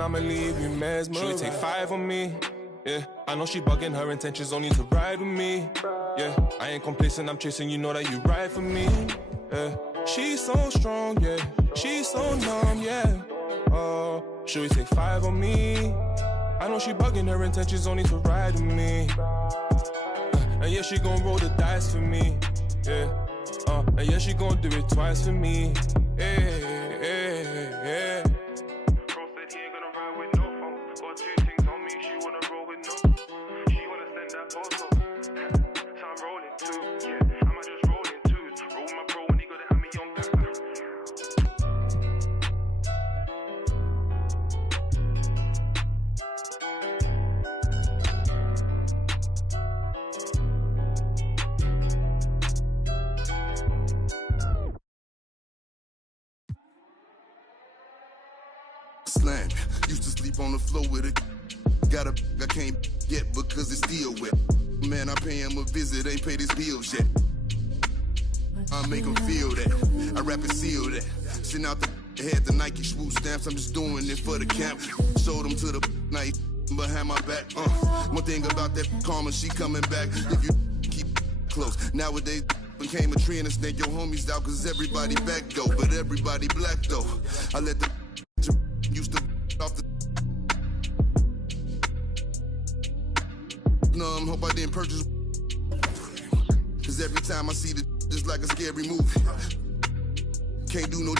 and I'ma leave you mesmerized. She take 5 on me, yeah. I know she bugging, her intentions only to ride with me, yeah. I ain't complacent, I'm chasing, you know that you ride for me, yeah. She's so strong, yeah. She's so numb, yeah. Oh, she take 5 on me. I know she bugging, her intentions only to ride with me. And yeah, she gon' roll the dice for me, yeah. And yeah, she gon' do it twice for me, yeah, yeah, yeah. Bro said he ain't gonna ride with no phone. Got 2 things on me, she wanna roll with no. She wanna send that photo. So I'm rolling too, yeah. I might just roll in twos. Roll my bro when he gotta have me on back. Slam. Used to sleep on the floor with it. Got a I can't get because it's still wet. Man, I pay him a visit, ain't paid his bills yet. I make him feel that. I rap and seal that. Send out the head the Nike swoop stamps. I'm just doing it for the camp. Showed them to the night behind my back. One thing about that karma, she coming back. If you keep close. Nowadays became a tree and a snake. Your homies out cause everybody back though. But everybody black though. I let the used to off the numb, hope I didn't purchase. Cause every time I see the just like a scary movie. Can't do no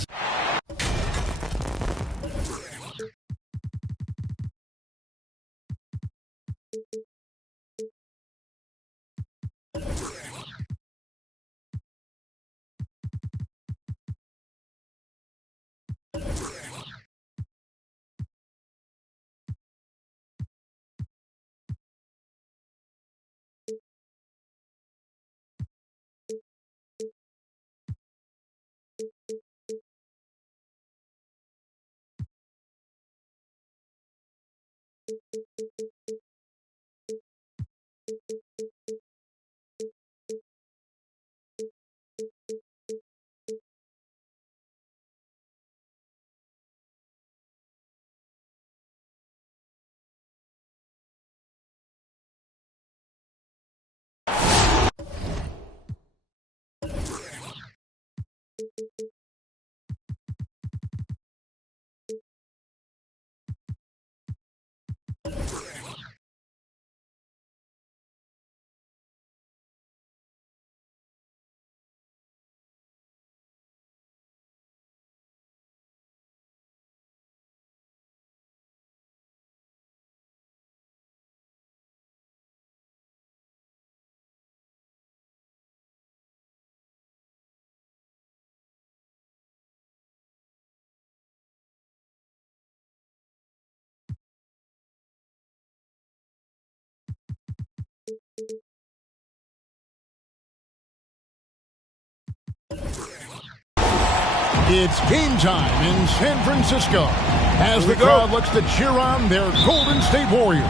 It's game time in San Francisco as the crowd looks to cheer on their Golden State Warriors.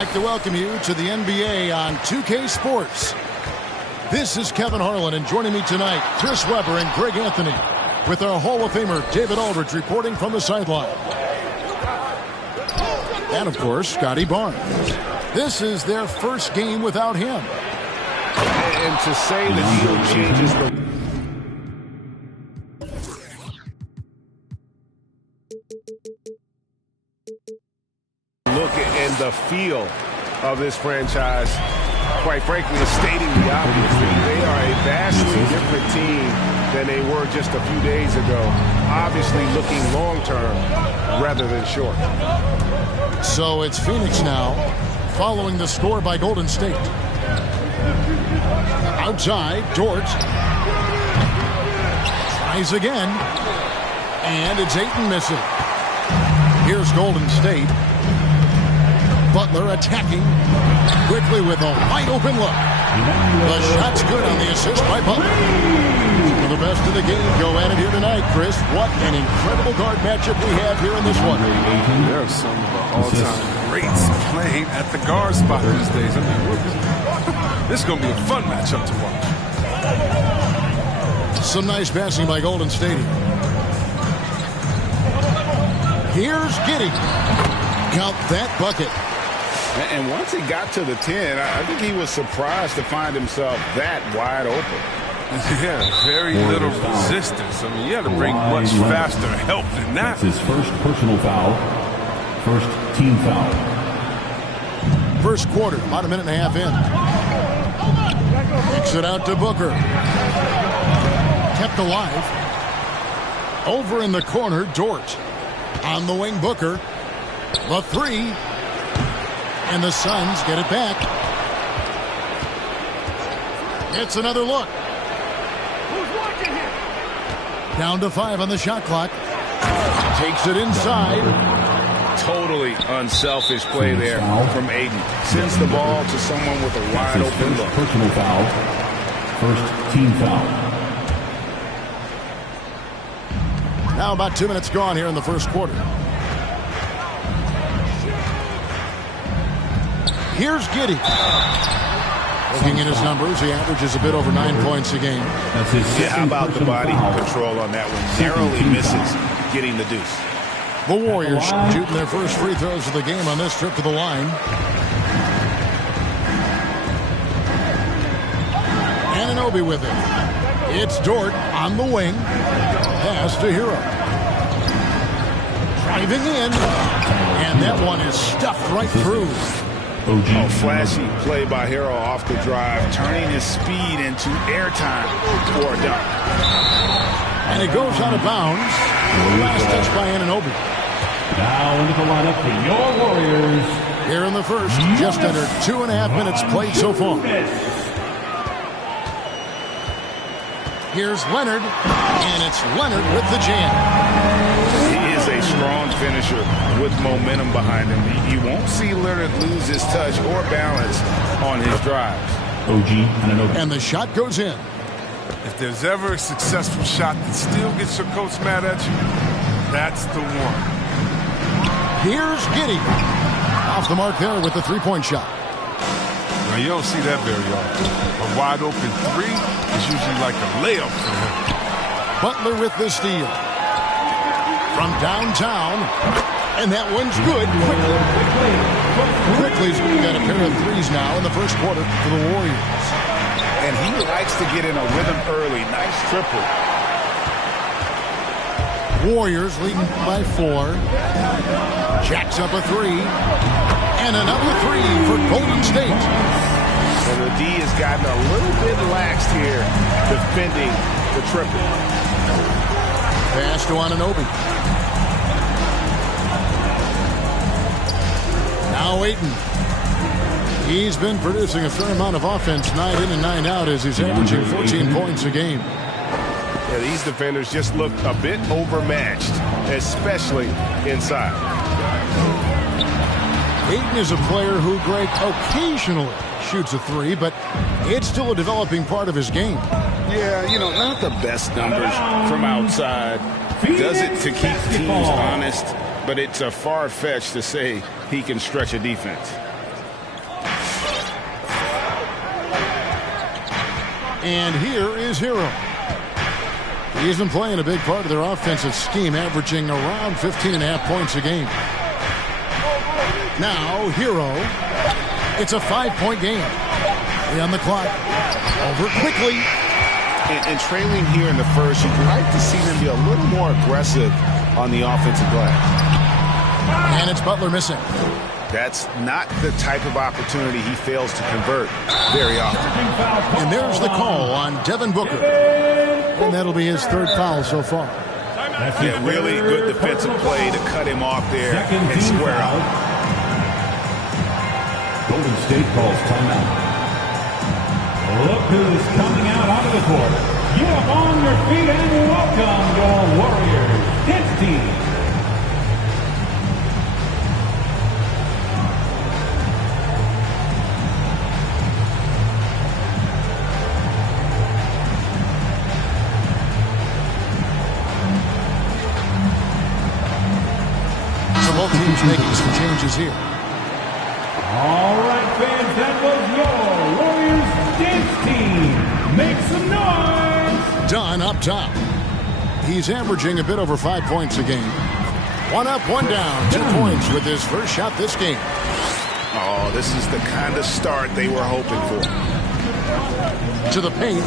I'd like to welcome you to the NBA on 2K Sports. This is Kevin Harlan, and joining me tonight, Chris Webber and Greg Anthony, with our Hall of Famer David Aldridge reporting from the sideline. And, of course, Scotty Barnes. This is their first game without him. And to say that he changes the... look and the feel of this franchise, quite frankly, is stating the obvious. They are a vastly different team than they were just a few days ago. Obviously looking long-term rather than short. So it's Phoenix now, following the score by Golden State. Outside, Dort. Tries again. And it's Ayton missing. Here's Golden State. Butler attacking quickly with a wide open look. The shot's good on the assist by Butler. For the best of the game, go at it here tonight, Chris. What an incredible guard matchup we have here in this one. There are some of the all-time greats playing at the guard spot these days. I mean, this is going to be a fun matchup to watch. Some nice passing by Golden State. Here's Giddey. Count that bucket. And once he got to the 10, I think he was surprised to find himself that wide open. Yeah, very little resistance. I mean, you had to bring much faster help than that. That's his first personal foul. First team foul. First quarter, about a minute and a half in. Kicks it out to Booker. Kept alive. Over in the corner, Dort. On the wing, Booker. The three. And the Suns get it back. It's another look. Who's watching here? Down to 5 on the shot clock. Takes it inside. Totally unselfish play there from Ayton. Sends the ball to someone with a wide open look. Personal foul. First team foul. Now about 2 minutes gone here in the first quarter. Here's Giddey. Looking at his numbers, he averages a bit over 9 points a game. Yeah, how about the body control on that one? Narrowly misses getting the deuce. The Warriors shooting their first free throws of the game on this trip to the line. Anunoby with it. It's Dort on the wing. Pass to Hero. Driving in. And that one is stuffed right through. Oh, flashy play by Hero off the drive, turning his speed into airtime for a dunk. And it goes out of bounds. Last touch by Anunoby. Now into the lineup for your Warriors. Here in the first, just under 2.5 minutes played so far. Here's Leonard, and it's Leonard with the jam. He is a strong finisher with momentum behind him. You won't see Leonard lose his touch or balance on his drives. And the shot goes in. If there's ever a successful shot that still gets your coach mad at you, that's the one. Here's Giddey. Off the mark there with the three-point shot. Now, you don't see that very often. A wide open three is usually like a layup for him. Butler with the steal. From downtown. And that one's good. Quickly's got a pair of threes now in the first quarter for the Warriors. And he likes to get in a rhythm early. Nice triple. Warriors leading by 4. Jacks up a 3. And another 3 for Golden State. And the D has gotten a little bit laxed here defending the triple. Pass to Anunoby. Now Ayton. He's been producing a fair amount of offense night in and night out as he's averaging 14 points a game. Yeah, these defenders just look a bit overmatched, especially inside. Ayton is a player who, Greg, occasionally shoots a 3, but it's still a developing part of his game. Yeah, you know, not the best numbers from outside. Does it to keep teams honest, but it's a far-fetched to say he can stretch a defense. And here is Hero. He's been playing a big part of their offensive scheme, averaging around 15.5 points a game. Now, Hero. It's a 5-point game. 3 on the clock. Over quickly. And trailing here in the first, you'd like to see them be a little more aggressive on the offensive glass. And it's Butler missing. That's not the type of opportunity he fails to convert very often. And there's the call on Devin Booker. And that'll be his 3rd foul so far. Yeah, really good defensive play to cut him off there and square out. Golden State calls timeout. Look who's coming out onto the court. Get up on your feet and welcome your Warriors. Hits team. making some changes here. All right, fans, that was your Warriors dance team. Make some noise. Dunn up top. He's averaging a bit over 5 points a game. 1 up, 1 down. 2 points with his first shot this game. Oh, this is the kind of start they were hoping for. To the paint.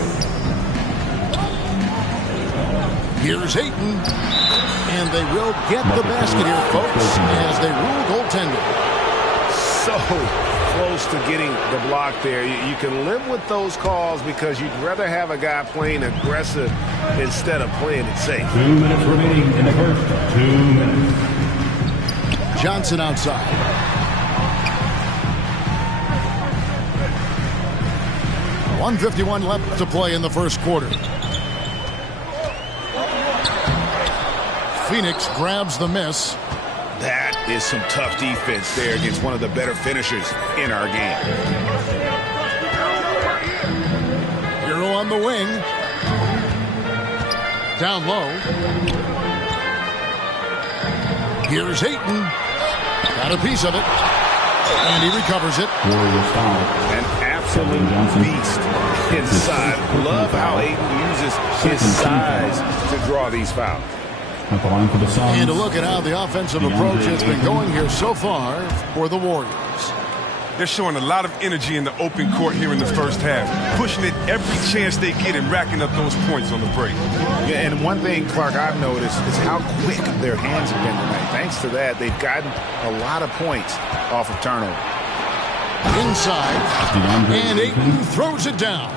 Here's Ayton. And they will get the basket here, folks, as they rule goaltending. So close to getting the block there. You can live with those calls because you'd rather have a guy playing aggressive instead of playing it safe. 2 minutes remaining in the first 2 minutes. Johnson outside. .151 left to play in the first quarter. Phoenix grabs the miss. That is some tough defense there against one of the better finishers in our game. Hero on the wing. Down low. Here's Ayton. Got a piece of it. And he recovers it. An absolute beast inside. Love how Ayton uses his size to draw these fouls. At the line for the Suns. And to look at how the offensive approach has been going here so far for the Warriors. They're showing a lot of energy in the open court here in the first half, pushing it every chance they get and racking up those points on the break. Yeah, and one thing, Clark, I've noticed is how quick their hands have been tonight. Thanks to that, they've gotten a lot of points off of turnover. Inside, and Ayton throws it down.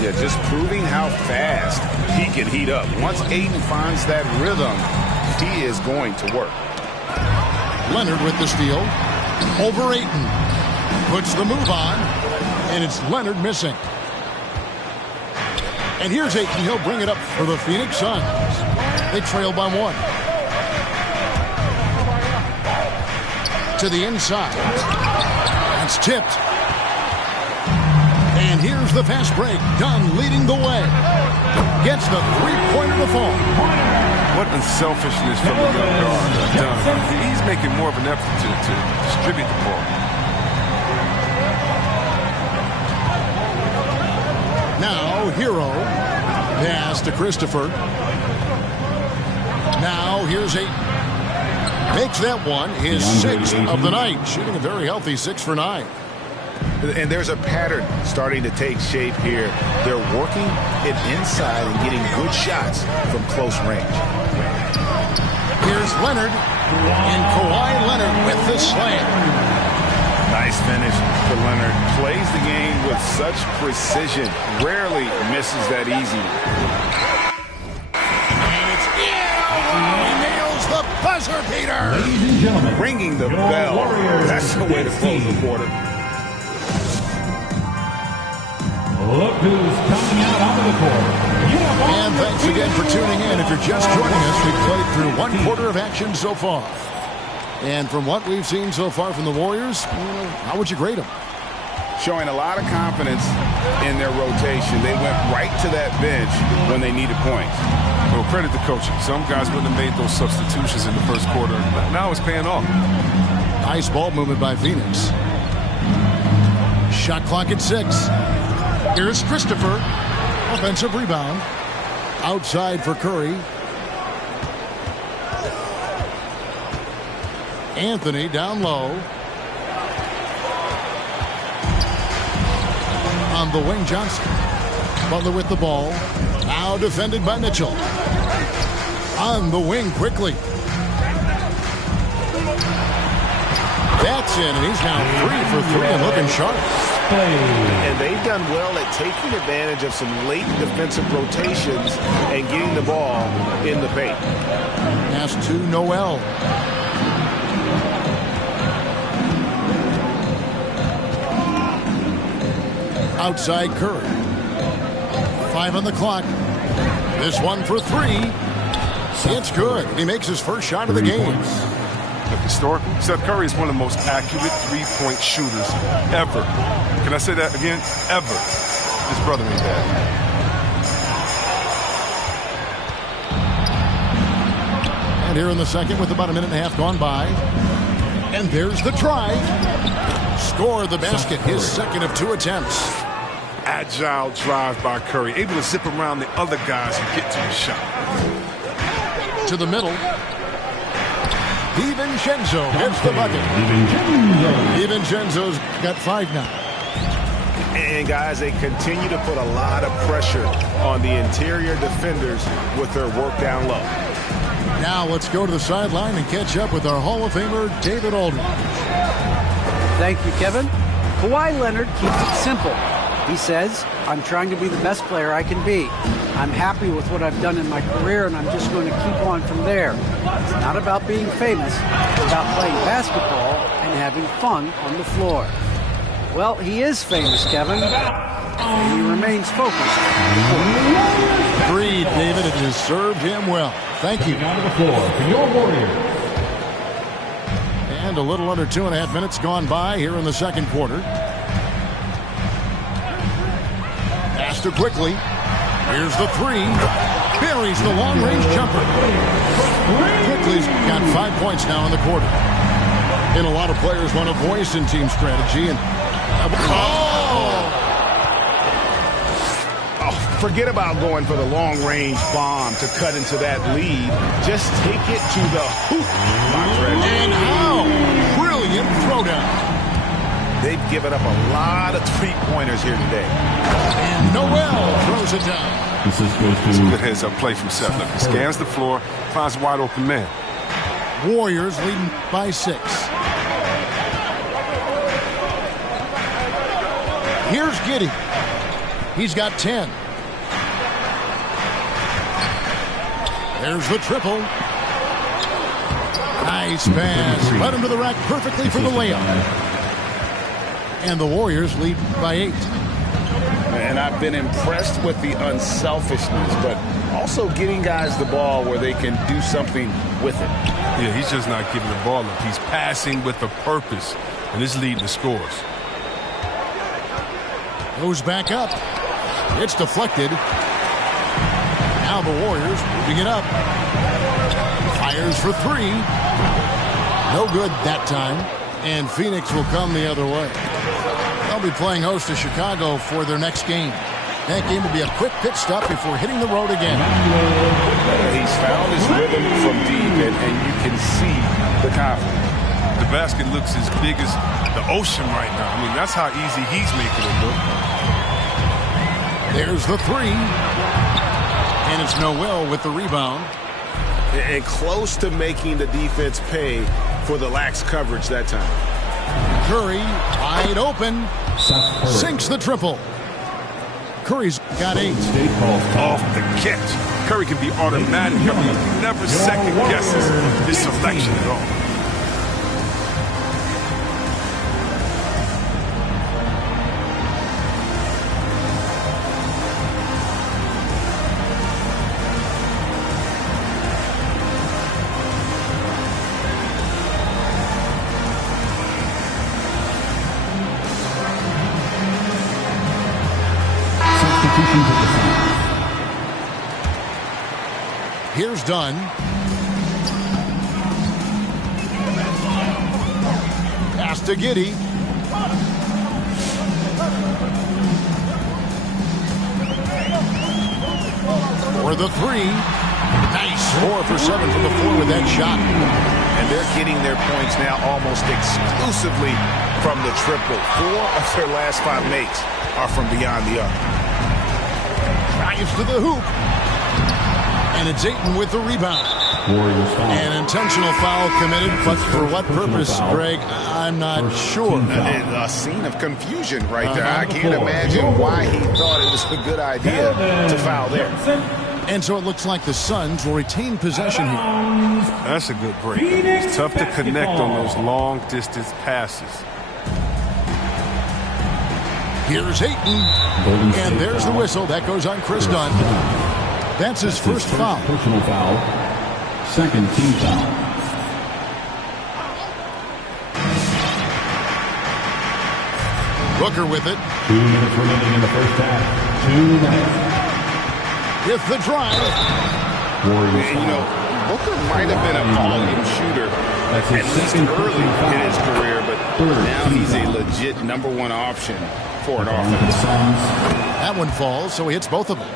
Yeah, just proving how fast he can heat up. Once Ayton finds that rhythm, he is going to work. Leonard with the steal. Over Ayton. Puts the move on. And it's Leonard missing. And here's Ayton. He'll bring it up for the Phoenix Suns. They trail by 1. To the inside. That's tipped. And here's the fast break. Dunn leading the way. Gets the three-pointer to fall. What unselfishness from the young guard. Dunn. He's making more of an effort to distribute the ball. Now, Hero. Pass to Christopher. Now, here's Ayton. Makes that one his 6th of the night. Shooting a very healthy 6 for 9. And there's a pattern starting to take shape here. They're working it inside and getting good shots from close range. Here's Leonard. And Kawhi Leonard with the slam. Nice finish for Leonard. Plays the game with such precision. Rarely misses that easy. And it's he nails the buzzer beater. Ladies and gentlemen, Ringing the bell. That's the way to close the quarter. Look who's coming out onto the court. And thanks again for tuning in. If you're just joining us, we've played through 1 quarter of action so far. And from what we've seen so far from the Warriors, how would you grade them? Showing a lot of confidence in their rotation. They went right to that bench when they needed points. Well, credit the coaching. Some guys wouldn't have made those substitutions in the first quarter. Now it's paying off. Nice ball movement by Phoenix. Shot clock at 6. Here's Christopher. Offensive rebound. Outside for Curry. Anthony down low. On the wing, Johnson. Butler with the ball. Now defended by Mitchell. On the wing quickly. That's in, and he's now 3 for 3 and looking sharp. And they've done well at taking advantage of some late defensive rotations and getting the ball in the paint. Pass to Noel. Outside Curry. 5 on the clock. This one for 3. It's good. He makes his first shot of the game. Look, historically, Seth Curry is one of the most accurate three-point shooters ever. Can I say that again? Ever. His brother ain't bad. And here in the second with about a minute and a half gone by. And there's the try. Score the basket, his second of 2 attempts. Agile drive by Curry, able to zip around the other guys and get to the shot. To the middle. DiVincenzo gets the bucket. DiVincenzo's got 5 now. And, guys, they continue to put a lot of pressure on the interior defenders with their work down low. Now let's go to the sideline and catch up with our Hall of Famer, David Aldridge. Thank you, Kevin. Kawhi Leonard keeps it simple. He says, I'm trying to be the best player I can be. I'm happy with what I've done in my career, and I'm just going to keep on from there. It's not about being famous. It's about playing basketball and having fun on the floor. Well, he is famous, Kevin, and he remains focused. Agreed, David. It has served him well. Thank you. Down to the floor for your Warriors. And a little under 2.5 minutes gone by here in the second quarter. Faster quickly. Here's the 3. Buries the long-range jumper. Quickly's got 5 points now in the quarter. And a lot of players want a voice in team strategy. And Forget about going for the long-range bomb to cut into that lead. Just take it to the hoop, my friend. And how? Brilliant throwdown. They've given up a lot of three-pointers here today. And Noel throws it down. It's a good heads-up play from Seth. Look, he scans the floor, finds a wide-open man. Warriors leading by 6. Here's Giddey. He's got 10. There's the triple. Nice pass. Led him to the rack perfectly for the layup. And the Warriors lead by 8. And I've been impressed with the unselfishness, but also getting guys the ball where they can do something with it. Yeah, he's just not giving the ball up. He's passing with a purpose, and it's leading to scores. Goes back up. It's deflected. Now the Warriors moving it up. Fires for 3. No good that time. And Phoenix will come the other way. They'll be playing host to Chicago for their next game. That game will be a quick pit stop before hitting the road again. He's found his rhythm from deep, and you can see the confidence. The basket looks as big as the ocean right now. I mean, that's how easy he's making it look. There's the 3. And it's Noel with the rebound. And close to making the defense pay for the lax coverage that time. Curry, wide open. Sinks the triple. Curry's got 8. Off the catch. Curry can be automatic. I mean, he never second guesses his selection at all. Here's Dunn. Pass to Giddey. For the 3. Nice. 4 for 7 from the floor with that shot. And they're getting their points now almost exclusively from the triple. 4 of their last 5 makes are from beyond the arc. Drives to the hoop. And it's Ayton with the rebound. An intentional foul committed, but for what purpose, Greg? I'm not sure. A scene of confusion right there. I can't imagine why he thought it was a good idea to foul there. And so it looks like the Suns will retain possession here. That's a good break. It's tough to connect on those long-distance passes. Here's Ayton. And there's the whistle. That goes on Chris Dunn. That's his first foul. Personal foul. Second team foul. Booker with it. 2 minutes remaining in the first half. 2 minutes. With the drive. And, Booker might have been a volume shooter at least early in his career, but now he's a legit #1 option for an offense. That one falls, so he hits both of them.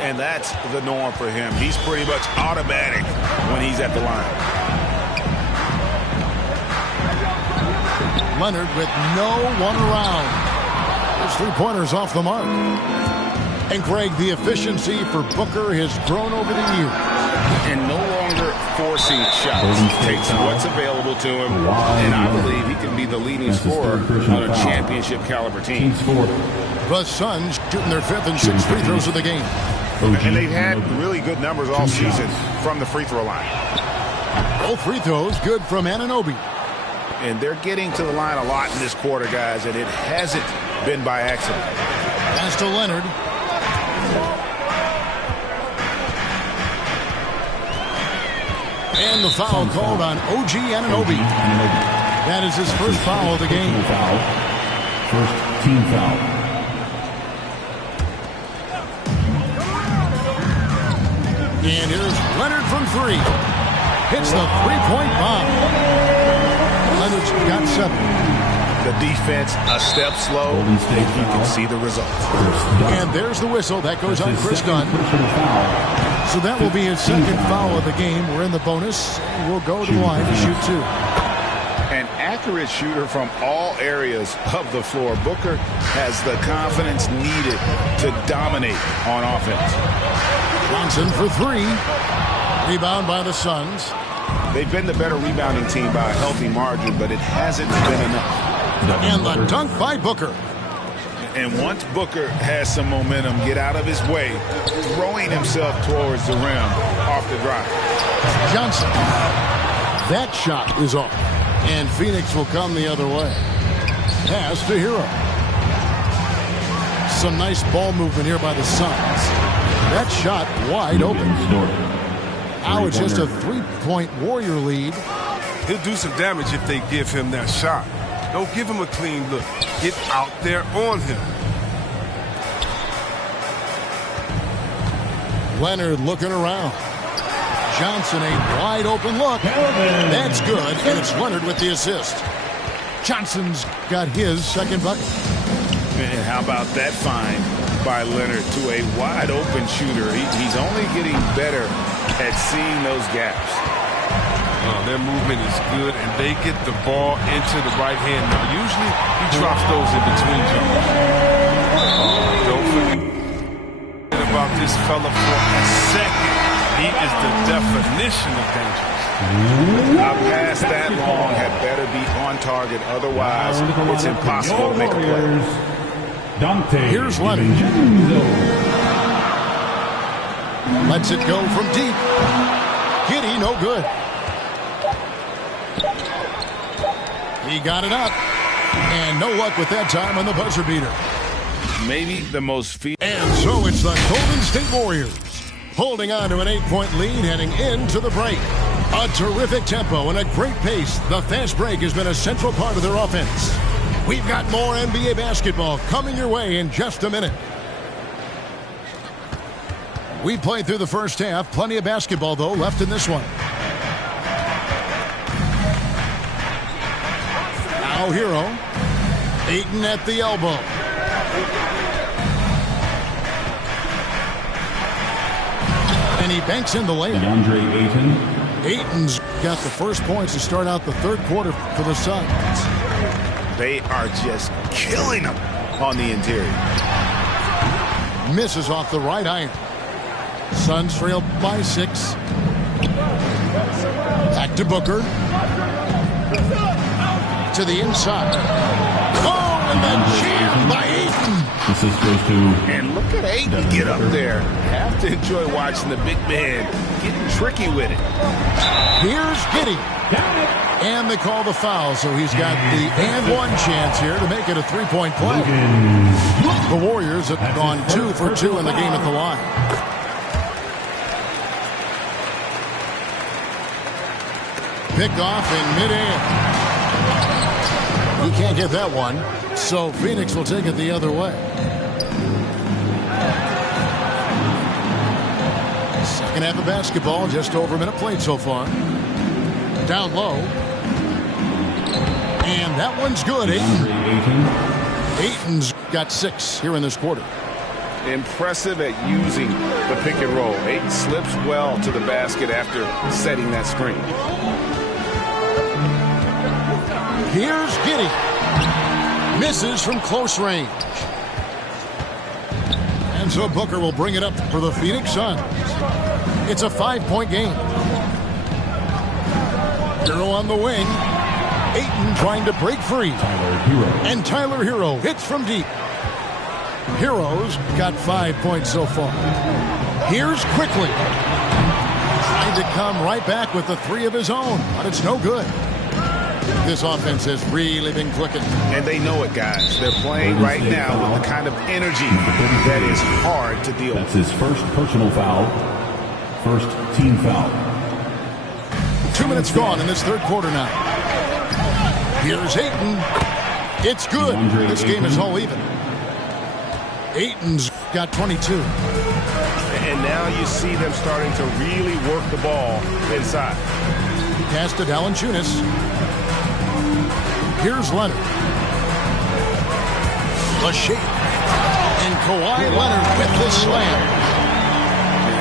And that's the norm for him. He's pretty much automatic when he's at the line. Leonard with no one around. His three-pointers off the mark. And Greg, the efficiency for Booker has grown over the years. And no longer forcing shots. Takes what's available to him, and I believe he can be the leading scorer on a championship-caliber team. The Suns shooting their 5th and 6th free throws of the game. And they've had really good numbers all season from the free throw line. Both free throws good from Anunoby. And they're getting to the line a lot in this quarter, guys, and it hasn't been by accident. Pass to Leonard. And the foul called on OG Anunoby. That is his first foul of the game. First team foul. And here's Leonard from 3. Hits the three-point bomb. Leonard's got 7. The defense a step slow, and you can see the result. And there's the whistle. That goes on Chris Dunn. So that will be his second foul of the game. We're in the bonus. We'll go to the line to shoot 2. An accurate shooter from all areas of the floor. Booker has the confidence needed to dominate on offense. Johnson for 3. Rebound by the Suns. They've been the better rebounding team by a healthy margin, but it hasn't been enough. And the dunk by Booker. And once Booker has some momentum, get out of his way, throwing himself towards the rim off the drive. Johnson. That shot is off. And Phoenix will come the other way. Pass to Hero. Some nice ball movement here by the Suns. That shot wide open. Now it's just a 3-point Warrior lead. He'll do some damage if they give him that shot. Don't give him a clean look. Get out there on him. Leonard looking around. Johnson, a wide open look. That's good, and it's Leonard with the assist. Johnson's got his second bucket. And how about that find by Leonard to a wide open shooter? He's only getting better at seeing those gaps. Their movement is good, and they get the ball into the right hand. Now, usually he drops those in between jumpers. Don't forget about this fella for a second. He is the definition of dangerous. A pass that long had better be on target. Otherwise, it's impossible to make a play. Here's Leonard. Lets it go from deep. Giddey, no good. He got it up. And no luck with that time on the buzzer beater. Maybe the most... And so it's the Golden State Warriors holding on to an 8-point lead heading into the break. A terrific tempo and a great pace. The fast break has been a central part of their offense. We've got more NBA basketball coming your way in just a minute. We played through the first half. Plenty of basketball, though, left in this one. Now Hero. Ayton at the elbow. And he banks in the layup. DeAndre Ayton. Ayton's got the first points to start out the third quarter for the Suns. They are just killing them on the interior. Misses off the right iron. Suns trail by 6. Back to Booker. To the inside. Oh, and then jammed by Ayton. Assist goes to... And look at Ayton get up there. Have to enjoy watching the big man getting tricky with it. Here's Giddey. And they call the foul, so he's got the and one chance here to make it a 3-point play. The Warriors have gone 2 for 2 in the game at the line. Picked off in midair. He can't get that one, so Phoenix will take it the other way. Second half of basketball, just over a minute played so far. Down low. And that one's good. Ayton's got 6 here in this quarter. Impressive at using the pick and roll. Ayton slips well to the basket after setting that screen. Here's Giddey. Misses from close range. And so Booker will bring it up for the Phoenix Suns. It's a 5-point game. Hero on the wing. Ayton trying to break free. And Tyler Hero hits from deep. Hero's got 5 points so far. Here's Quickly. Trying to come right back with the 3 of his own, but it's no good. This offense has really been clicking. And they know it, guys. They're playing right now with the kind of energy that is hard to deal with. That's his first personal foul. First team foul. 2 minutes gone in this third quarter now. Here's Ayton. It's good. This game is all even. Ayton's got 22. And now you see them starting to really work the ball inside. Pass to Valanciunas. Here's Leonard. The shape. And Kawhi Leonard with the slam.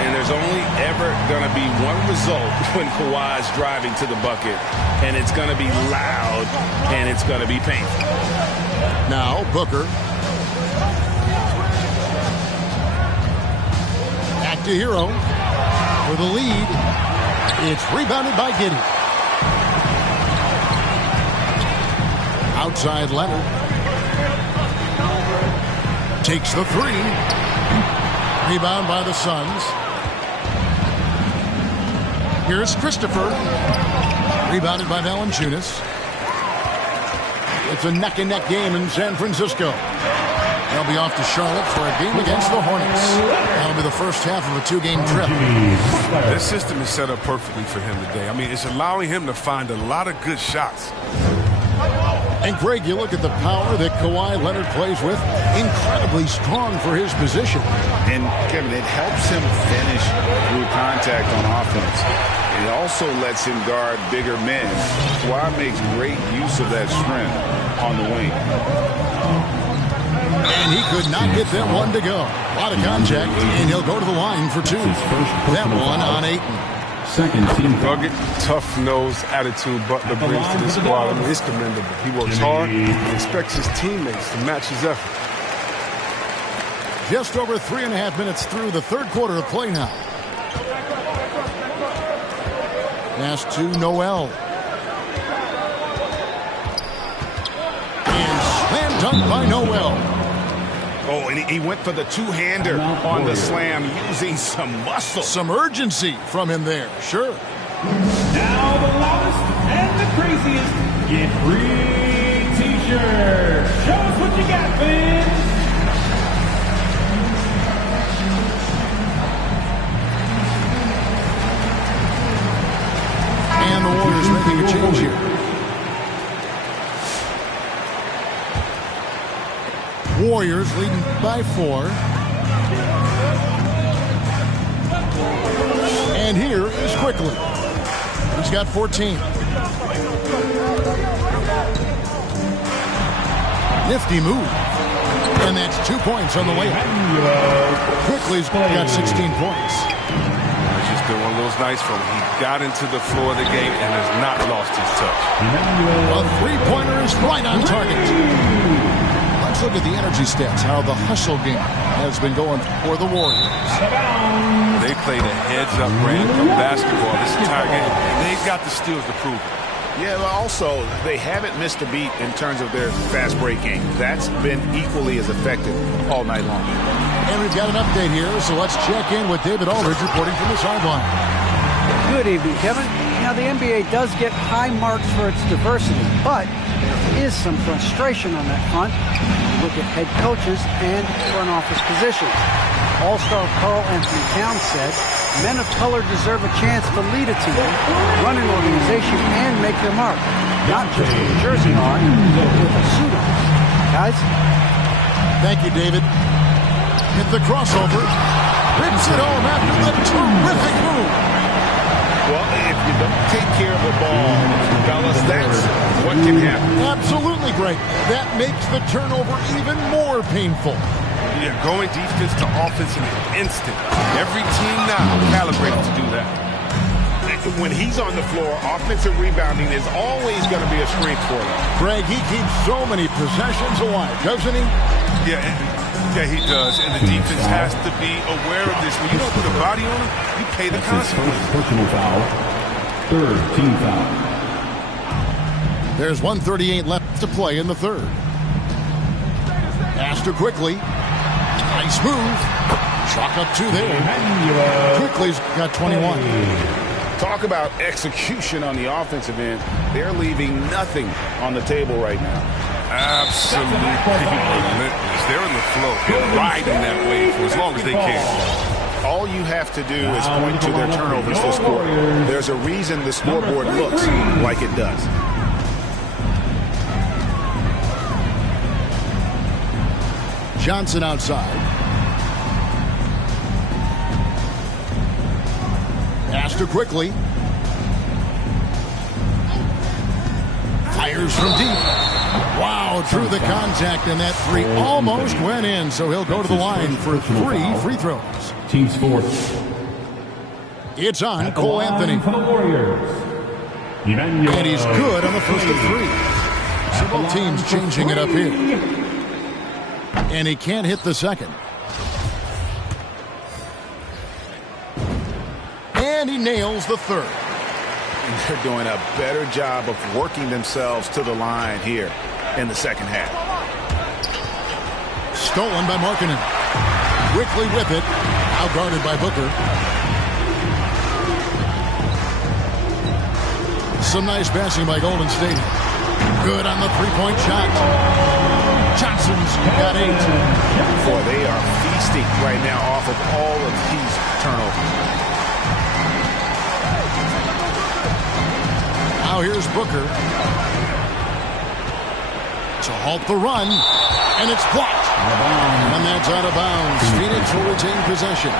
And there's only ever going to be one result when Kawhi's driving to the bucket. And it's going to be loud and it's going to be painful. Now Booker. Back to Hero. For the lead. It's rebounded by Giddey. Outside Leonard. Takes the 3. Rebound by the Suns. Here's Christopher. Rebounded by Valanciunas. It's a neck-and-neck game in San Francisco. They'll be off to Charlotte for a game against the Hornets. That'll be the first half of a 2-game trip. This system is set up perfectly for him today. I mean, it's allowing him to find a lot of good shots. And Greg, you look at the power that Kawhi Leonard plays with. Incredibly strong for his position. And Kevin, it helps him finish through contact on offense. It also lets him guard bigger men. Kawhi makes great use of that strength on the wing. And he could not get that one to go. A lot of contact, and he'll go to the line for 2. That one on Ayton. Second team. Rugged, tough-nosed attitude Butler brings to this squad. I mean, it's commendable. He works hard and expects his teammates to match his effort. Just over 3.5 minutes through the third quarter of play now. Pass to Noel. And slam dunk by Noel. Oh, and he went for the two-hander on the slam using some muscle. Some urgency from him there, sure. Now the loudest and the craziest Get Free T-shirt. Show us what you got, fans. And the Warriors making a change here. Warriors leading by 4. And here is Quickly. He's got 14. Nifty move. And that's 2 points on the layup. Quickly's got 16 points. It's just been one of those nights for him. He got into the floor of the game and has not lost his touch. A three-pointer is right on target. Let's look at the energy stats, how the hustle game has been going for the Warriors. They played a heads-up brand of basketball this entire game, and they've got the steals to prove it. Yeah, but also, they haven't missed a beat in terms of their fast break game. That's been equally as effective all night long. And we've got an update here, so let's check in with David Aldridge reporting from the sideline. Good evening, Kevin. Now, the NBA does get high marks for its diversity, but there is some frustration on that front. Look at head coaches and front office positions. All-star Karl Anthony Towns said, men of color deserve a chance to lead a team, run an organization, and make their mark. Not just with a jersey on, but with a suit on. Guys? Thank you, David. Hit the crossover. Rips it home after the terrific move. Well, if you don't take care of the ball, fellas, that's what can happen. Absolutely, Greg. That makes the turnover even more painful. Yeah, going defense to offense in an instant. Every team now calibrated to do that. When he's on the floor, offensive rebounding is always going to be a strength for them. Greg, he keeps so many possessions alive, doesn't he? Yeah, he does. And the defense has to be aware of this. When you don't put a body on him, you pay the consequences. Personal foul. Third team foul. There's 1:38 left to play in the third. Astor quickly. Nice move. Chalk up 2 there. Quickly's got 21. Talk about execution on the offensive end. They're leaving nothing on the table right now. Absolutely relentless. They're in the flow. They're riding that wave for as long as they can. All you have to do is point to their turnovers to score. There's a reason the scoreboard looks like it does. Johnson outside. Astor quickly. Fires from deep. Wow, through the contact, and that three almost went in, so he'll go to the line for 3 free throws. Team sports. It's on Cole Anthony. For the Warriors. And he's good on the first of 3. So both teams changing it up here. And he can't hit the second. And he nails the third. And they're doing a better job of working themselves to the line here in the second half. Stolen by Markkanen. Quickly with it. Out guarded by Booker. Some nice passing by Golden State. Good on the three-point shot. Johnson's got 8. Boy, they are feasting right now off of all of these turnovers. Now here's Booker to halt the run, and it's blocked. And that's out of bounds. Phoenix will retain possession.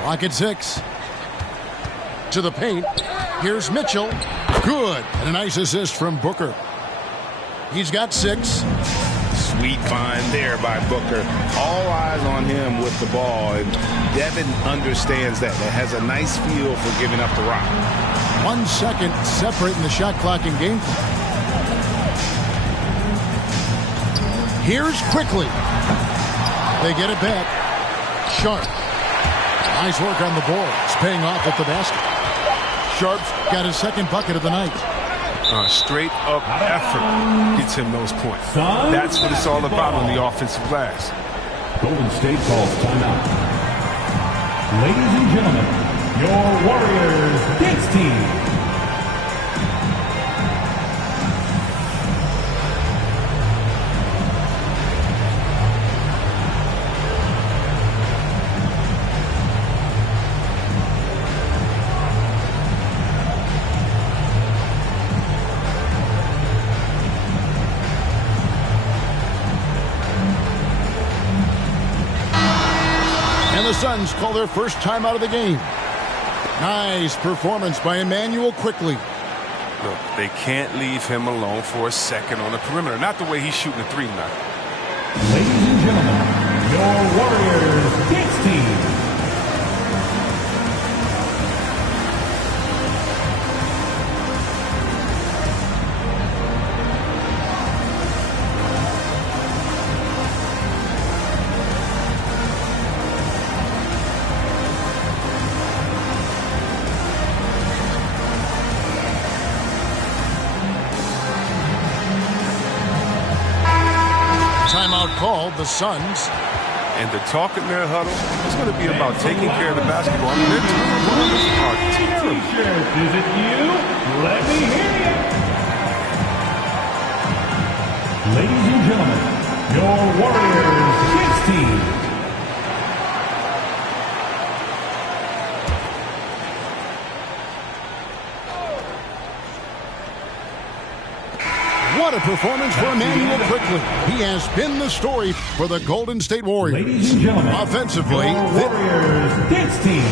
Clock at 6. To the paint. Here's Mitchell. Good. And a nice assist from Booker. He's got 6. Sweet find there by Booker. All eyes on him with the ball, and Devin understands that. That has a nice feel for giving up the rock. 1 second separating the shot clock in game. Here's Quickly. They get it back. Sharp. Nice work on the board. It's paying off at the basket. Sharp's got his second bucket of the night. Straight up effort gets him those points. That's what it's all about on the offensive glass. Golden State calls timeout. Ladies and gentlemen, your Warriors dance team. And the Suns call their first time out of the game. Nice performance by Immanuel Quickly. Look, they can't leave him alone for a second on the perimeter. Not the way he's shooting a 3 now. Ladies and gentlemen, your Warriors dance team. Timeout called, the Suns. And the talk in their huddle is going to be about taking care of the basketball. I mean, their turnovers are terrible. Is it you? Let me hear you. Ladies and gentlemen, your Warriors dance team. What a performance for Emmanuel Quickley. He has been the story for the Golden State Warriors. Ladies and gentlemen, offensively, Warriors dance team.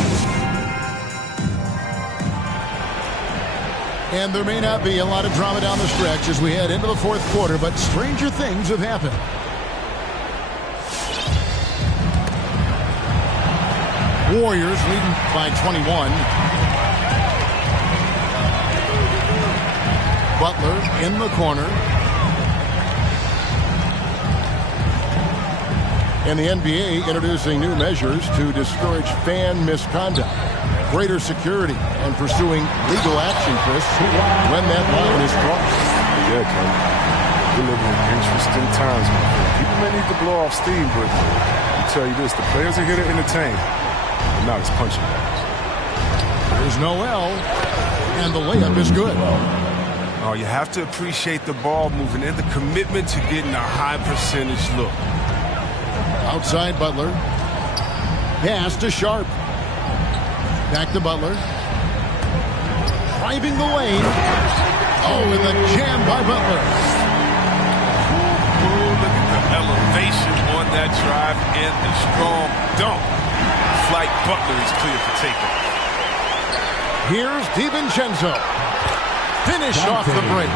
And there may not be a lot of drama down the stretch as we head into the fourth quarter, but stranger things have happened. Warriors leading by 21. Butler in the corner. And the NBA introducing new measures to discourage fan misconduct. Greater security and pursuing legal action, Chris, when that line is crossed. Yeah, Kevin. We're living in interesting times, my friend. People may need to blow off steam, but I'll tell you this, the players are here to entertain, but not as punching bags. There's Noel, and the layup is good. Oh, you have to appreciate the ball moving and the commitment to getting a high percentage look. Outside Butler. Pass to Sharp. Back to Butler. Driving the lane. Oh, and the jam by Butler. Oh, look at the elevation on that drive and the strong dunk. Flight Butler is clear for takeoff. Here's DiVincenzo. Finish off the break.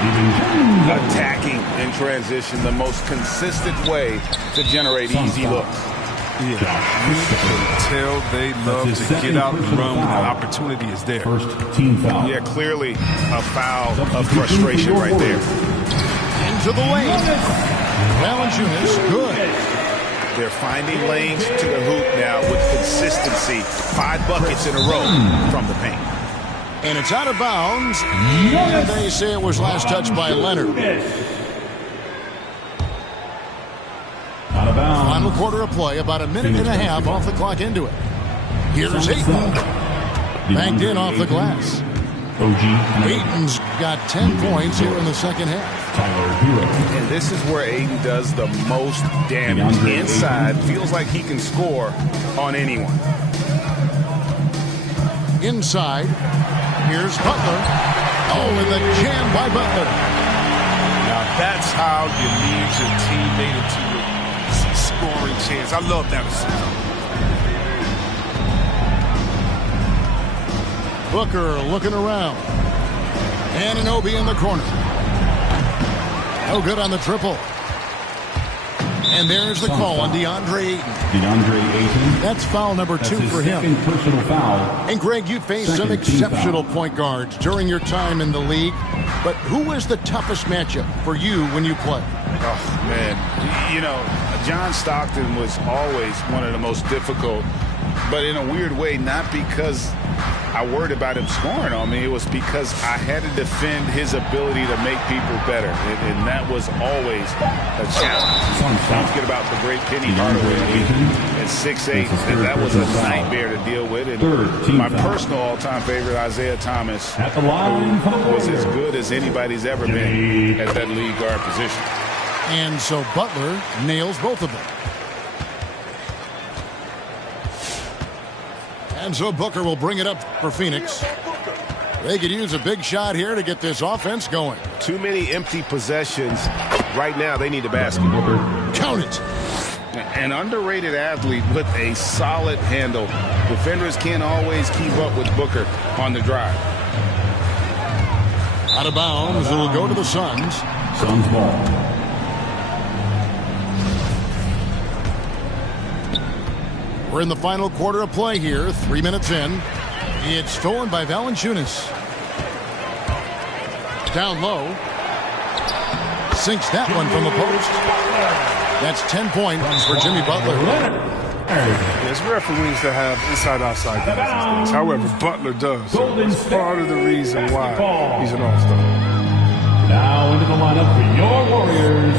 Attacking in transition, the most consistent way to generate easy looks. Yeah, you can tell they love to get out and run when the opportunity is there. First team foul. Yeah, clearly a foul of frustration right there. Into the lane. Valanciunas, good. They're finding lanes to the hoop now with consistency. 5 buckets in a row from the paint. And it's out of bounds. And they say it was last touched by Leonard. Out of bounds. Final quarter of play, about a minute and a half off the clock into it. Here's Ayton. Banked in off the glass. Ayton's got 10 points here in the second half. And this is where Ayton does the most damage. Inside, feels like he can score on anyone. Inside, here's Butler. Oh, and the jam by Butler. Now that's how you lead your teammate into a scoring chance. I love that assist. Booker looking around. Anunoby in the corner. No good on the triple. And there's the call on DeAndre Ayton. That's foul number 2 for him. Personal foul. And Greg, you faced some exceptional point guards during your time in the league. But who was the toughest matchup for you when you played? Oh, man. You know, John Stockton was always one of the most difficult, but in a weird way, not because I worried about him scoring on me. It was because I had to defend his ability to make people better, and that was always a challenge. Don't forget about the great Penny Hardaway at 6'8", and that was a nightmare to deal with. And my personal all-time favorite, Isaiah Thomas, was as good as anybody's ever been at that lead guard position. And so Butler nails both of them. And so Booker will bring it up for Phoenix. They could use a big shot here to get this offense going. Too many empty possessions. Right now, they need a basket. Count it. An underrated athlete with a solid handle. Defenders can't always keep up with Booker on the drive. Out of bounds. It'll go to the Suns. Suns ball. We're in the final quarter of play here. 3 minutes in. It's stolen by Valanciunas. Down low. Sinks that one from the post. That's 10 points for Jimmy Butler. It's rare for wings to have inside-outside guys. However, Butler does. So it's part of the reason why he's an all-star. Now into the lineup for your Warriors.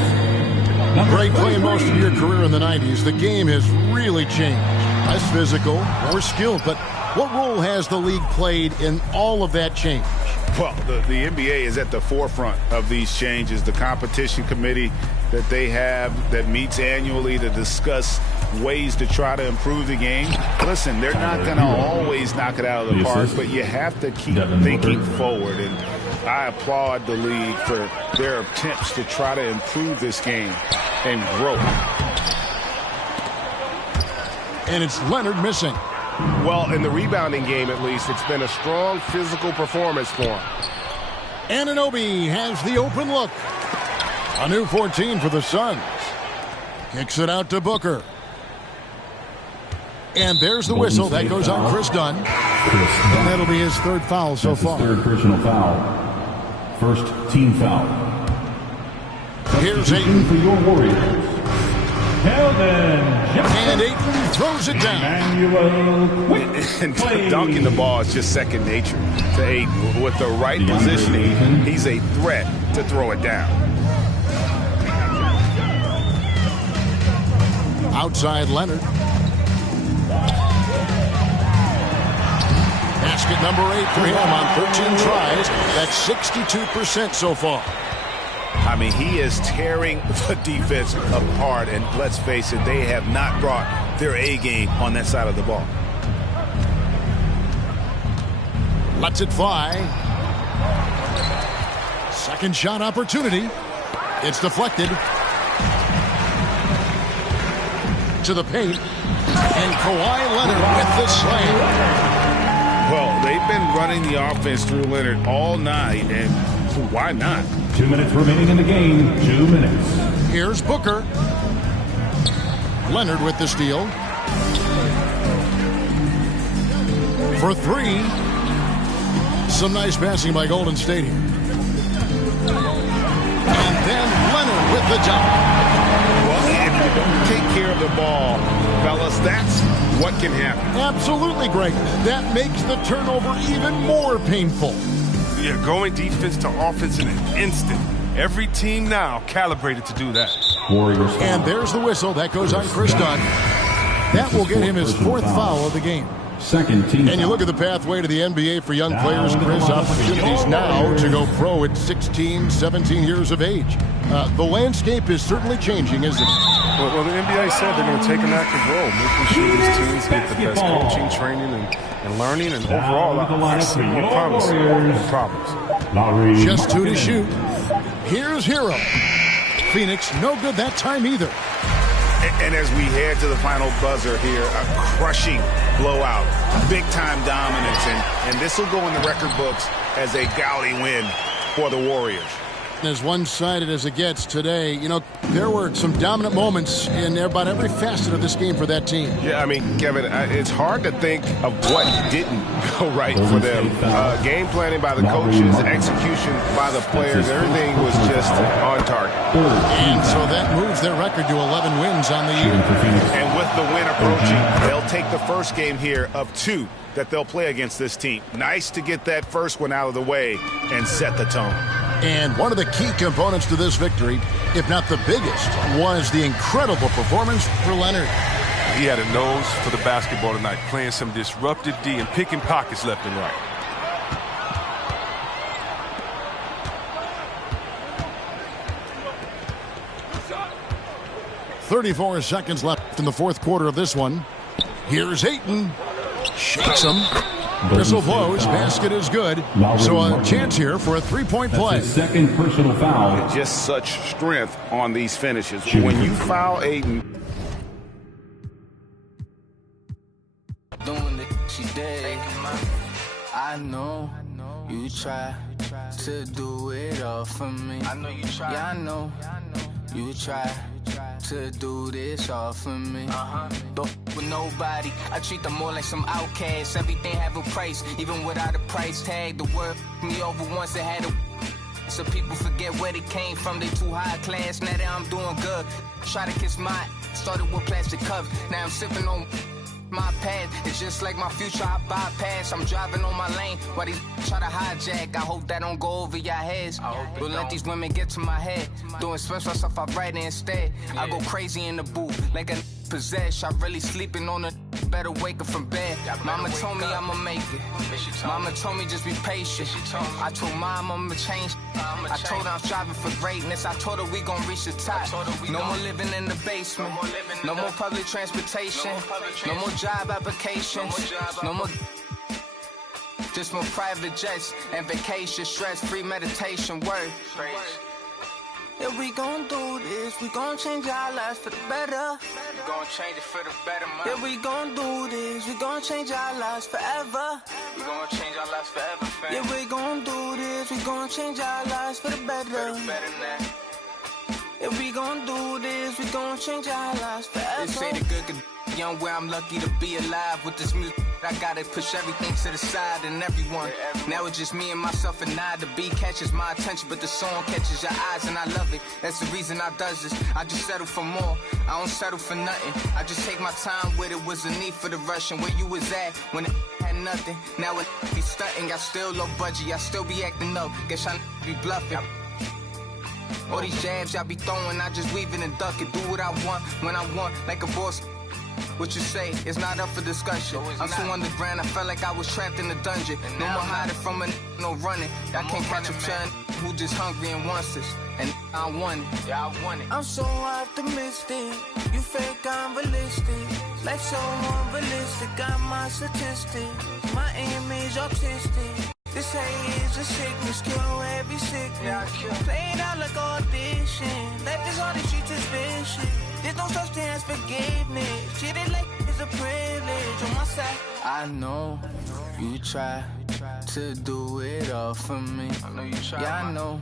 Greg, playing most of your career in the 90s, the game has really changed. Less physical, more skilled, but what role has the league played in all of that change? Well, the NBA is at the forefront of these changes. The competition committee that they have that meets annually to discuss ways to try to improve the game. Listen, they're not going to always knock it out of the park, but you have to keep thinking forward. And I applaud the league for their attempts to try to improve this game and grow. And it's Leonard missing. Well, in the rebounding game, at least, it's been a strong physical performance for him. Anunoby has the open look. A new 14 for the Suns. Kicks it out to Booker. And there's the whistle. That goes on Chris Dunn. And that'll be his third foul so far. Third personal foul. First team foul. Here's Ayton for your Warriors. And Ayton throws it down. And dunking the ball is just second nature to Ayton. With the right positioning, he's a threat to throw it down. Outside Leonard. Basket number 8 for him on 13 tries. That's 62% so far. I mean, he is tearing the defense apart, and let's face it, they have not brought their A game on that side of the ball. Lets it fly. Second shot opportunity. It's deflected. To the paint. And Kawhi Leonard with the slam. Well, they've been running the offense through Leonard all night, and why not? 2 minutes remaining in the game. 2 minutes. Here's Booker. Leonard with the steal. For 3. Some nice passing by Golden State here. And then Leonard with the dunk. Well, if you don't take care of the ball, fellas, that's what can happen. Absolutely, Greg. That makes the turnover even more painful. Yeah, going defense to offense in an instant. Every team now calibrated to do that. Warriors. And there's the whistle. That goes on Chris Dunn. That will get him his 4th foul of the game. Second team. And you look at the pathway to the NBA for young players, Chris. Opportunities now to go pro at 16, 17 years of age. The landscape is certainly changing, isn't it? Well, the NBA said they're going to take an active role, making sure these teams get the best coaching, training, and learning, and overall, I see more promise than problems. Just 2 to shoot. Here's Hero. Phoenix, no good that time either. And as we head to the final buzzer here, a crushing blowout, big-time dominance, and this will go in the record books as a gaudy win for the Warriors. As one-sided as it gets today, you know, there were some dominant moments in about every facet of this game for that team. Yeah, I mean, Kevin, it's hard to think of what didn't go right for them. Game planning by the coaches, execution by the players, everything was just on target. And so that moves their record to 11 wins on the year. And with the win approaching, they'll take the first game here of 2 that they'll play against this team. Nice to get that first one out of the way and set the tone. And one of the key components to this victory, if not the biggest, was the incredible performance for Leonard. He had a nose for the basketball tonight, playing some disruptive D and picking pockets left and right. .34 seconds left in the 4th quarter of this one. Here's Ayton. Shakes him. Whistle blows. Basket is good. So a chance here for a 3-point play. Second personal foul. Just such strength on these finishes. When you foul Ayton. Doing it, she did. I know you try to do it all for me. I know you try. Yeah, I know you try to do this all for me. Don't with nobody. I treat them more like some outcasts. Everything have a price, even without a price tag. The word me over once it had a. So people forget where they came from. They too high class. Now that I'm doing good, try to kiss my. Started with plastic cups. Now I'm sipping on. My path, it's just like my future, I bypass. I'm driving on my lane while these try to hijack. I hope that don't go over your heads. Don't let these women get to my head. Doing special stuff, I write it instead. I go crazy in the booth, like a possessed. I really sleeping on a better wake up from bed. Mama told me I'ma make it. Mama told me just be patient. I told mom I'ma change. I told her I'm striving for greatness. I told her we gon' reach the top. No more living in the basement. No more public transportation. No more job applications. No more. Just more private jets and vacation. Stress-free meditation. Work. Yeah, we gon' do this. We gon' change our lives for the better. We gon' change it for the better, man. Yeah, we gon' do this. We gon' change our lives forever. We gon' change our lives forever, fam. Yeah, we gon' do this. We gon' change our lives for the better. For the better now. Yeah, we gon' do this. We gon' change our lives forever. They say the good young where I'm lucky to be alive with this music. I gotta push everything to the side and everyone. Now it's just me and myself and I. The beat catches my attention, but the song catches your eyes and I love it. That's the reason I does this. I just settle for more. I don't settle for nothing. I just take my time with it. Was a need for the rush and where you was at when it had nothing. Now it be stunting. I still low budget. I still be acting up. Guess I be bluffing. All these jabs I be throwing, I just weave it and duck it. Do what I want when I want, like a boss. What you say is not up for discussion. I'm so underground, I felt like I was trapped in a dungeon. No more hiding from a no running. I can't catch a child who just hungry and wants this. And I want it, yeah, I want it. I'm so optimistic, you fake, I'm realistic. Life so unrealistic, got my statistics. My image autistic. This hate is a sickness, kill every sickness. Play it out like audition. Life is all these streets is vicious. There's no such thing as forgiveness. Treat it like it's a privilege on my side. I know you try to do it all for me. I know you try. Yeah, I know.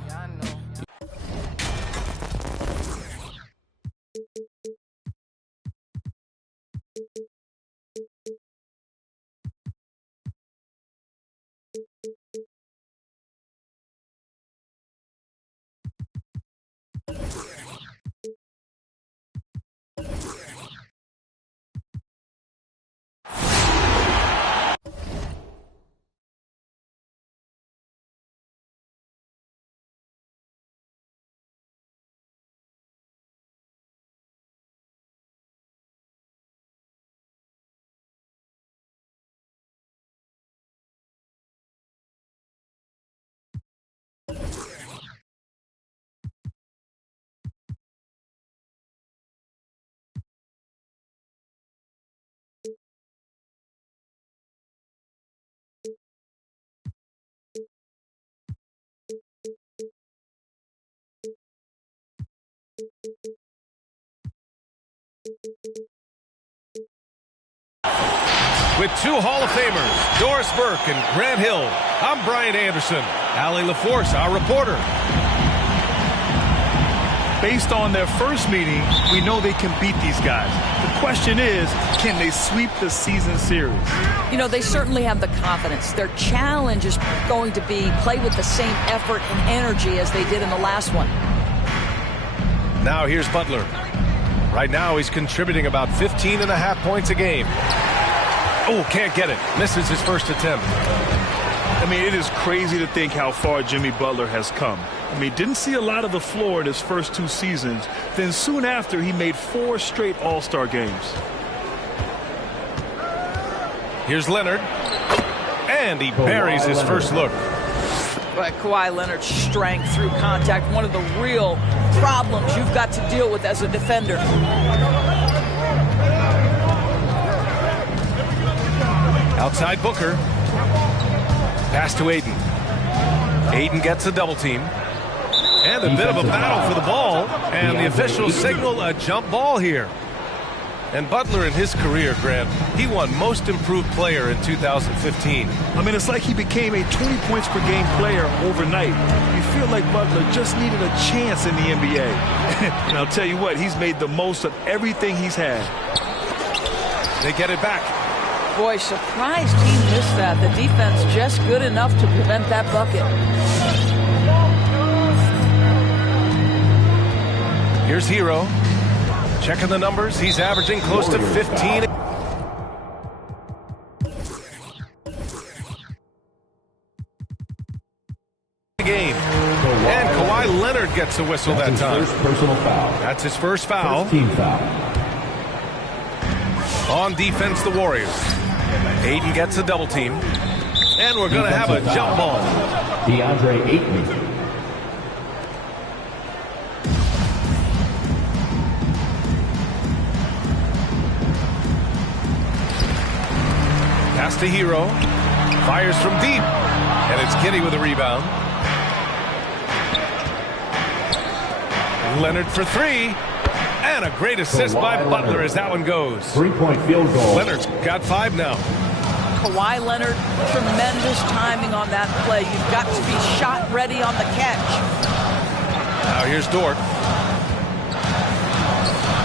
With two Hall of Famers, Doris Burke and Grant Hill, I'm Brian Anderson. Allie LaForce, our reporter. Based on their first meeting, we know they can beat these guys. The question is, can they sweep the season series? You know, they certainly have the confidence. Their challenge is going to be play with the same effort and energy as they did in the last one. Now here's Butler. Right now he's contributing about 15.5 points a game. Oh, can't get it. Misses his first attempt. I mean, it is crazy to think how far Jimmy Butler has come. I mean, didn't see a lot of the floor in his first 2 seasons. Then soon after, he made 4 straight All-Star games. Here's Leonard. And he buries his first look. But Kawhi Leonard's strength through contact, one of the real problems you've got to deal with as a defender. Outside Booker. Pass to Aiden. Aiden gets a double team. And a bit of a battle for the ball. And the officials signal a jump ball here. And Butler in his career, Grant, he won Most Improved Player in 2015. I mean, it's like he became a 20 points per game player overnight. You feel like Butler just needed a chance in the NBA. And I'll tell you what, he's made the most of everything he's had. They get it back. Boy, surprised he missed that. The defense just good enough to prevent that bucket. Here's Hero. Checking the numbers. He's averaging close to 15. Game. And Kawhi Leonard gets a whistle that time. That's his first foul. Team foul. On defense, the Warriors. Aiden gets a double team. And we're going to have a jump ball. DeAndre Ayton. Pass to Hero. Fires from deep. And it's Giddey with a rebound. Leonard for three. And a great assist by Butler as that one goes. 3-point field goal. Leonard's got 5 now. Kawhi Leonard, tremendous timing on that play. You've got to be shot ready on the catch. Now here's Dort.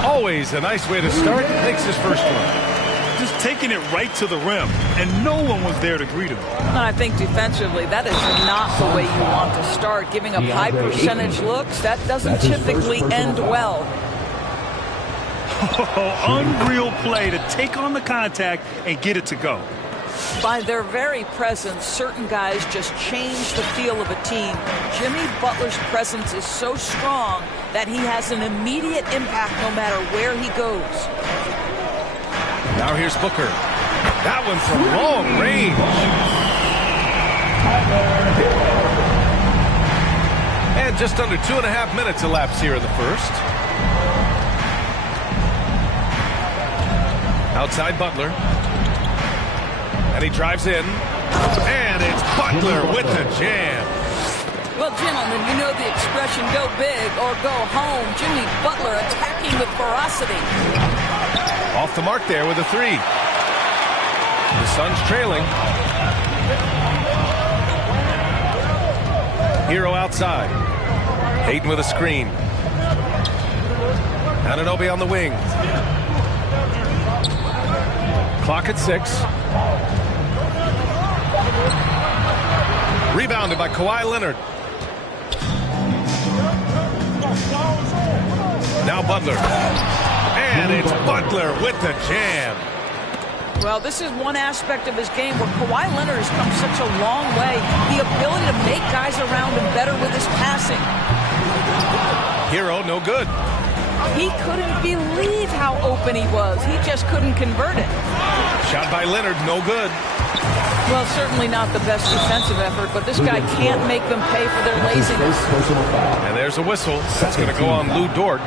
Always a nice way to start. Makes his first one. Just taking it right to the rim, and no one was there to greet him. And I think defensively, that is not the way you want to start. Giving up high percentage looks, that doesn't typically end well. Unreal play to take on the contact and get it to go. By their very presence, certain guys just change the feel of a team. Jimmy Butler's presence is so strong that he has an immediate impact no matter where he goes. Now here's Booker. That one from long range. And just under 2.5 minutes elapsed here in the first. Outside Butler. And he drives in. And it's Butler with the jam. Well, gentlemen, you know the expression go big or go home. Jimmy Butler attacking with ferocity. Off the mark there with a 3. The Suns trailing. Hero outside. Ayton with a screen. Anunoby on the wing. Clock at 6. Rebounded by Kawhi Leonard. Now Butler. And it's Butler with the jam. Well, this is one aspect of his game where Kawhi Leonard has come such a long way. The ability to make guys around him better with his passing. Hero, no good. He couldn't believe how open he was. He just couldn't convert it. Shot by Leonard, no good. Well, certainly not the best defensive effort, but this guy can't make them pay for their laziness. And there's a whistle. That's going to go on Lou Dort.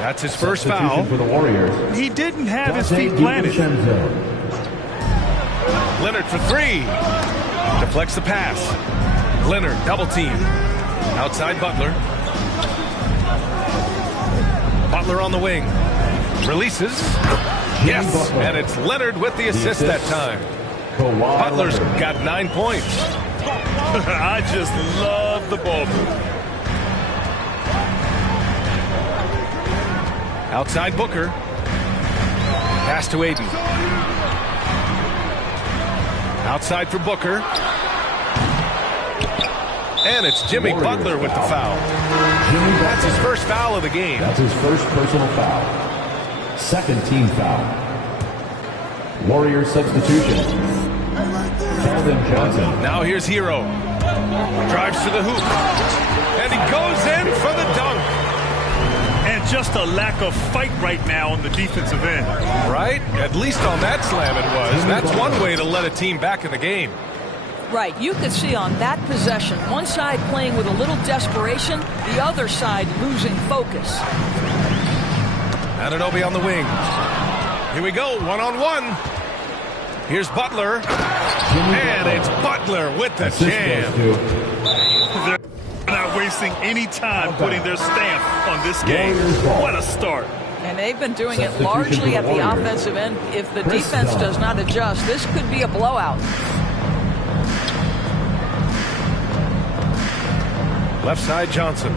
That's his first foul. For the Warriors. He didn't have his feet planted. Leonard for 3. Deflects the pass. Leonard double team. Outside Butler. Butler on the wing. Releases. Yes, and it's Leonard with the assist that time. Butler's got 9 points. I just love the ball move. Outside Booker. Pass to Ayton. Outside for Booker. And it's Jimmy Butler with the foul. That's his first foul of the game. That's his first personal foul. Second team foul. Warriors substitution. Keldon Johnson. Now here's Hero. Drives to the hoop. And he goes in for the dunk. And just a lack of fight right now on the defensive end. Right? At least on that slam it was. That's one way to let a team back in the game. Right. You could see on that possession, one side playing with a little desperation, the other side losing focus. Anunoby on the wing. Here we go, one-on-one. Here's Butler. And it's Butler with the jam. They're not wasting any time putting their stamp on this game. What a start. And they've been doing it largely at the offensive end. If the defense does not adjust, this could be a blowout. Left side Johnson.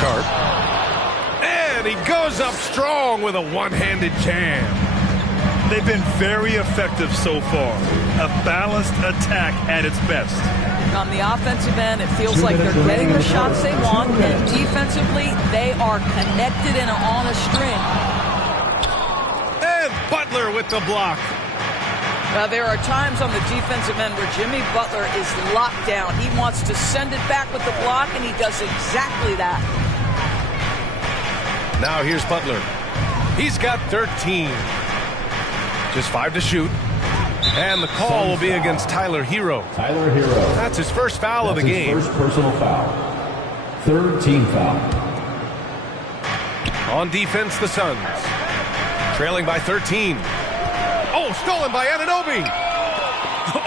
Sharp. And he goes up strong with a one-handed jam. They've been very effective so far. A balanced attack at its best. On the offensive end, it feels like they're getting the shots they want, and defensively, they are connected and on a string. And Butler with the block. Now, there are times on the defensive end where Jimmy Butler is locked down. He wants to send it back with the block, and he does exactly that. Now here's Butler. He's got 13. Just 5 to shoot. And the call will be against Tyler Hero. Tyler Hero. That's his first foul of the game. First personal foul. Third team foul. On defense, the Suns. Trailing by 13. Oh, stolen by Anunoby.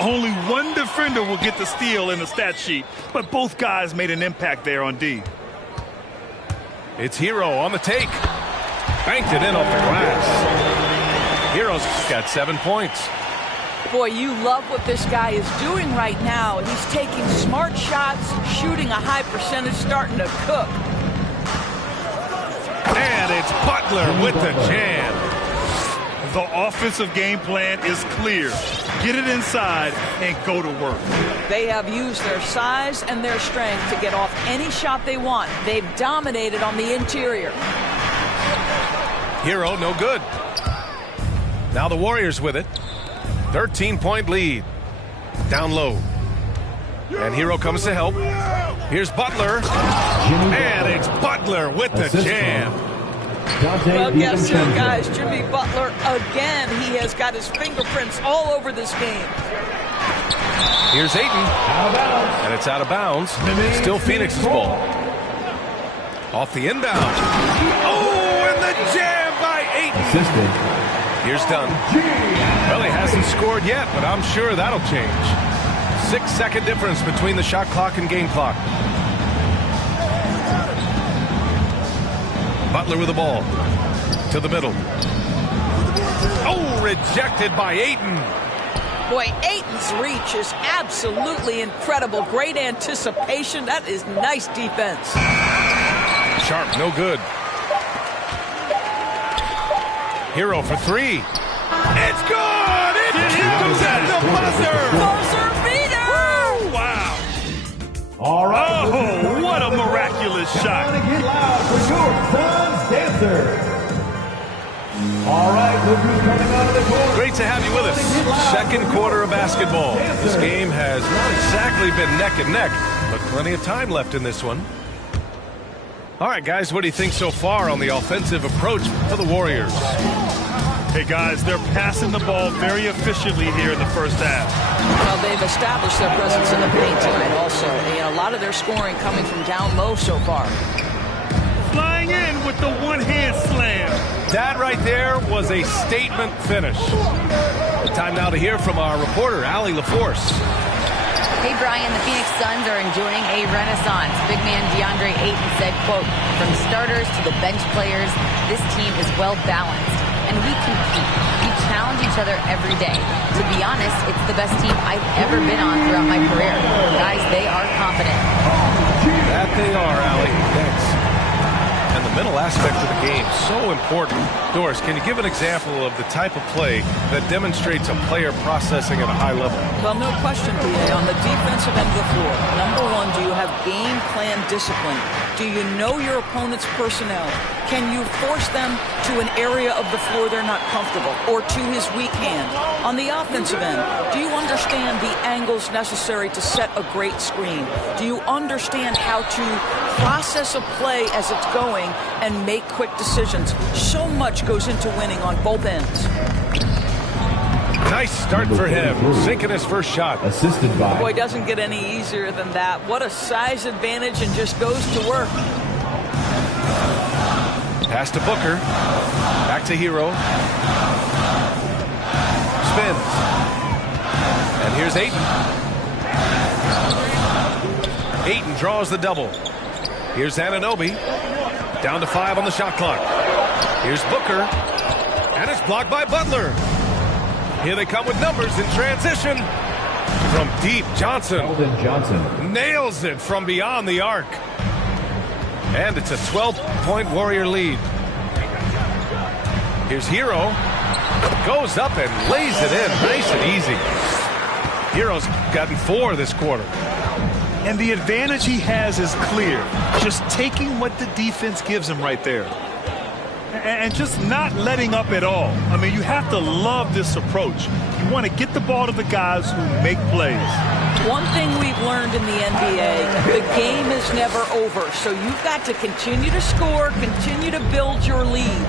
Only one defender will get the steal in the stat sheet, but both guys made an impact there on D. It's Hero on the take. Banked it in off the glass. Hero's got 7 points. Boy, you love what this guy is doing right now. He's taking smart shots, shooting a high percentage, starting to cook. And it's Butler with the jam. The offensive game plan is clear. Get it inside and go to work. They have used their size and their strength to get off any shot they want. They've dominated on the interior. Hero, no good. Now the Warriors with it. 13-point lead. Down low. And Hero comes to help. Here's Butler. And it's Butler with the jam. Well, guess who, guys? Jimmy Butler, again, he has got his fingerprints all over this game. Here's Ayton. And it's out of bounds. Still Phoenix's ball. Off the inbound. Oh, and the jam by Ayton. Here's Dunn. Well, he hasn't scored yet, but I'm sure that'll change. 6-second difference between the shot clock and game clock. Butler with the ball. To the middle. Oh, rejected by Ayton. Boy, Ayton's reach is absolutely incredible. Great anticipation. That is nice defense. Sharp, no good. Hero for three. It's good! It comes at the buzzer! Buzzer beater! Woo, wow. All right. Oh, what a miraculous shot. Get loud for your son's dancer. All right, look who's coming out of the court. Great to have you with us. Second quarter of basketball. This game has not exactly been neck and neck, but plenty of time left in this one. All right, guys, what do you think so far on the offensive approach for the Warriors? Hey, guys, they're passing the ball very efficiently here in the first half. Well, they've established their presence in the paint tonight also. A lot of their scoring coming from down low so far. Flying in with the one-hand slam. That right there was a statement finish. Time now to hear from our reporter, Allie LaForce. Hey, Brian, the Phoenix Suns are enjoying a renaissance. Big man DeAndre Ayton said, quote, from starters to the bench players, this team is well-balanced, and we compete. We challenge each other every day. To be honest, it's the best team I've ever been on throughout my career. Guys, they are confident. That they are, Allie. Thanks. And the mental aspect of the game, so important. Doris, can you give an example of the type of play that demonstrates a player processing at a high level? Well, no question, P.A. On the defensive end of the floor, number one, do you have game plan discipline? Do you know your opponent's personnel? Can you force them to an area of the floor they're not comfortable or to his weak hand? On the offensive end, do you understand the angles necessary to set a great screen? Do you understand how to process a play as it's going and make quick decisions? So much goes into winning on both ends. Nice start for him, sinking his first shot. Assisted by. Boy, doesn't get any easier than that. What a size advantage, and just goes to work. Pass to Booker. Back to Hero. Spins. And here's Ayton. Ayton draws the double. Here's Anunoby. Down to 5 on the shot clock. Here's Booker. And it's blocked by Butler. Here they come with numbers in transition. From deep, Johnson. Nails it from beyond the arc. And it's a 12-point Warrior lead. Here's Hero. Goes up and lays it in. Nice and easy. Hero's gotten 4 this quarter. And the advantage he has is clear. Just taking what the defense gives him right there. And just not letting up at all. I mean, you have to love this approach. You want to get the ball to the guys who make plays. One thing we've learned in the NBA, the game is never over. So you've got to continue to score, continue to build your lead.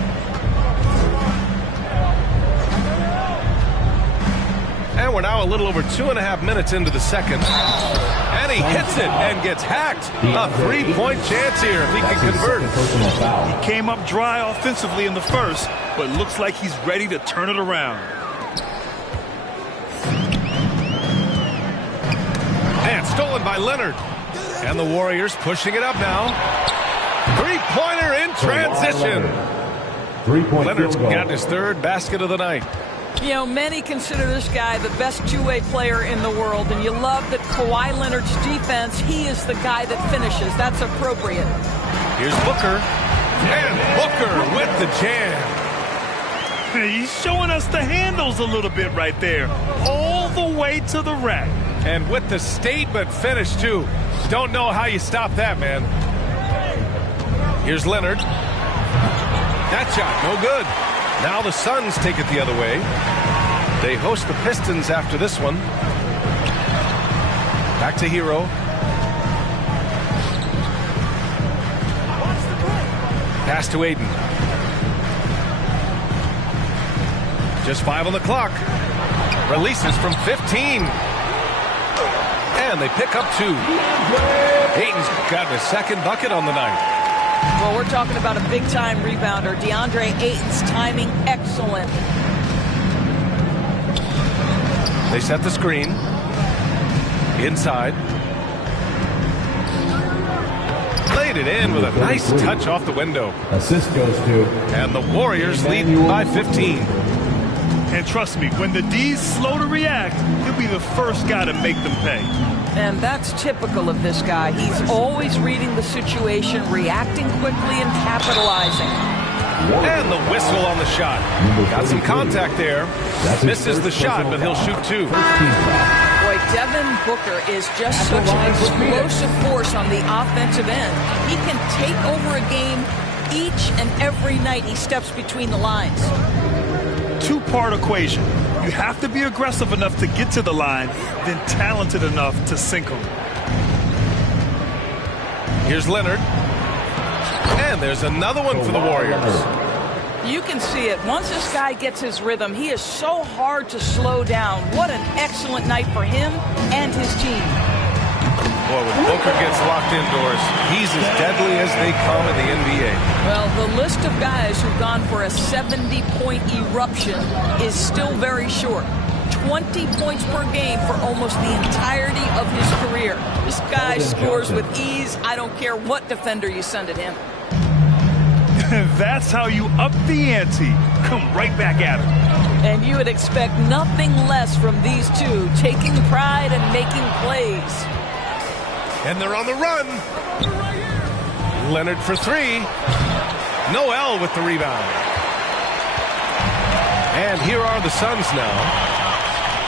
And we're now a little over 2.5 minutes into the second. And he hits it and gets hacked. A 3-point chance here if he can convert. He came up dry offensively in the first, but looks like he's ready to turn it around. And stolen by Leonard. And the Warriors pushing it up now. Three-pointer in transition. Leonard's got his third basket of the night. You know, many consider this guy the best two-way player in the world, and you love that Kawhi Leonard's defense, he is the guy that finishes. That's appropriate. Here's Booker. And Booker with the jam. He's showing us the handles a little bit right there. All the way to the rack. And with the statement finish, too. Don't know how you stop that, man. Here's Leonard. That shot, no good. Now the Suns take it the other way. They host the Pistons after this one. Back to Hero. Pass to Aiden. Just 5 on the clock. Releases from 15. And they pick up 2. Aiden's got his second bucket on the night. Well, we're talking about a big-time rebounder. DeAndre Ayton's timing, excellent. They set the screen. Inside. Laid it in with a nice touch off the window. Assist goes to. And the Warriors lead by 15. And trust me, when the D's slow to react, he'll be the first guy to make them pay. And that's typical of this guy. He's always reading the situation, reacting quickly, and capitalizing. And the whistle on the shot. Got some contact there. Misses the shot, but he'll shoot 2. Boy, Devin Booker is just such an explosive force on the offensive end. He can take over a game each and every night he steps between the lines. Two-part equation. You have to be aggressive enough to get to the line, then talented enough to sink them. Here's Leonard. And there's another one for the Warriors. You can see it. Once this guy gets his rhythm, he is so hard to slow down. What an excellent night for him and his team. Boy, when Booker gets locked indoors, he's as deadly as they come in the NBA. Well, the list of guys who've gone for a 70-point eruption is still very short. 20 points per game for almost the entirety of his career. This guy scores with ease. I don't care what defender you send at him. That's how you up the ante. Come right back at him. And you would expect nothing less from these two, taking pride and making plays. And they're on the run. Leonard for 3. Noel with the rebound. And here are the Suns now.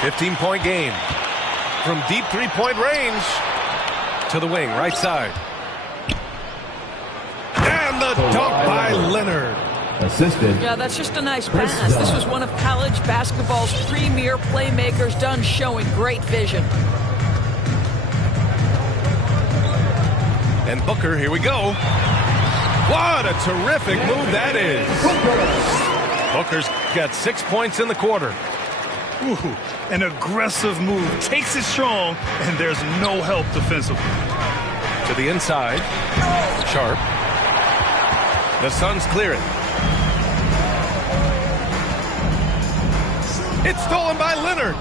15-point game. From deep three-point range to the wing, right side. And the dunk by Leonard. Assisted. Yeah, that's just a nice pass. This was one of college basketball's premier playmakers, done showing great vision. And Booker, here we go. What a terrific move that is. Booker's got 6 points in the quarter. Ooh, an aggressive move. Takes it strong, and there's no help defensively. To the inside. Sharp. The Suns clear it. It's stolen by Leonard.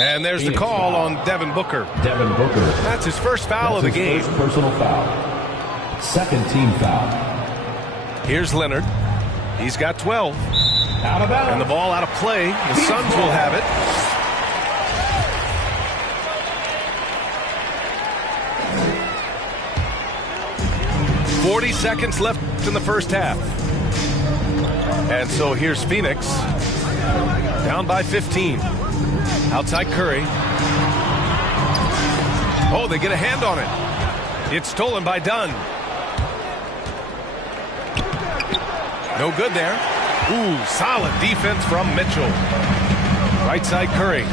And there's the call on Devin Booker. Devin Booker. That's his first foul of the game. First personal foul. Second team foul. Here's Leonard. He's got 12. Out of bounds. And the ball out of play. The Suns will have it. .40 seconds left in the first half. And so here's Phoenix. Down by 15. Outside Curry. Oh, they get a hand on it. It's stolen by Dunn. No good there. Ooh, solid defense from Mitchell. Right side Curry.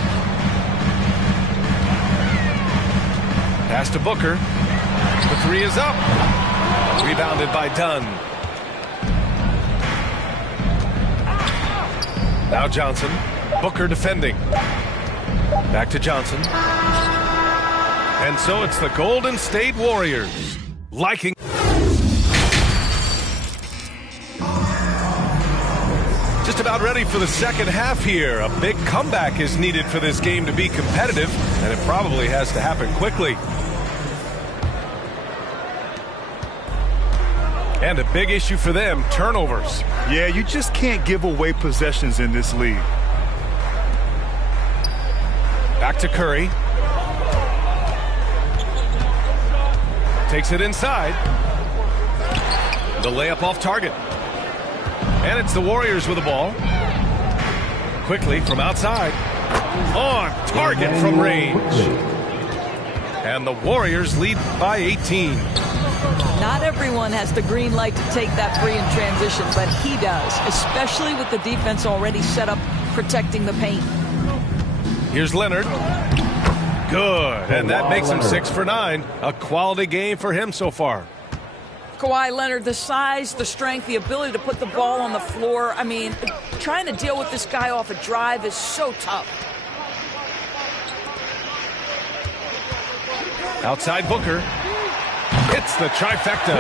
Pass to Booker. The 3 is up. Rebounded by Dunn. Now Johnson. Booker defending. Back to Johnson. And so it's the Golden State Warriors liking. Just about ready for the second half here. A big comeback is needed for this game to be competitive, and it probably has to happen quickly. And a big issue for them, turnovers. Yeah, you just can't give away possessions in this league. Back to Curry. Takes it inside. The layup off target. And it's the Warriors with the ball. Quickly from outside. On target from range. And the Warriors lead by 18. Not everyone has the green light to take that three in transition, but he does, especially with the defense already set up protecting the paint. Here's Leonard. Good, and that makes him 6 for 9. A quality game for him so far. Kawhi Leonard, the size, the strength, the ability to put the ball on the floor. I mean, trying to deal with this guy off a drive is so tough. Outside Booker. It's the trifecta.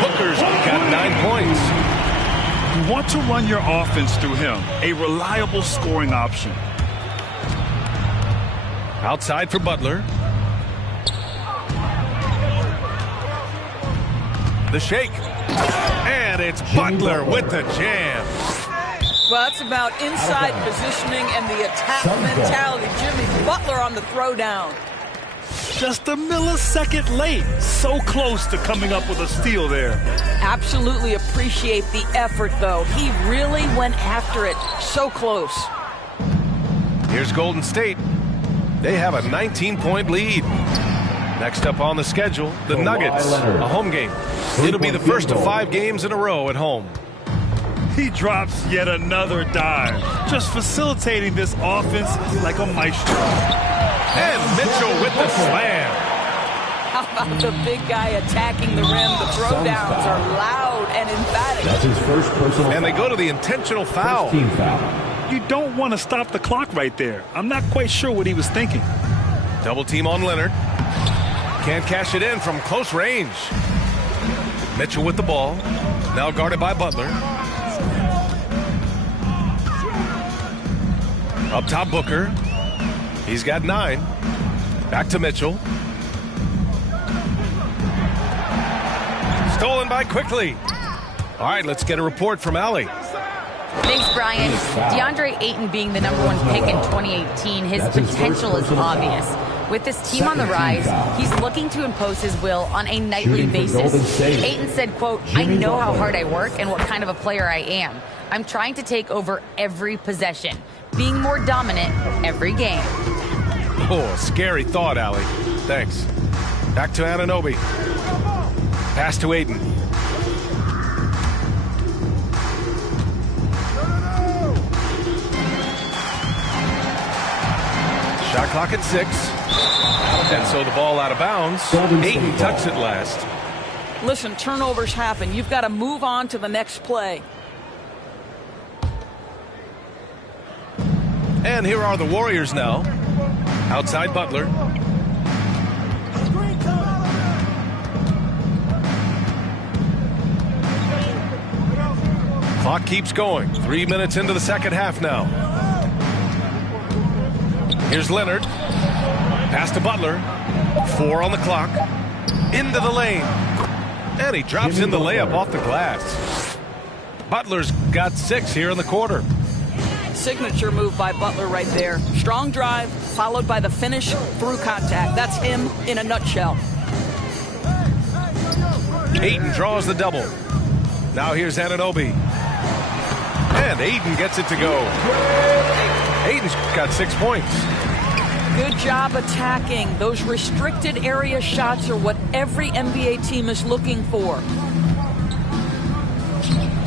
Booker's got 9 points. You want to run your offense through him. A reliable scoring option. Outside for Butler. The shake. And it's Butler with the jam. Well, that's about inside positioning and the attack mentality. Jimmy Butler on the throwdown. Just a millisecond late. So close to coming up with a steal there. Absolutely appreciate the effort, though. He really went after it. So close. Here's Golden State. They have a 19-point lead. Next up on the schedule, the Nuggets, a home game. It'll be the first of 5 games in a row at home. He drops yet another dive, just facilitating this offense like a maestro. And Mitchell with the slam. How about the big guy attacking the rim? The throwdowns are loud and emphatic. That's his first personal And they go to the intentional foul. Team foul. You don't want to stop the clock right there. I'm not quite sure what he was thinking. Double team on Leonard. Can't cash it in from close range. Mitchell with the ball. Now guarded by Butler. Up top, Booker. He's got 9. Back to Mitchell. Stolen by Quickly. All right, let's get a report from Allie. Thanks, Brian. DeAndre Ayton being the #1 pick in 2018, his potential is obvious. With this team on the rise, he's looking to impose his will on a nightly basis. Ayton said, quote, "I know how hard I work and what kind of a player I am. I'm trying to take over every possession, being more dominant every game." Oh, scary thought, Allie. Thanks. Back to Anunoby. Pass to Ayton. Shot clock at 6. And so the ball out of bounds. Ayton tucks it last. Listen, turnovers happen. You've got to move on to the next play. And here are the Warriors now. Outside Butler. Clock keeps going. 3 minutes into the second half now. Here's Leonard. Pass to Butler. 4 on the clock. Into the lane. And he drops in the layup off the glass. Butler's got 6 here in the quarter. Signature move by Butler right there. Strong drive, followed by the finish through contact. That's him in a nutshell. Ayton draws the double. Now here's Anunoby. And Ayton gets it to go. Ayton's got 6 points. Good job attacking. Those restricted area shots are what every NBA team is looking for.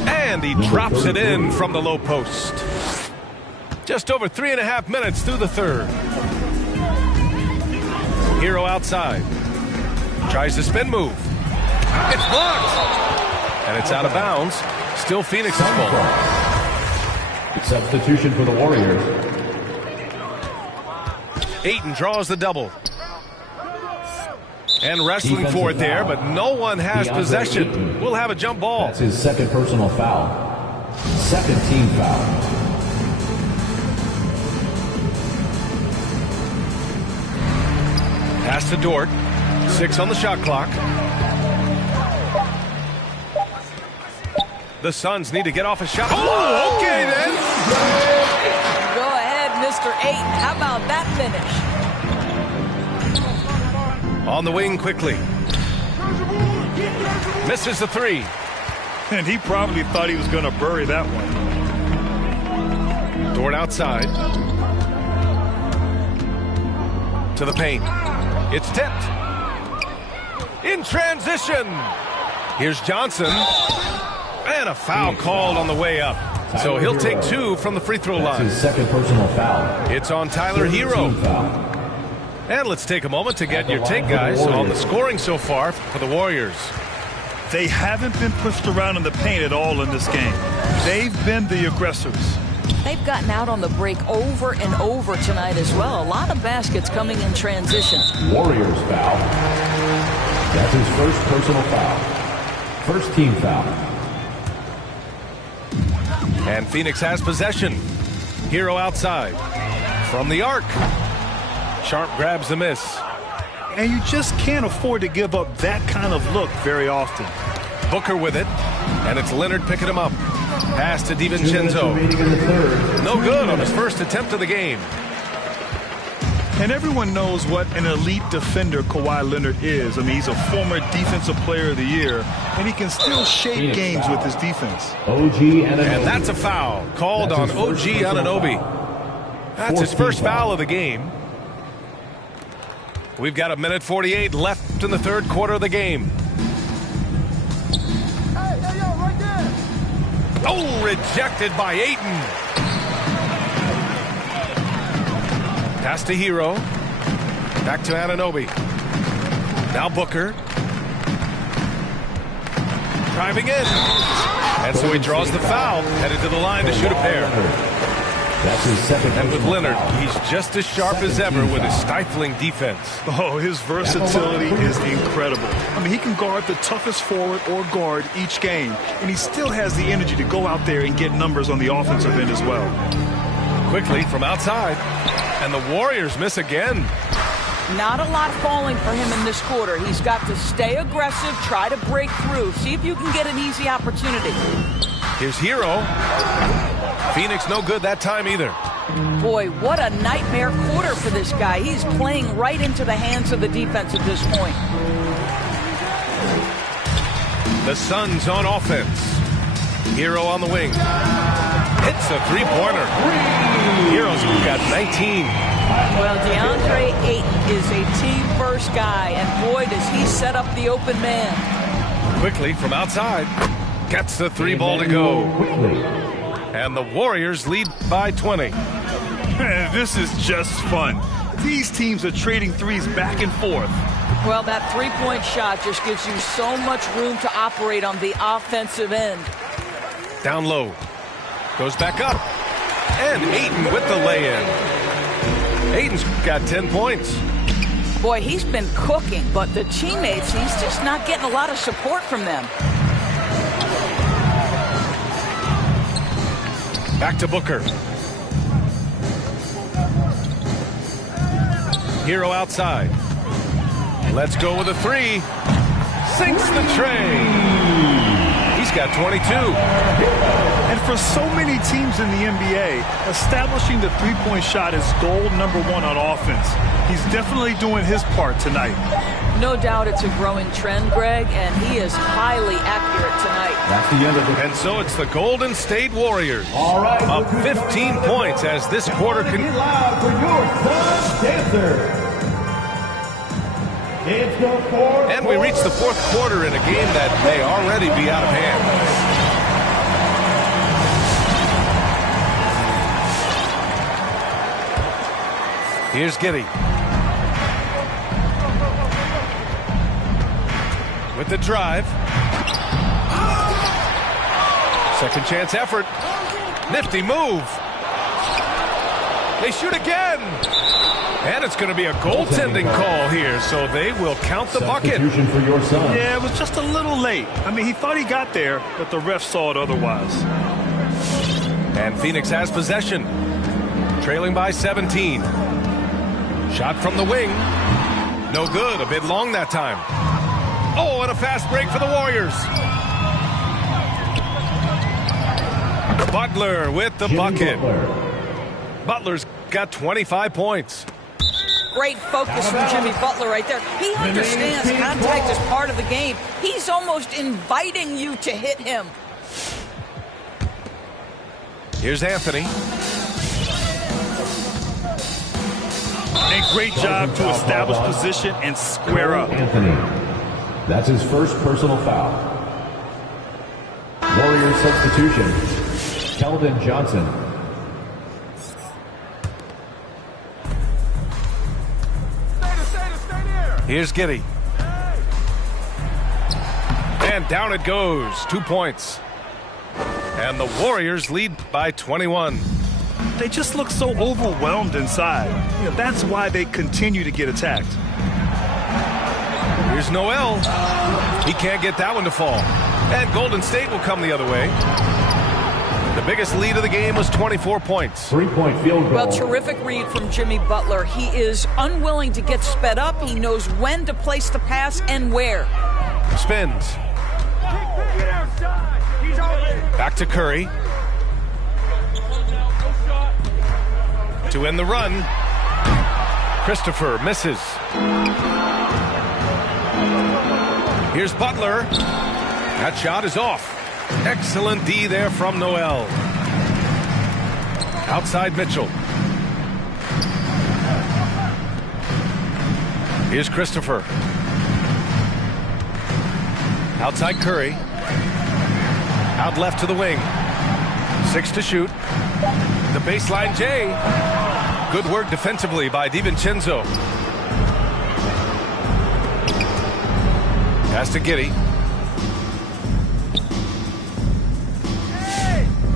And he drops it in from the low post. Just over 3.5 minutes through the third. Hero outside. Tries the spin move. It's blocked. And it's out of bounds. Still Phoenix's ball. Substitution for the Warriors. Ayton draws the double. And wrestling for it there, but no one has possession. We'll have a jump ball. That's his second personal foul. Second team foul. Pass to Dort. 6 on the shot clock. The Suns need to get off a shot. Oh, okay then. Go ahead, Mr. Ayton. How about that finish? On the wing quickly. Misses the three. And he probably thought he was going to bury that one. Dort outside. To the paint. It's tipped. In transition. Here's Johnson. And a foul called on the way up. So he'll take 2 from the free throw line. That's his second personal foul. It's on Tyler Hero. And let's take a moment to get your take, guys, on the scoring so far for the Warriors. They haven't been pushed around in the paint at all in this game. They've been the aggressors. They've gotten out on the break over and over tonight as well. A lot of baskets coming in transition. Warriors foul. That's his first personal foul. First team foul. And Phoenix has possession. Hero outside. From the arc. Sharp grabs the miss. And you just can't afford to give up that kind of look very often. Booker with it. And it's Leonard picking him up. Pass to DiVincenzo. No good on his first attempt of the game. And everyone knows what an elite defender Kawhi Leonard is. I mean, he's a former Defensive Player of the Year, and he can still shape games with his defense. OG Anunoby. And that's a foul called on OG Anunoby. That's his first foul of the game. We've got 1:48 left in the third quarter of the game. Oh, rejected by Ayton. Pass to Hero. Back to Anunoby. Now Booker. Driving in. And so he draws the foul. Headed to the line to shoot a pair. That's his second. And with Leonard, he's just as sharp as ever with his stifling defense. Oh, his versatility is incredible. I mean, he can guard the toughest forward or guard each game, and he still has the energy to go out there and get numbers on the offensive end as well. Quickly from outside, and the Warriors miss again. Not a lot falling for him in this quarter. He's got to stay aggressive, try to break through, see if you can get an easy opportunity. Here's Hero. Phoenix no good that time either. Boy, what a nightmare quarter for this guy. He's playing right into the hands of the defense at this point. The Suns on offense. Hero on the wing. Hits a three-pointer. Hero's got 19. Well, DeAndre Ayton is a team-first guy, and boy, does he set up the open man. Quickly from outside. Gets the three ball to go. And the Warriors lead by 20. This is just fun. These teams are trading threes back and forth. Well, that three-point shot just gives you so much room to operate on the offensive end. Down low. Goes back up. And Ayton with the lay-in. Ayton's got 10 points. Boy, he's been cooking, but the teammates, he's just not getting a lot of support from them. Back to Booker. Hero outside. Let's go with a three. Sinks the tray. He's got 22. And for so many teams in the NBA, establishing the three-point shot is goal number one on offense. He's definitely doing his part tonight. No doubt it's a growing trend, Greg, and he is highly accurate tonight. That's the end of it. And so it's the Golden State Warriors. All right, up 15 points as this quarter can get loud for your Suns Dancer. And we reach the fourth quarter in a game that may already be out of hand. Here's Giddey. With the drive. Second chance effort. Nifty move. They shoot again. And it's going to be a goaltending call here, so they will count the bucket. For your son. Yeah, it was just a little late. I mean, he thought he got there, but the ref saw it otherwise. And Phoenix has possession, trailing by 17. Shot from the wing. No good. A bit long that time. Oh, and a fast break for the Warriors. Butler with the bucket. Butler's got 25 points. Great focus from Jimmy Butler right there. He understands contact is part of the game. He's almost inviting you to hit him. Here's Anthony. A great job to establish position and square up. Anthony. That's his first personal foul. Warriors substitution. Keldon Johnson. Here's Giddey. And down it goes. 2 points. And the Warriors lead by 21. They just look so overwhelmed inside. That's why they continue to get attacked. Here's Noel. He can't get that one to fall. And Golden State will come the other way. The biggest lead of the game was 24 points. 3-point field goal. Well, terrific read from Jimmy Butler. He is unwilling to get sped up. He knows when to place the pass and where. Spins. Back to Curry. To end the run. Christopher misses. Here's Butler. That shot is off. Excellent D there from Noel. Outside Mitchell. Here's Christopher. Outside Curry. Out left to the wing. 6 to shoot. The baseline J. Good work defensively by DiVincenzo. Pass to Giddey.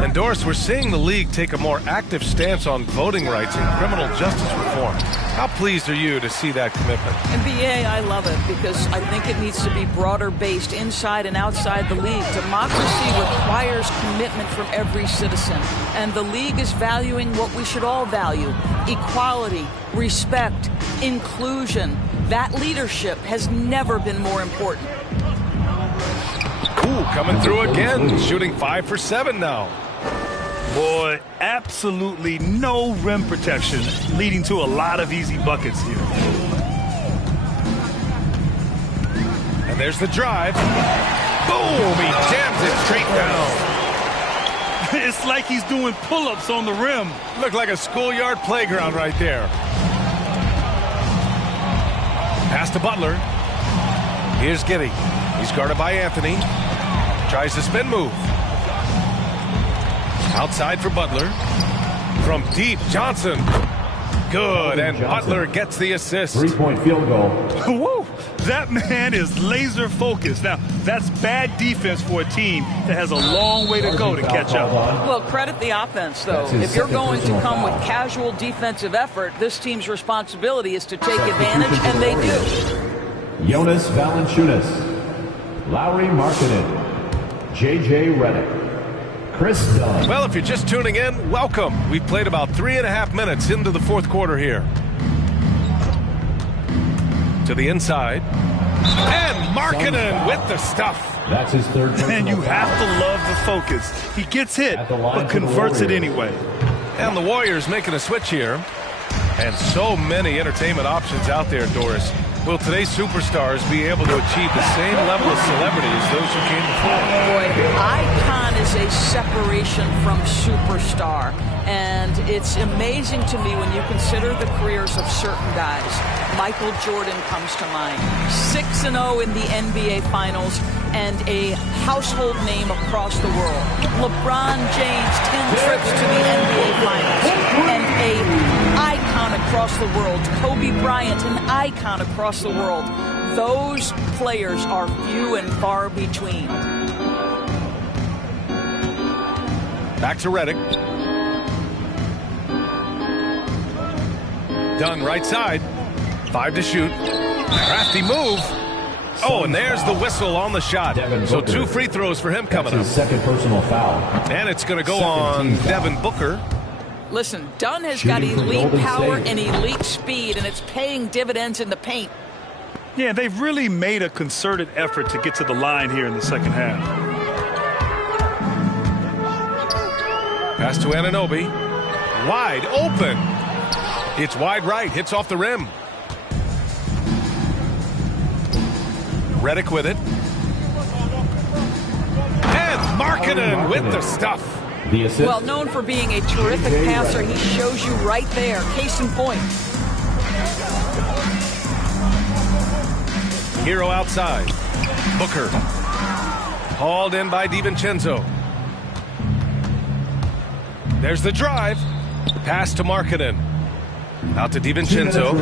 And Doris, we're seeing the league take a more active stance on voting rights and criminal justice reform. How pleased are you to see that commitment? NBA, I love it because I think it needs to be broader based inside and outside the league. Democracy requires commitment from every citizen. And the league is valuing what we should all value: equality, respect, inclusion. That leadership has never been more important. Ooh, coming through again, shooting 5 for 7 now. Boy, absolutely no rim protection, leading to a lot of easy buckets here. And there's the drive. Boom! He jams it straight down. It's like he's doing pull-ups on the rim. Looked like a schoolyard playground right there. Pass to Butler. Here's Giddey. He's guarded by Anthony. Tries the spin move. Outside for Butler. From deep, Johnson. Good, and Butler gets the assist. 3-point field goal. Woo! That man is laser focused. Now, that's bad defense for a team that has a long way to go to catch up. Well, credit the offense, though. If you're going to come with casual defensive effort, this team's responsibility is to take advantage, and they do. Jonas Valanciunas. Lauri Markkanen. J.J. Redick. Chris Dunn. Well, if you're just tuning in, welcome. We've played about 3.5 minutes into the fourth quarter here. To the inside. And Markkanen with the stuff. That's his third. And you have to love the focus. He gets hit, but converts it anyway. And the Warriors making a switch here. And so many entertainment options out there, Doris. Will today's superstars be able to achieve the same level of celebrity as those who came before? Boy, icon is a separation from superstar. And it's amazing to me when you consider the careers of certain guys. Michael Jordan comes to mind. 6-0 in the NBA Finals and a household name across the world. LeBron James, 10 trips to the NBA Finals. And an icon across the world. Kobe Bryant, an icon across the world. Those players are few and far between. Back to Redick. Dunn right side. 5 to shoot. Crafty move. Oh, and there's the whistle on the shot. So 2 free throws for him coming up. Second personal foul. And it's going to go on Devin Booker. Listen, Dunn has got elite power and elite speed, and it's paying dividends in the paint. Yeah, they've really made a concerted effort to get to the line here in the second half. Pass to Anunoby. Wide open. It's wide right. Hits off the rim. Redick with it. And Markkanen with the stuff. Well, known for being a terrific passer, he shows you right there. Case in point. Hero outside. Booker. Hauled in by DiVincenzo. There's the drive. Pass to Markkanen. Out to DiVincenzo.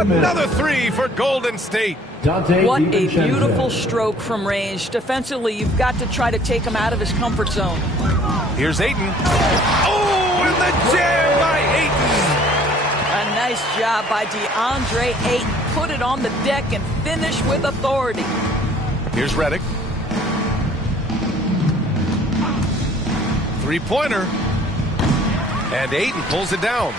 Another 3 for Golden State. What a beautiful stroke from range. Defensively, you've got to try to take him out of his comfort zone. Here's Ayton. Oh, and the jam by Ayton. A nice job by DeAndre Ayton. Put it on the deck and finish with authority. Here's Redick. 3-pointer. And Ayton pulls it down.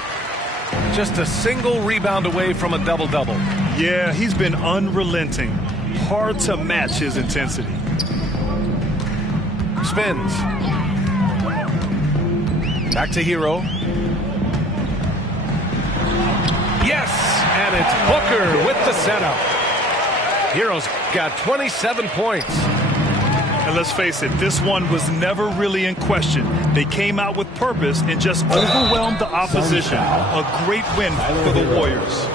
Just a single rebound away from a double-double. Yeah, he's been unrelenting. Hard to match his intensity. Spins. Back to Hero. Yes, and it's Booker with the setup. Hero's got 27 points. And let's face it, this one was never really in question. They came out with purpose and just overwhelmed the opposition. A great win for the Warriors.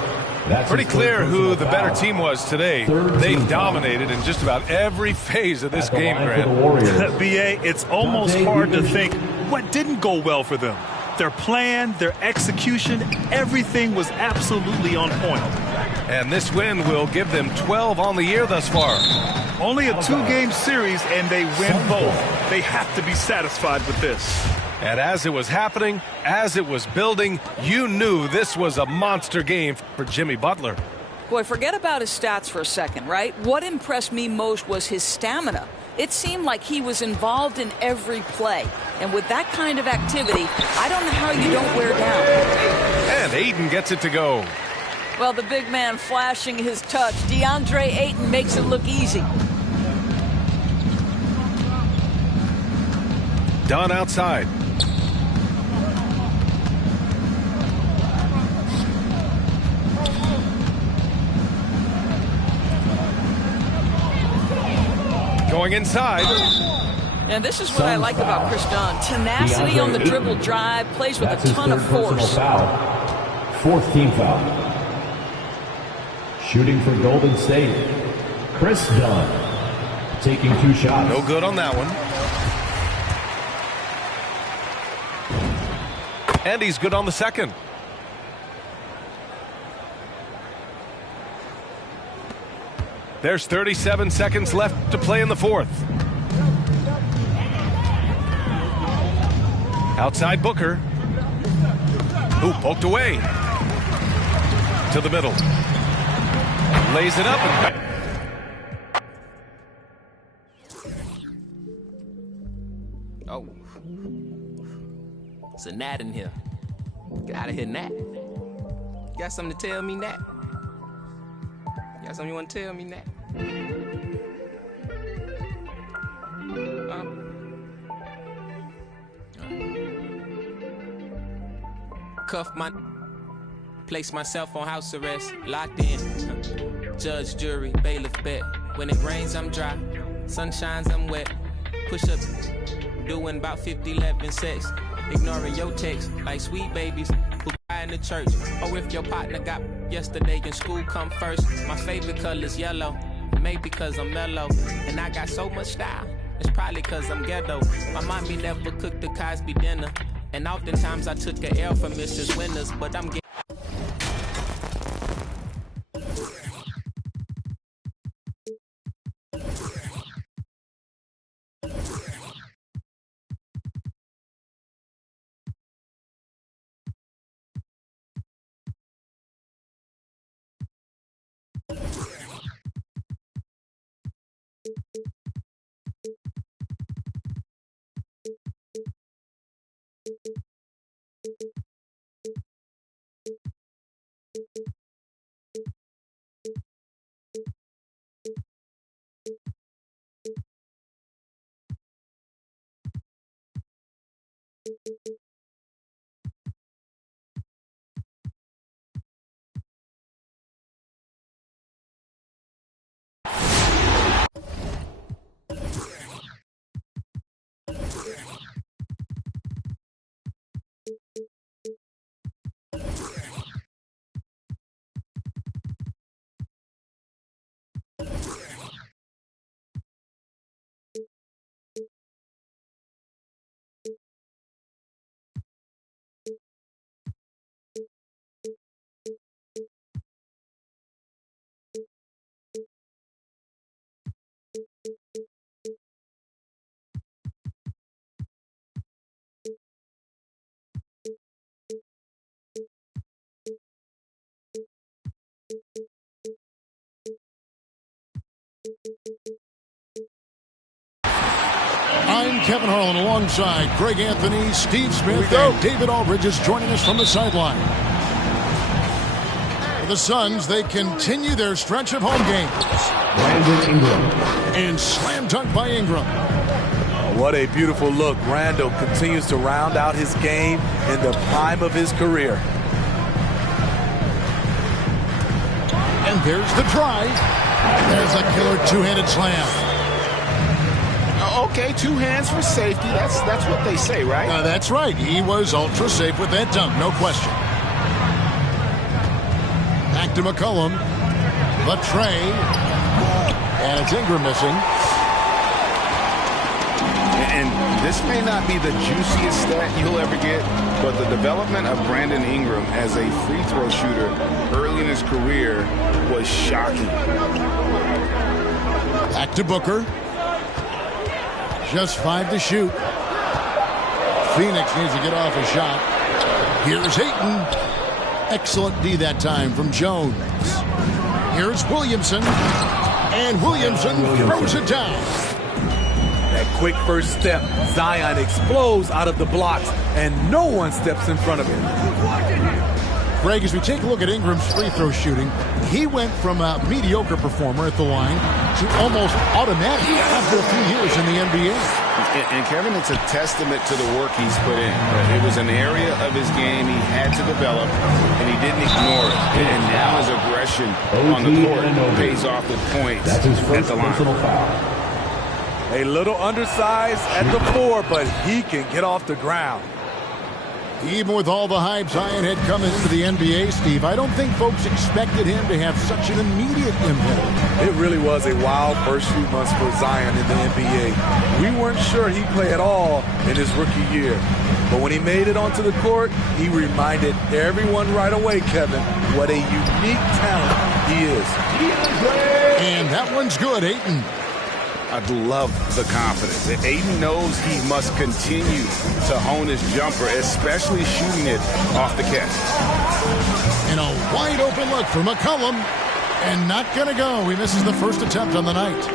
Pretty clear who the better team was today. They dominated in just about every phase of this game, Grant. BA, it's almost hard to think what didn't go well for them. Their plan, their execution, everything was absolutely on point. And this win will give them 12 on the year thus far. Only a 2-game series, and they win both. They have to be satisfied with this. And as it was happening, as it was building, you knew this was a monster game for Jimmy Butler. Boy, forget about his stats for a second, right? What impressed me most was his stamina. It seemed like he was involved in every play. And with that kind of activity, I don't know how you don't wear down. And Ayton gets it to go. Well, the big man flashing his touch. DeAndre Ayton makes it look easy. Dunn outside. Going inside. And this is what I like about Chris Dunn. Tenacity on the dribble drive, plays with a ton of force. Fourth team foul. Shooting for Golden State, Chris Dunn. Taking 2 shots. No good on that one. And he's good on the second. There's 37 seconds left to play in the fourth. Outside Booker. Ooh, poked away. To the middle. Lays it up and... Oh. It's a gnat in here. Get out of here, gnat. You got something to tell me, gnat? You got something you want to tell me, gnat? Cuff my... Place myself on house arrest. Locked in. Judge, jury, bailiff, bet. When it rains, I'm dry. Sun shines, I'm wet. Push up. Doing about 50-11 sex. Ignoring your text like sweet babies who cry in the church. Or if your partner got yesterday in school, come first. My favorite color's yellow. Maybe because I'm mellow. And I got so much style. It's probably because I'm ghetto. My mommy never cooked the Cosby dinner. And oftentimes I took a L from Mrs. Winters. But I'm getting... I'm Kevin Harlan alongside Greg Anthony, Steve Smith, and David Aldridge is joining us from the sideline. For the Suns, they continue their stretch of home games. Brandon Ingram. And slam dunk by Ingram. What a beautiful look. Randall continues to round out his game in the prime of his career. And there's the drive. There's a killer two-handed slam. Okay, 2 hands for safety. That's what they say, right? That's right. He was ultra safe with that dunk, no question. Back to McCollum. The tray. And it's Ingram missing. And this may not be the juiciest stat you'll ever get, but the development of Brandon Ingram as a free throw shooter early in his career was shocking. Back to Booker. Just 5 to shoot. Phoenix needs to get off a shot. Here's Ayton. Excellent D that time from Jones. Here's Williamson. And Williamson throws it down. That quick first step. Zion explodes out of the blocks, and no one steps in front of him. Greg, as we take a look at Ingram's free throw shooting, he went from a mediocre performer at the line to almost automatic after a few years in the NBA. And Kevin, it's a testament to the work he's put in. It was an area of his game he had to develop, and he didn't ignore it. And now his aggression on the court pays off with points That's his first at the line. personal foul. A little undersized at the 4, but he can get off the ground. Even with all the hype Zion had coming into the NBA, Steve, I don't think folks expected him to have such an immediate impact. It really was a wild first few months for Zion in the NBA. We weren't sure he'd play at all in his rookie year. But when he made it onto the court, he reminded everyone right away, Kevin, what a unique talent he is. And that one's good, Ayton. I love the confidence. Ayton knows he must continue to hone his jumper, especially shooting it off the catch. And a wide open look for McCollum. And not going to go. He misses the first attempt on the night.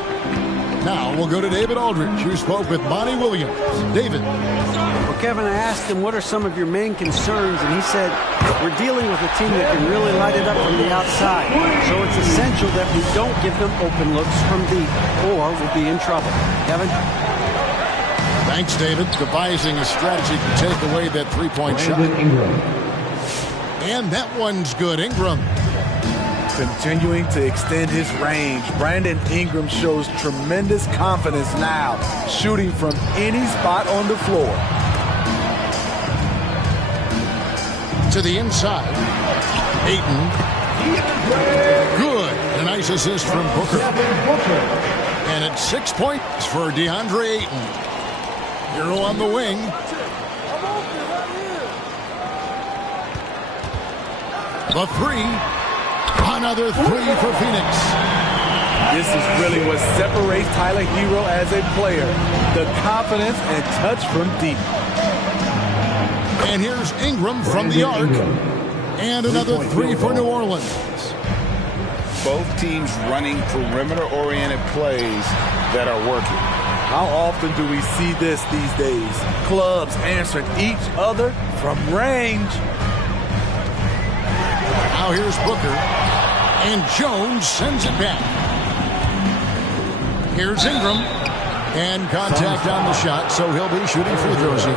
Now we'll go to David Aldridge, who spoke with Monty Williams. David. Well, Kevin, I asked him, what are some of your main concerns? And he said, we're dealing with a team that can really light it up from the outside. So it's essential that we don't give them open looks from deep, or we'll be in trouble. Kevin? Thanks, David. Devising a strategy to take away that three-point shot. Ingram. And that one's good. Ingram. Continuing to extend his range, Brandon Ingram shows tremendous confidence now, shooting from any spot on the floor. To the inside. Ayton. Good. A nice assist from Booker. And it's 6 points for DeAndre Ayton. Hero on the wing. The three. Another three for Phoenix. This is really what separates Tyler Hero as a player. The confidence and touch from deep. And here's Ingram from the arc. And another three for New Orleans. Both teams running perimeter-oriented plays that are working. How often do we see this these days? Clubs answering each other from range. Now here's Booker. And Jones sends it back. Here's Ingram. And contact on the shot, so he'll be shooting free throws here.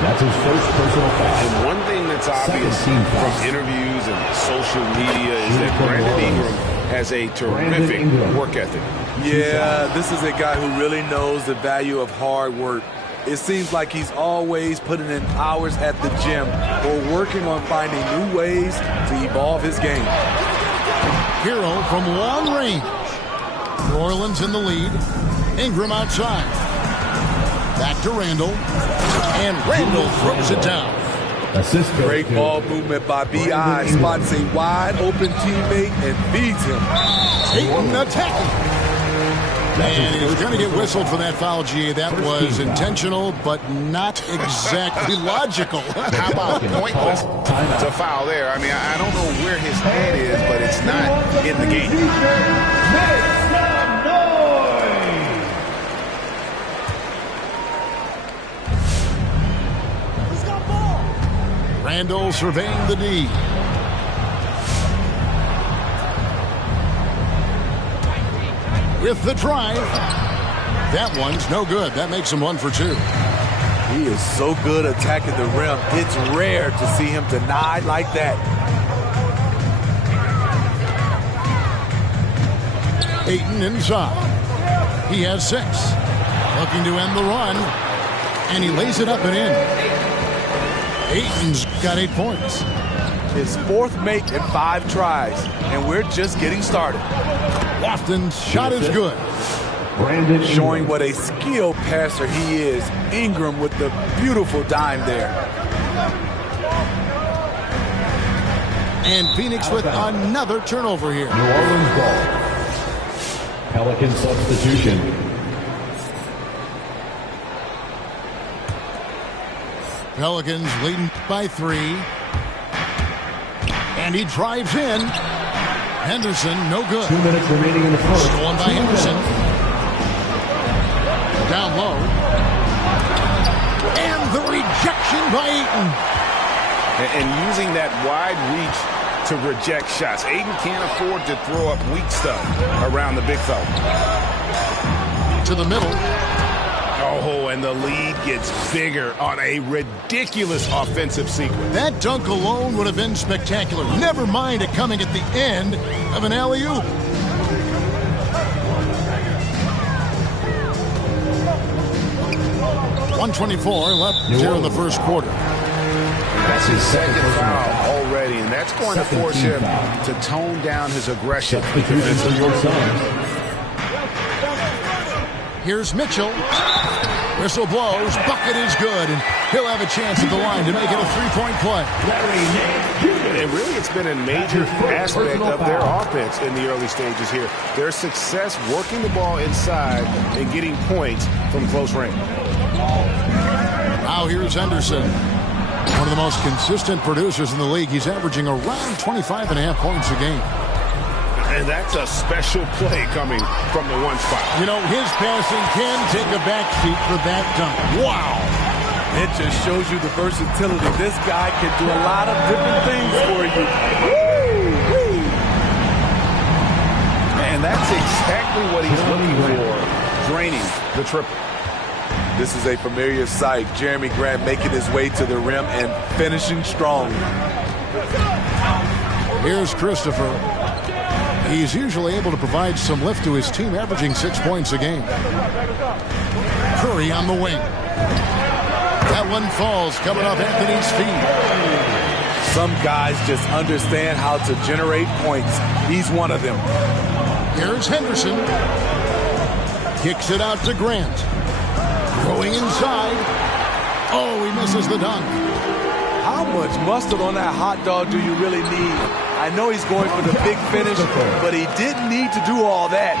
That's his first personal foul. And one thing that's obvious from interviews and social media is that Brandon Ingram has a terrific work ethic. Yeah, this is a guy who really knows the value of hard work. It seems like he's always putting in hours at the gym or working on finding new ways to evolve his game. Hero from long range. New Orleans in the lead. Ingram outside. Back to Randall. And Randall throws it down. Great ball movement by B.I. Spots a wide open teammate and feeds him. Ayton attacking. And he's going to get whistled for that foul, G. That was intentional, but not exactly logical. How about pointless? It's a foul there. I mean, I don't know where his head is, but it's not in the game. Randall surveying the D. With the drive. That one's no good. That makes him 1 for 2. He is so good attacking the rim. It's rare to see him denied like that. Ayton inside. He has 6. Looking to end the run. And he lays it up and in. Ayton's got 8 points. His 4th make in 5 tries. And we're just getting started. Lofton's shot is good. Showing what a skilled passer he is. Ingram with the beautiful dime there. And Phoenix with another turnover here. New Orleans ball. Pelican substitution. Pelicans leading by 3. And he drives in. Henderson, no good. 2 minutes remaining in the first. Stolen by Henderson. Down low. And the rejection by Ayton. And using that wide reach to reject shots. Ayton can't afford to throw up weak stuff around the big fella. To the middle. Oh, and the lead gets bigger on a ridiculous offensive sequence. That dunk alone would have been spectacular. Never mind it coming at the end of an alley-oop. .124 left here in the first quarter. That's his second foul already, and that's going to force him to tone down his aggression. Here's Mitchell. Whistle blows. Bucket is good, and he'll have a chance at the line to make it a 3-point play. And really, it's been a major aspect of their offense in the early stages here. Their success working the ball inside and getting points from close range. Now here's Henderson. One of the most consistent producers in the league. He's averaging around 25.5 points a game. And that's a special play coming from the one spot. You know, his passing can take a backseat for that dunk. Wow. It just shows you the versatility. This guy can do a lot of different things for you. Woo! And that's exactly what he's looking for, draining the triple. This is a familiar sight. Jeremy Grant making his way to the rim and finishing strong. Here's Christopher. He's usually able to provide some lift to his team, averaging 6 points a game. Curry on the wing. That one falls, coming off Anthony's feet. Some guys just understand how to generate points. He's one of them. Here's Henderson. Kicks it out to Grant. Going inside. Oh, he misses the dunk. How much mustard on that hot dog do you really need? I know he's going for the big finish, but he didn't need to do all that.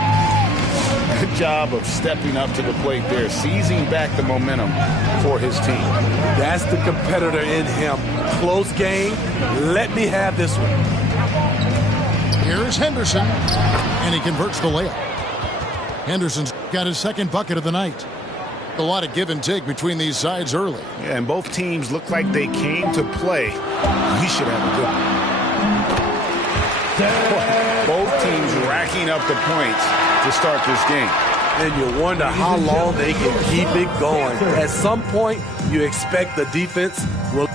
Good job of stepping up to the plate there, seizing back the momentum for his team. That's the competitor in him. Close game. Let me have this one. Here's Henderson, and he converts the layup. Henderson's got his second bucket of the night. A lot of give and take between these sides early. Yeah, and both teams look like they came to play. We should have a good one. Both teams racking up the points to start this game. And you wonder how long they can keep it going. At some point, you expect the defense will.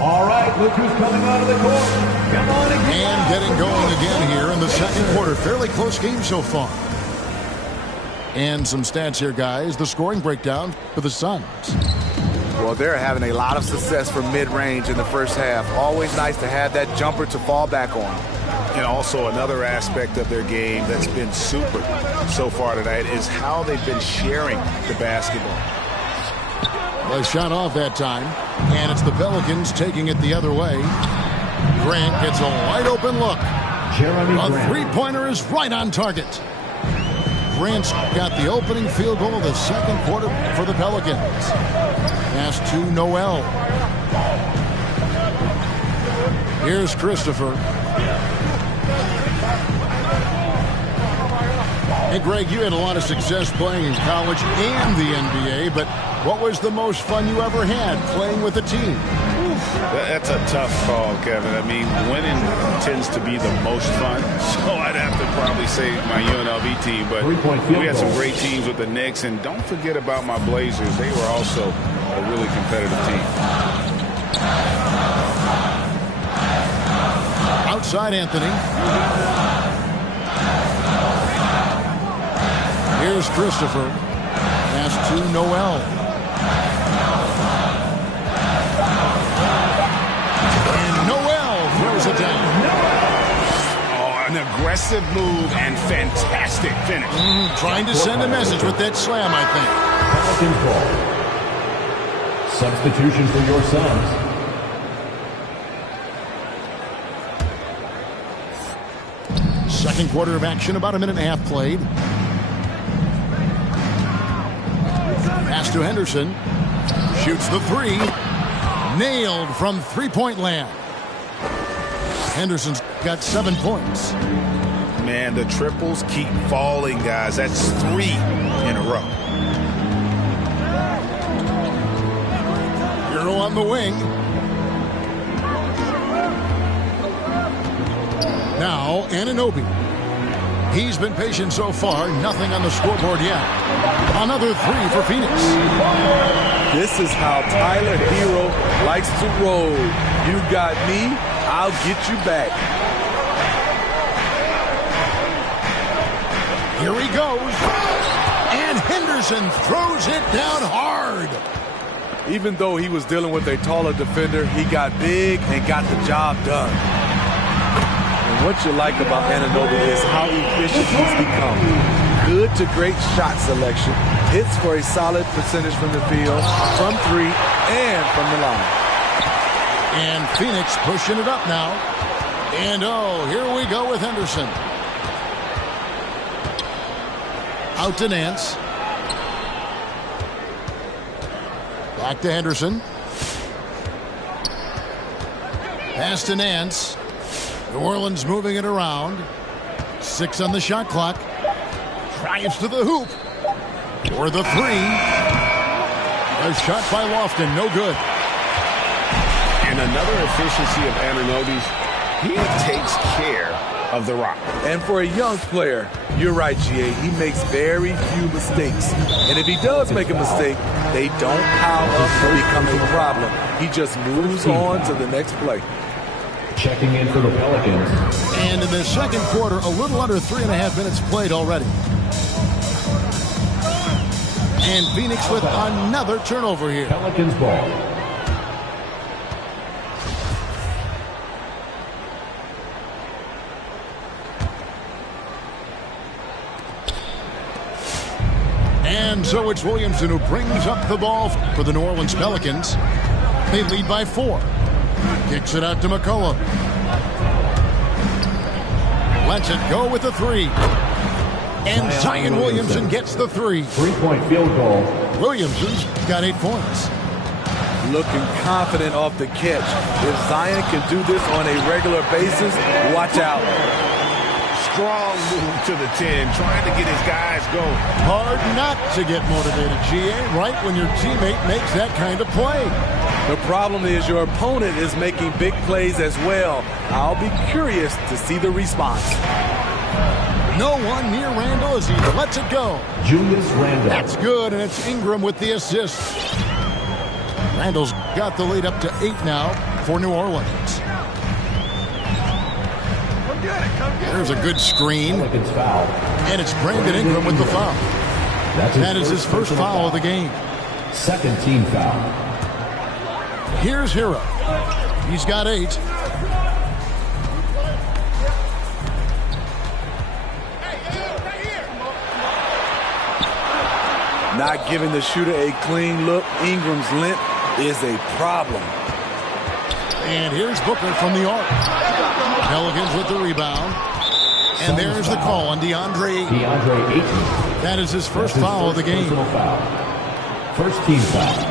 All right, look who's coming out of the court. Come on again. And getting going again here in the second quarter. Fairly close game so far. And some stats here, guys. The scoring breakdown for the Suns. Well, they're having a lot of success from mid-range in the first half. Always nice to have that jumper to fall back on. And also another aspect of their game that's been super so far tonight is how they've been sharing the basketball. Well, shot off that time. And it's the Pelicans taking it the other way. Grant gets a wide open look. A three-pointer is right on target. Grant's got the opening field goal of the second quarter for the Pelicans. Pass to Noel. Here's Christopher. Hey, Greg, you had a lot of success playing in college and the NBA, but what was the most fun you ever had playing with a team? That's a tough call, Kevin. I mean, winning tends to be the most fun, so I'd have to probably say my UNLV team, but we had some great teams with the Knicks, and don't forget about my Blazers. They were also a really competitive team. Outside Anthony. Here's Christopher. Pass to Noel. And Noel throws it down. Oh, an aggressive move and fantastic finish. Trying to send a message with that slam, I think. Substitution for your Suns. Second quarter of action, about a minute and a half played. Pass to Henderson. Shoots the three. Nailed from three-point land. Henderson's got 7 points. Man, the triples keep falling, guys. That's 3 in a row. Hero on the wing. Now, Anunoby. He's been patient so far. Nothing on the scoreboard yet. Another three for Phoenix. This is how Tyler Hero likes to roll. You got me, I'll get you back. Here he goes. And Henderson throws it down hard. Even though he was dealing with a taller defender, he got big and got the job done. What you like about Anunoby is how efficient he's become. Good to great shot selection. Hits for a solid percentage from the field, from three, and from the line. And Phoenix pushing it up now. And oh, here we go with Henderson. Out to Nance. Back to Henderson. Pass to Nance. New Orleans moving it around. 6 on the shot clock. Drives to the hoop. For the three. A shot by Lofton. No good. And another efficiency of Anunoby's, he takes care of the rock. And for a young player, you're right, GA, he makes very few mistakes. And if he does make a mistake, they don't pile up and become a problem. He just moves on to the next play. Checking in for the Pelicans. And in the second quarter, a little under 3.5 minutes played already. And Phoenix with another turnover here. Pelicans ball. And so it's Williamson who brings up the ball for the New Orleans Pelicans. They lead by 4. Kicks it out to McCollum. Lets it go with the three. And Zion Williamson gets the three. 3-point field goal. Williamson's got 8 points. Looking confident off the catch. If Zion can do this on a regular basis, watch out. Strong move to the 10, trying to get his guys going. Hard not to get motivated, GA, right when your teammate makes that kind of play. The problem is your opponent is making big plays as well. I'll be curious to see the response. No one near Randle as he lets it go. Julius Randle. That's good, and it's Ingram with the assist. Randle's got the lead up to 8 now for New Orleans. There's a good screen. And it's Brandon Ingram with the foul. That is his first foul of the game. Second team foul. Here's Hero. He's got 8. Not giving the shooter a clean look. Ingram's length is a problem. And here's Booker from the arc. Pelicans with the rebound. And there's the call on DeAndre Ayton. That is his first foul of the game. First team foul.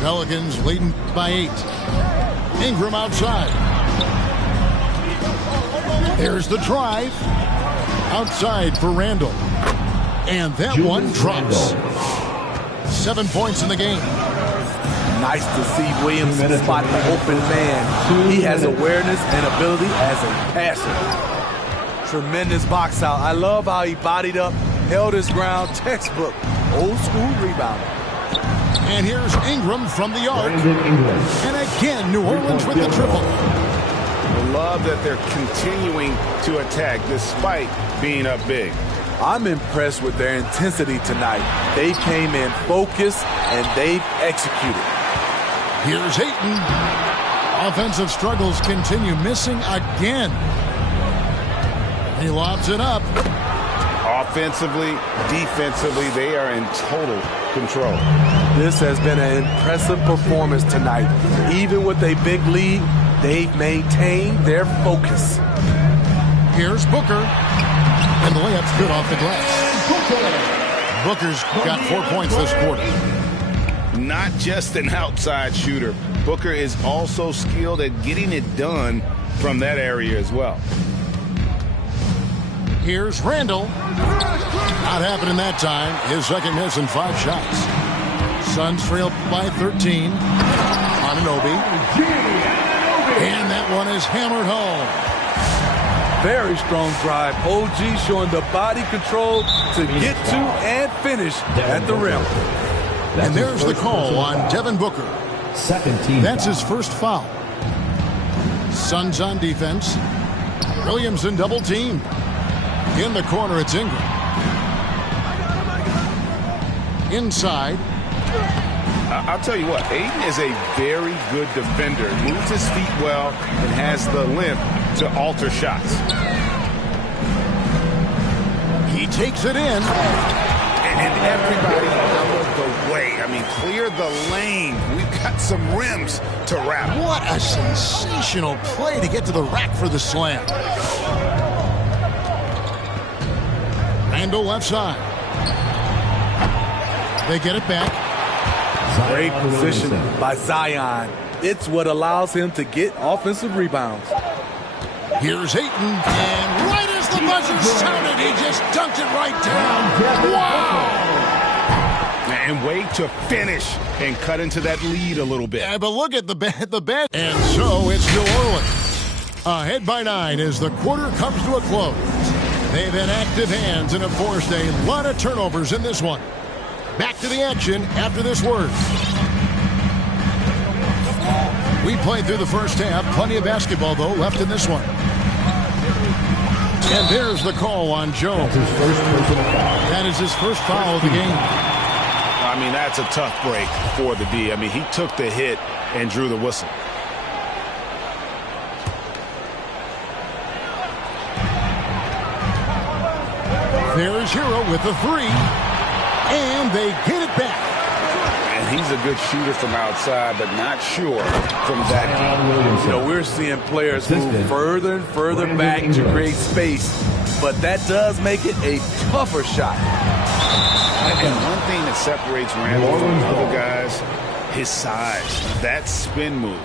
Pelicans leading by 8. Ingram outside. There's the drive. Outside for Randall. And that one drops. 7 points in the game. Nice to see Williams spot the open man. He has awareness and ability as a passer. Tremendous box out. I love how he bodied up, held his ground. Textbook, old school rebounder. And here's Ingram from the arc. And again, New Orleans with the triple. I love that they're continuing to attack despite being up big. I'm impressed with their intensity tonight. They came in focused and they've executed. Here's Ayton. Offensive struggles continue, missing again. He lobs it up. Offensively, defensively, they are in total control. This has been an impressive performance tonight. Even with a big lead, they've maintained their focus. Here's Booker. And the layup's good off the glass. Booker's got 4 points this quarter. Not just an outside shooter. Booker is also skilled at getting it done from that area as well. Here's Randall. Not happening that time. His second miss in 5 shots. Suns trail by 13. Anunoby. And that one is hammered home. Very strong drive. OG showing the body control to get to and finish at the rim. And there's the call on Devin Booker. Second team. That's his first foul. Suns on defense. Williamson double teamed. In the corner, it's Ingram. Inside. I'll tell you what, Ayton is a very good defender. Moves his feet well and has the length to alter shots. He takes it in. And everybody out of the way. I mean, clear the lane. We've got some rims to wrap. What a sensational play to get to the rack for the slam. Randall left side. They get it back. Great position by Zion. It's what allows him to get offensive rebounds. Here's Ayton, and right as the buzzer sounded, he just dunked it right down. Wow! And wait to finish and cut into that lead a little bit. Yeah, but look at the bench. And so it's New Orleans. Ahead by 9 as the quarter comes to a close. They've had active hands and have forced a lot of turnovers in this one. Back to the action after this word. We played through the first half. Plenty of basketball, though, left in this one. And there's the call on Jones. That is his first foul of the game. I mean, that's a tough break for the D. I mean, he took the hit and drew the whistle. There's Hero with the 3. And they get it back. And he's a good shooter from outside, but not sure from that. You know, we're seeing players move further and further back to create space, but that does make it a tougher shot. And one thing that separates Randall from the other guys, his size. That spin move.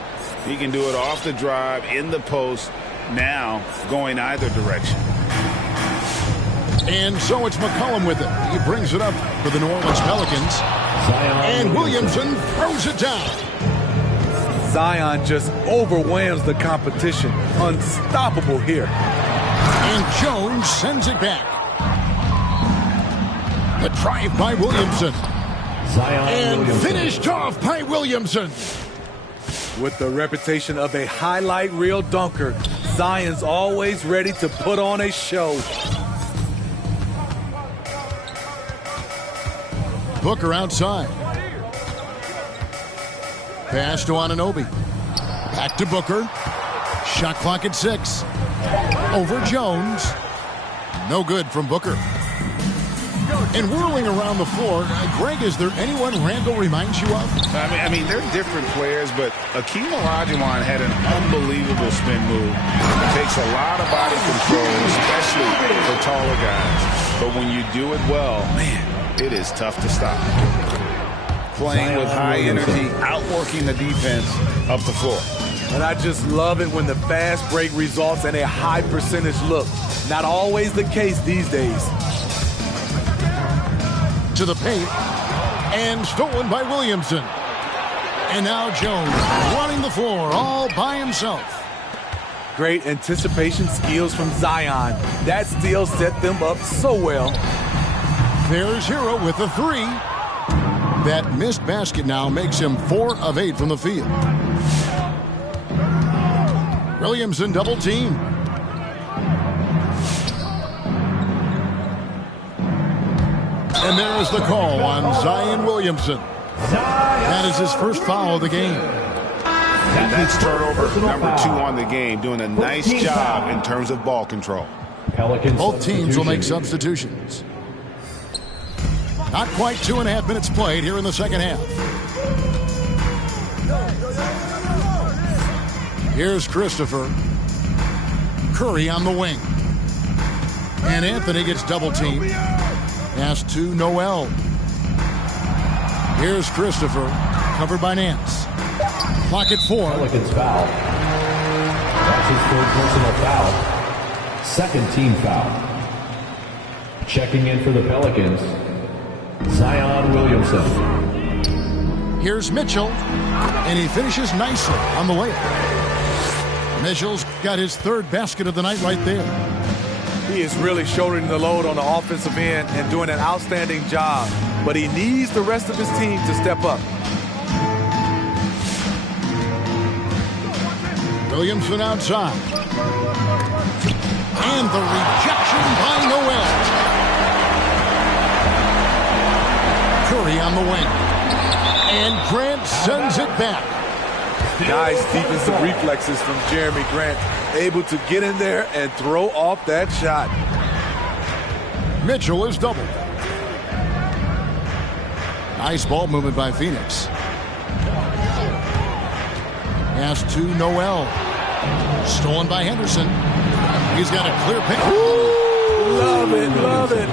He can do it off the drive, in the post, now going either direction. And so it's McCollum with it. He brings it up for the New Orleans Pelicans. And Williamson throws it down. Zion just overwhelms the competition. Unstoppable here. And Jones sends it back. The drive by Williamson. And finished off by Williamson. With the reputation of a highlight reel dunker, Zion's always ready to put on a show. Booker outside. Pass to Anunoby. Back to Booker. Shot clock at 6. Over Jones. No good from Booker. And whirling around the floor, Greg, is there anyone Randall reminds you of? I mean, they're different players, but Akeem Olajuwon had an unbelievable spin move. It takes a lot of body control, especially for taller guys. But when you do it well, man, it is tough to stop. Playing with high energy, outworking the defense up the floor. And I just love it when the fast break results in a high percentage look. Not always the case these days. To the paint, and stolen by Williamson. And now Jones running the floor all by himself. Great anticipation skills from Zion. That steal set them up so well. There's Hero with the three. That missed basket now makes him 4 of 8 from the field. Williamson double team. And there's the call on Zion Williamson. That is his first foul of the game. That's turnover number 2 on the game, doing a nice job in terms of ball control. Both teams will make substitutions. Not quite 2.5 minutes played here in the second half. Here's Christopher. Curry on the wing. And Anthony gets double teamed. Pass to Noel. Here's Christopher. Covered by Nance. Clock at 4. Pelicans foul. That's his 3rd personal foul. 2nd team foul. Checking in for the Pelicans, Zion Williamson. Here's Mitchell. And he finishes nicely on the layup. Mitchell's got his 3rd basket of the night right there. He is really shouldering the load on the offensive end and doing an outstanding job. But he needs the rest of his team to step up. Williamson outside. And the rejection by Noel. Curry on the wing. And Grant sends it back. Nice defensive reflexes from Jeremy Grant. Able to get in there and throw off that shot. Mitchell is doubled. Nice ball movement by Phoenix. Pass to Noel. Stolen by Henderson. He's got a clear pick. Love it, love it.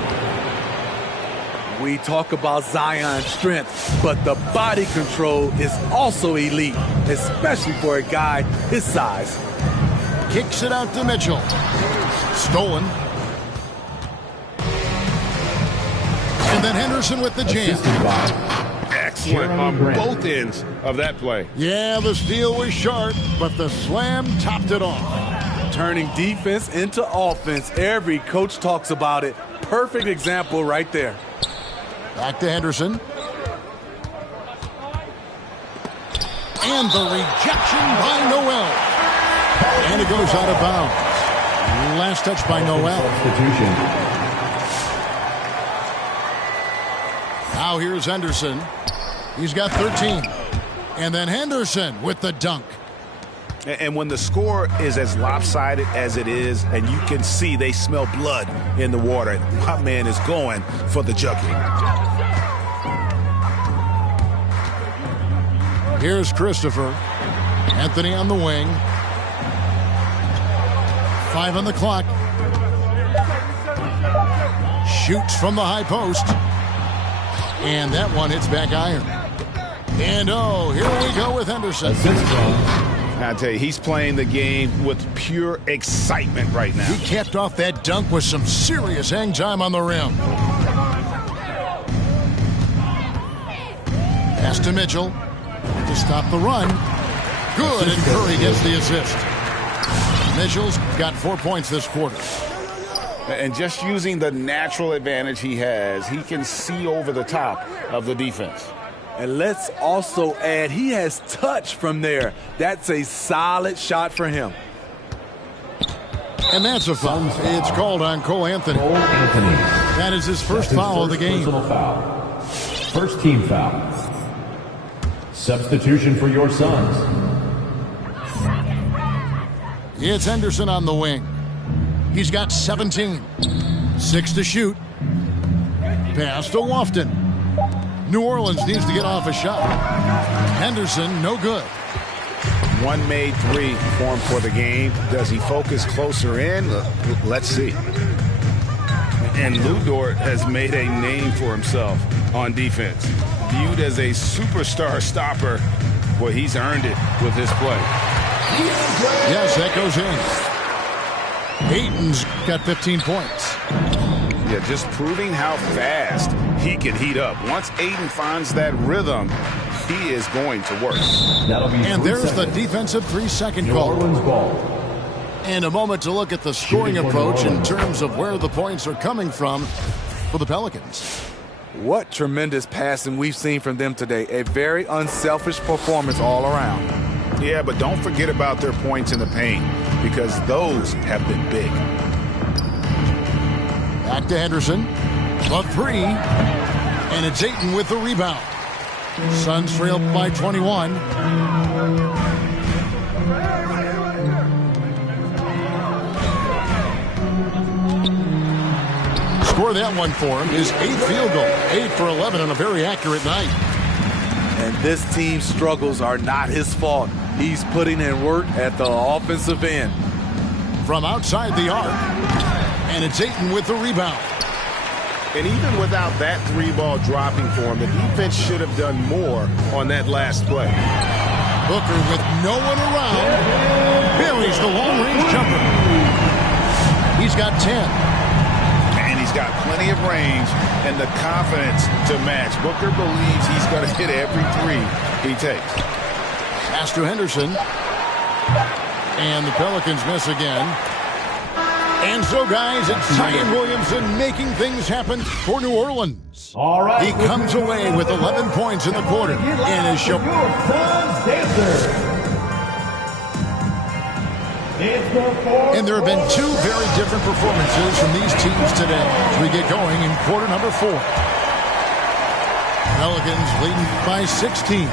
We talk about Zion's strength, but the body control is also elite, especially for a guy his size. Kicks it out to Mitchell. Stolen. And then Henderson with the jam. Excellent on both ends of that play. Yeah, the steal was sharp, but the slam topped it off. Turning defense into offense. Every coach talks about it. Perfect example right there. Back to Henderson. And the rejection by Noel. And it goes out of bounds. Last touch by Noel. Substitution. Now here's Henderson. He's got 13. And then Henderson with the dunk. And when the score is as lopsided as it is, and you can see they smell blood in the water, my man is going for the jugular. Here's Christopher. Anthony on the wing. 5 on the clock. Shoots from the high post. And that one hits back iron. And oh, here we go with Henderson. I tell you, he's playing the game with pure excitement right now. He capped off that dunk with some serious hang time on the rim. Pass to Mitchell to stop the run. Good, and Curry gets the assist. Mitchell's got 4 points this quarter. And just using the natural advantage he has, he can see over the top of the defense. And let's also add, he has touch from there. That's a solid shot for him. And that's a foul. It's called on Cole Anthony. That is his first foul of the game. Foul. First team foul. Substitution for your Suns. It's Henderson on the wing. He's got 17. 6 to shoot. Pass to Lofton. New Orleans needs to get off a shot. Henderson, no good. One made 3 for him for the game. Does he focus closer in? Let's see. And Lu Dort has made a name for himself on defense. Viewed as a superstar stopper, well, he's earned it with his play. Yes, that goes in. Ayton's got 15 points. Yeah, just proving how fast he can heat up. Once Ayton finds that rhythm, he is going to work. And there's the defensive 3-second call. New Orleans ball. And a moment to look at the scoring approach in terms of where the points are coming from for the Pelicans. What tremendous passing we've seen from them today. A very unselfish performance all around. Yeah, but don't forget about their points in the paint, because those have been big. Back to Henderson. The three. And it's Ayton with the rebound. Suns trail by 21. Score that one for him. His 8th field goal. 8 for 11 on a very accurate night. And this team's struggles are not his fault. He's putting in work at the offensive end. From outside the arc. And it's Ayton with the rebound. And even without that 3-ball dropping for him, the defense should have done more on that last play. Booker with no one around. Buries the long-range jumper. He's got 10. And he's got plenty of range and the confidence to match. Booker believes he's going to hit every 3 he takes. Pass to Henderson. And the Pelicans miss again. And so, guys, it's Zion Williamson making things happen for New Orleans. All right. He comes away with 11 points in the quarter in his show. And there have been 2 very different performances from these teams today as we get going in quarter number 4. Pelicans leading by 16.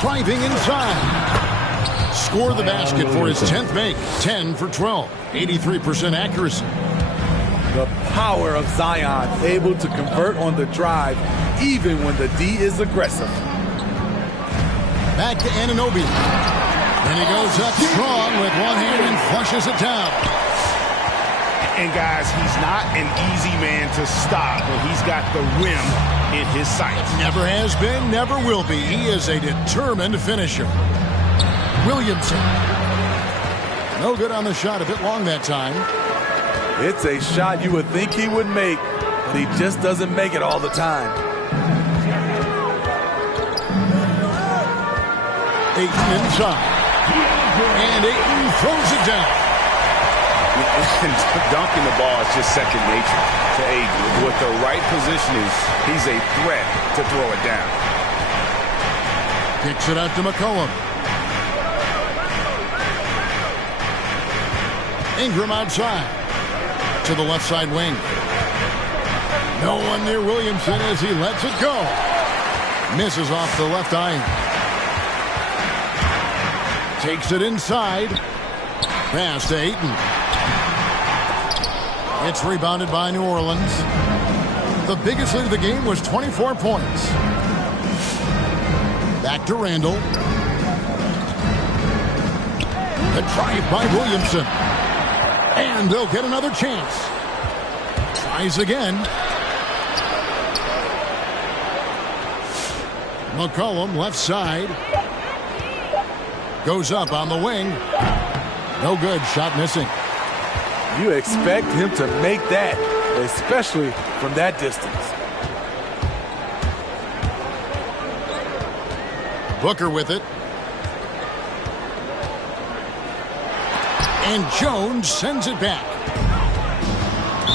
Driving inside. Score the basket for his 10th make. 10 for 12. 83% accuracy. The power of Zion, able to convert on the drive, even when the D is aggressive. Back to Anunoby. And he goes up strong with one hand and flushes it down. And, guys, he's not an easy man to stop when he's got the rim in his sights. Never has been, never will be. He is a determined finisher. Williamson. No good on the shot. A bit long that time. It's a shot you would think he would make, but he just doesn't make it all the time. Ayton inside. And Ayton throws it down. And dunking the ball is just second nature to Ayton. With the right positioning, he's a threat to throw it down. Kicks it out to McCollum. Ingram outside. To the left side wing. No one near Williamson as he lets it go. Misses off the left iron. Takes it inside. Pass to Ayton. It's rebounded by New Orleans. The biggest lead of the game was 24 points. Back to Randall. The drive by Williamson. And they'll get another chance. Tries again. McCollum left side. Goes up on the wing. No good. Shot missing. You expect him to make that, especially from that distance. Booker with it. And Jones sends it back.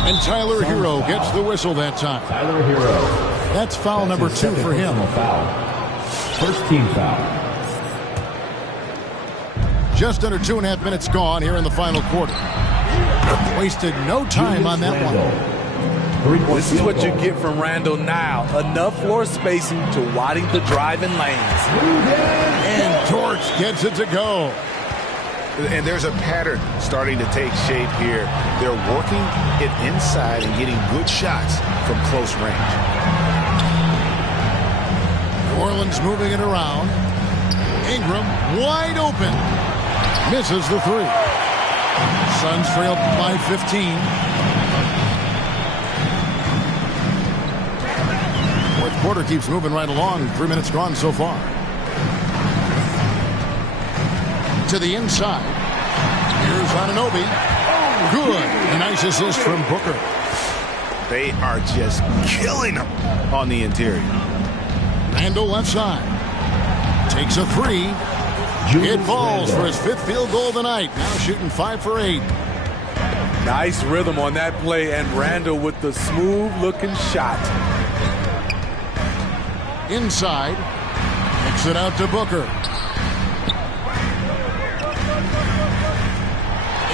And Tyler Hero gets the whistle that time. Tyler Hero. That's foul number 2 for him. Foul. First team foul. Just under 2.5 minutes gone here in the final quarter. Wasted no time on that one. This is what you get from Randall now. Enough floor spacing to widen the driving lanes. And Torch gets it to go. And there's a pattern starting to take shape here. They're working it inside and getting good shots from close range. New Orleans moving it around. Ingram wide open. Misses the 3. Suns trail by 15. quarter keeps moving right along. 3 minutes gone so far. To the inside. Here's Anunoby. Good. A nice assist from Booker. They are just killing them on the interior. Randall left side. Takes a three. It falls for his 5th field goal of the night. Now shooting 5 for 8. Nice rhythm on that play, and Randall with the smooth-looking shot. Inside. Kicks it out to Booker.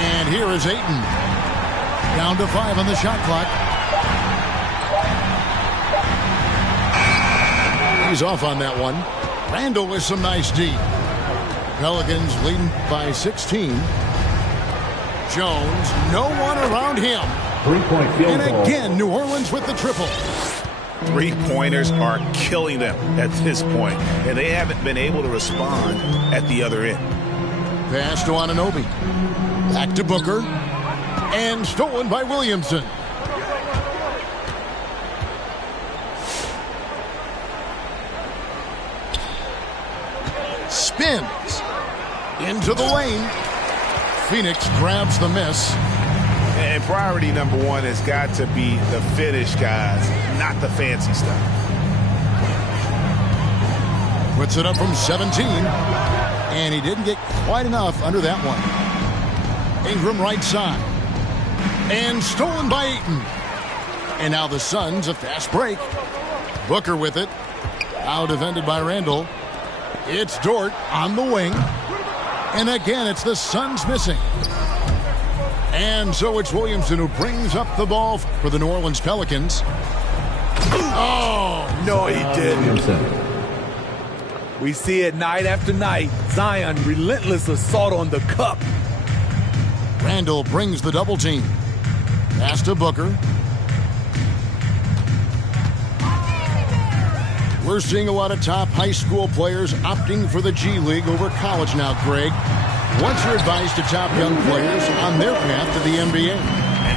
And here is Ayton. Down to 5 on the shot clock. He's off on that one. Randall with some nice D. Pelicans leading by 16. Jones, no one around him. 3-point field And goal. again, New Orleans with the triple. 3-pointers are killing them at this point, and they haven't been able to respond at the other end. Pass to Anunoby. Back to Booker. And stolen by Williamson. Spins. Into the lane. Phoenix grabs the miss. And priority number one has got to be the finish, guys, not the fancy stuff. Puts it up from 17. And he didn't get quite enough under that one. Ingram right side. And stolen by Ayton. And now the Suns a fast break. Booker with it. Now defended by Randall. It's Dort on the wing. And again, it's the Suns missing. And so it's Williamson who brings up the ball for the New Orleans Pelicans. Oh, no, he didn't. We see it night after night. Zion, relentless assault on the cup. Randall brings the double team. Pass to Booker. We're seeing a lot of top high school players opting for the G League over college now, Greg. What's your advice to top young players on their path to the NBA?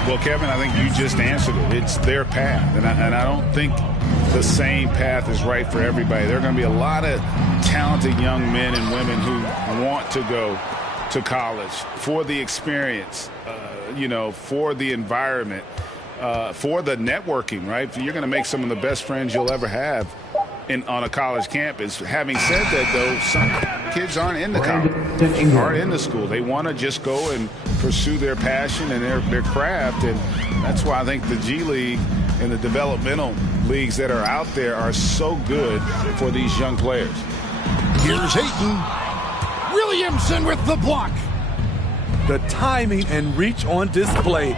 Well, Kevin, I think you just answered it. It's their path, and I don't think the same path is right for everybody. There are going to be a lot of talented young men and women who want to go to college for the experience, for the environment, for the networking, right? You're going to make some of the best friends you'll ever have on a college campus. Having said that, though, some kids aren't in the college, aren't in the school. They want to just go and pursue their passion and their craft, and that's why I think the G League and the developmental leagues that are out there are so good for these young players. Here's Ayton. Williamson with the block. The timing and reach on display.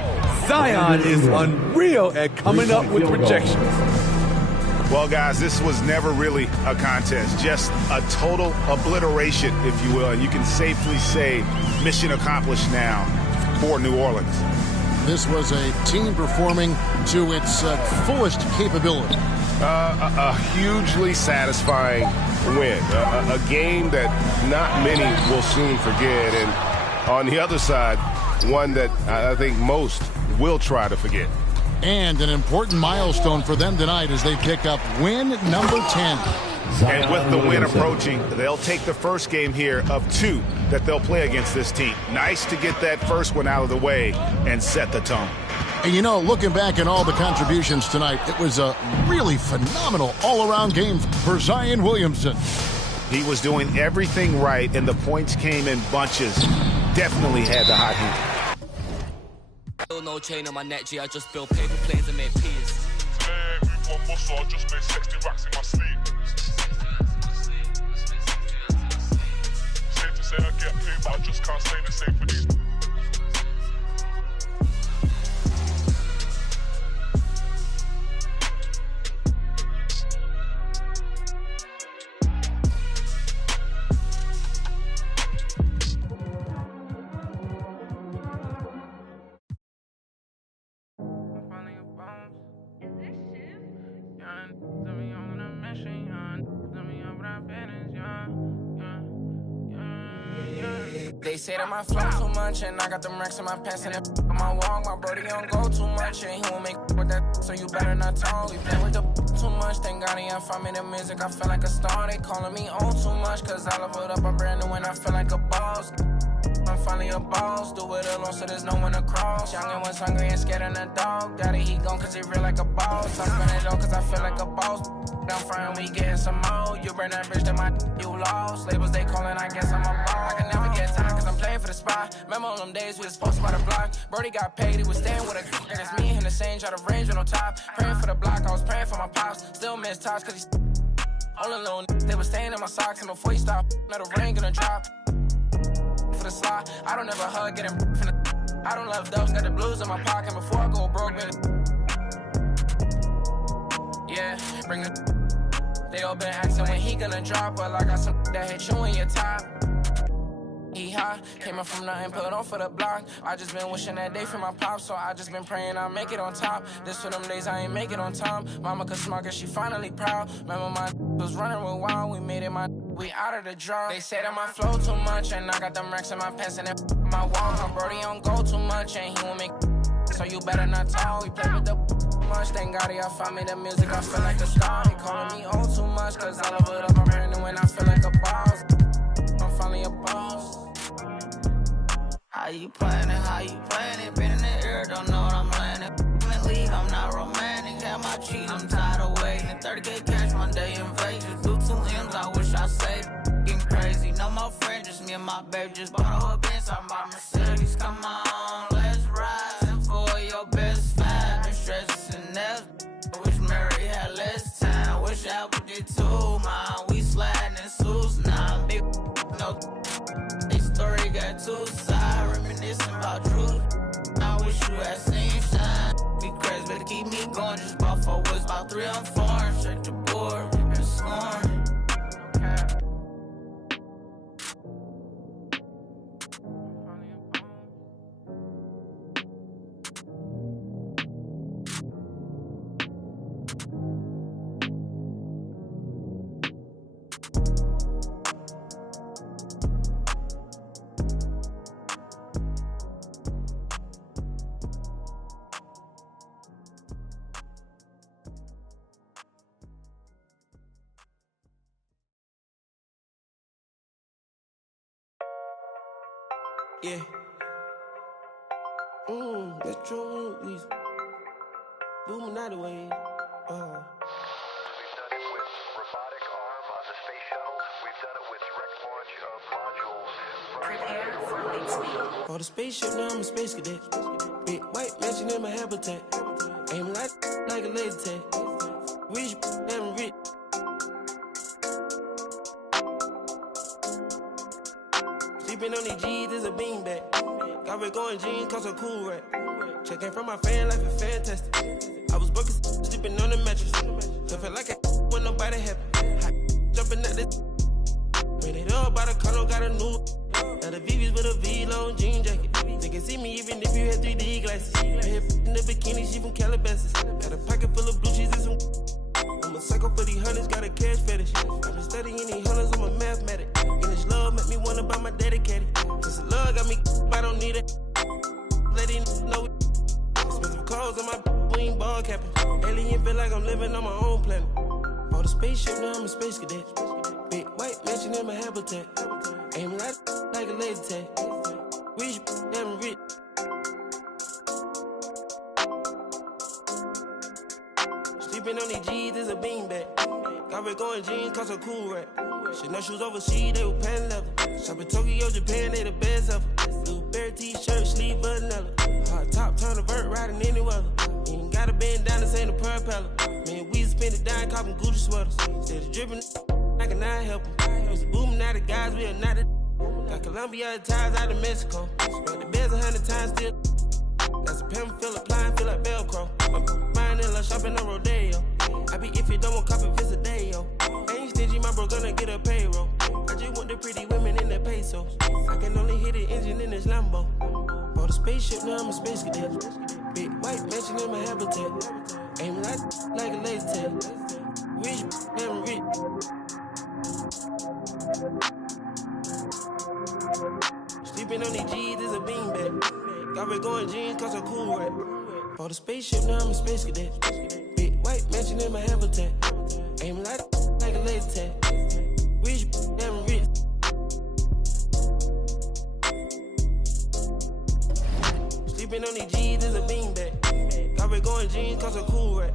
Zion is unreal at coming up with projections. Well, guys, this was never really a contest, just a total obliteration, if you will. And you can safely say mission accomplished now for New Orleans. This was a team performing to its fullest capability. A hugely satisfying win. A game that not many will soon forget. And on the other side, one that I think most will try to forget. And an important milestone for them tonight as they pick up win number 10. And with the win approaching, they'll take the first game here of 2 that they'll play against this team. Nice to get that first one out of the way and set the tone. And looking back at all the contributions tonight, it was a really phenomenal all-around game for Zion Williamson. He was doing everything right, and the points came in bunches. Definitely had the hot heat. No chain on my neck, G. I just build paper planes and make peas. Today, we've got muscle. I just made 60 racks in my sleep. Safe to say I get paid, but I just can't stay the same for these. They say that my flow too much, and I got them racks in my pants, and if my walk, my brody don't go too much, and he won't make with that, so you better not talk. We play with the too much, thank God he find me the music, I feel like a star. They calling me on too much, cause I leveled up, I'm brand new, and I feel like a boss. I'm finally a boss, do it alone so there's no one to cross. Young and was hungry and scared of the dog. Daddy, he gone cause he real like a boss. I spend it all cause I feel like a boss. Down front, we getting some more. You burn that bitch, that my you lost. Labels they calling, I guess I'm a boss. I can never get time cause I'm playing for the spot. Remember on them days we was posted by the block. Brody got paid, he was staying with a and it's me and him the same, try to range on top. Praying for the block, I was praying for my pops. Still miss touch cause he's all alone. They was staying in my socks and before he stopped, let the rain gonna drop. For the slide, I don't ever hug, get him from the I don't love dubs, got the blues in my pocket before I go broke with it. Yeah, bring the they all been asking when he gonna drop, but I got some that hit you in your top. He high, came up from nothing, put on for the block. I just been wishing that day for my pop, so I just been praying I'll make it on top. This for them days I ain't make it on time. Mama could smart cause she finally proud. Remember my was running with wild, we made it we out of the draw. They say that my flow too much, and I got them racks in my pants, and my walk, my brody don't go too much, and he won't make so you better not talk. We play with the much, thank God he found me the music, I feel like a star. They calling me on too much, cause I love it up, I'm brand new, and I feel like a boss. I'm finally a boss. How you playing it? Been in the air, don't know what I'm landing. Leave, I'm not romantic, have my cheese, I'm tired of waiting. 30K cash one day in Vegas, do 2 M's, I wish I saved. Getting crazy, no more friends, just me and my baby. Just bought a whole Benz, I'm by Mercedes, come on, let's ride. And for your best five, been stressing that. I wish Mary had less time, wish Apple did too, man. We sliding in suits, nah, big no. This story got 2 sides, reminiscing about truth. I wish you had seen shine. Be crazy, better keep me going. Just bought 4 woods, about 3 on 4. Check the board, been scoring. Yeah. That's true. We booming out the way. We've done it with robotic arm on the space shuttle. We've done it with direct launch of modules. Prepare for speed. For the spaceship, now I'm a space cadet. Big white mansion in my habitat. Aim like a laser tag. Rich and rich. Sleeping on these G's is a beanbag. Got red going jeans, cause a cool rack. Checking from my fan life is fantastic. I was broken, sleeping on the mattress. I felt like when nobody happy. Jumping at this. Ran it up by the color, got a new. Now the VV's with a V-long jean jacket. They can see me even if you had 3D glasses. My head in the bikini, she from Calabasas. Got a pocket full of blue cheese and some. I'm a psycho for these hundreds, got a cash fetish. I've been studying these hundreds, I'm a mathematic. And this love make me wanna buy my daddy caddy. This love got me, I don't need it. Let it know. Expensive clothes on my we ain't ball capping. Alien feel like I'm living on my own planet. For the spaceship, now I'm a space cadet. Big white mansion in my habitat. Aim like a laser tag. Rich and rich. Sleeping on these G's is a beanbag. Got red going jeans, cause a cool rack. Chanel shoes overseas, they were pan level. Shop in Tokyo, Japan, they the best ever. Blue bear t-shirt, sleeve vanilla. Hot top, turn a vert, riding any weather. You ain't gotta bend down, this ain't a propeller. Man, we spend it down, copping Gucci sweaters. Instead of dripping, I cannot help them. Used to booming out the guys, we are not the. Got Colombia ties out of Mexico. Spread the beds 100 times still. Got some pimp, feel applying, feel like Velcro. Mine in love, shopping on Rodeo. I be if you don't want copy, visit day, yo. Ain't stingy, my bro gonna get a payroll. I just want the pretty women in the pesos. I can only hit the engine in this Lambo. For the spaceship, now I'm a space cadet. Big white mansion in my habitat. Aim like a laser tag. Rich and rich. Sleeping on these G's is a beanbag. Got red going jeans cause I'm cool, right? Bought a spaceship, now I'm a space cadet. Big white mansion in my habitat. Aim like a laser tag. Rich, damn rich. Sleeping on these G's is a beanbag. Got red going jeans cause I'm cool, right?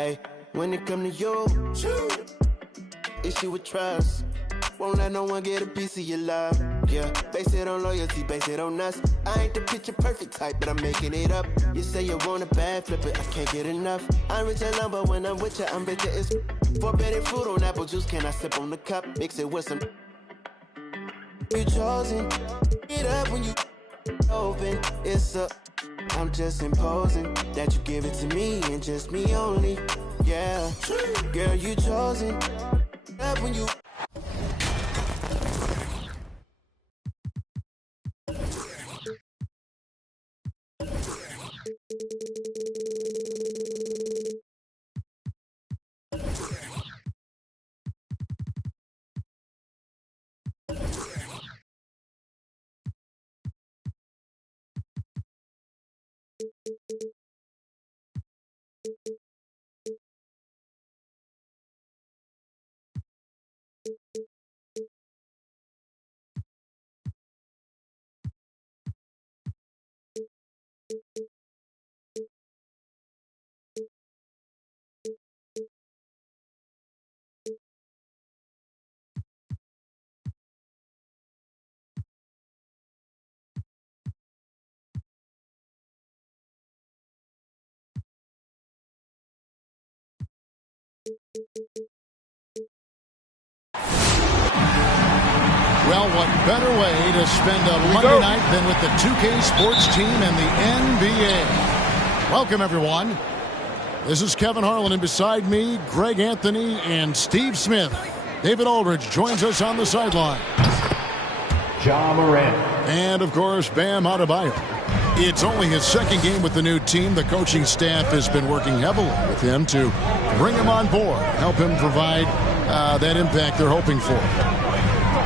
Hey, when it come to you, issue with trust. Won't let no one get a piece of your love. Yeah, base it on loyalty, base it on us. I ain't the picture perfect type, but I'm making it up. You say you want a bad flip it, I can't get enough. I'm rich alone, but when I'm with you, I'm bitter as forbidden fruit on apple juice. Can I sip on the cup? Mix it with some. You chosen. Get up when you open. It's up. I'm just imposing that you give it to me and just me only. Yeah, girl, you chosen. Get up when you. Well, what better way to spend a Monday night than with the 2K Sports team and the NBA? Welcome, everyone. This is Kevin Harlan, and beside me, Greg Anthony and Steve Smith. David Aldridge joins us on the sideline. Ja Morant. And, of course, Bam Adebayo. It's only his second game with the new team. The coaching staff has been working heavily with him to bring him on board, help him provide that impact they're hoping for.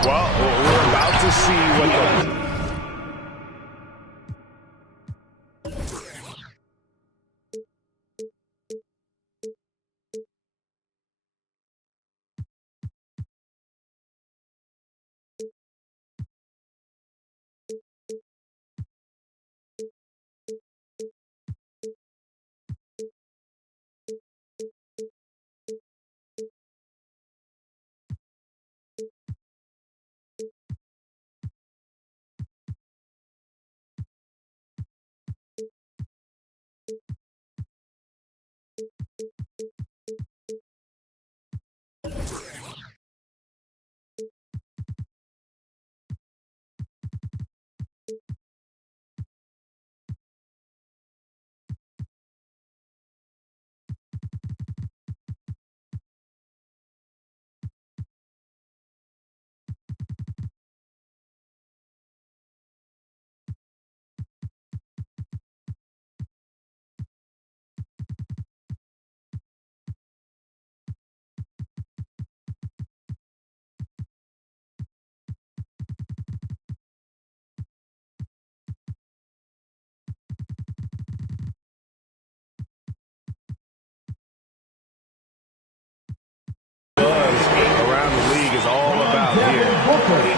Well, we're about to see what the...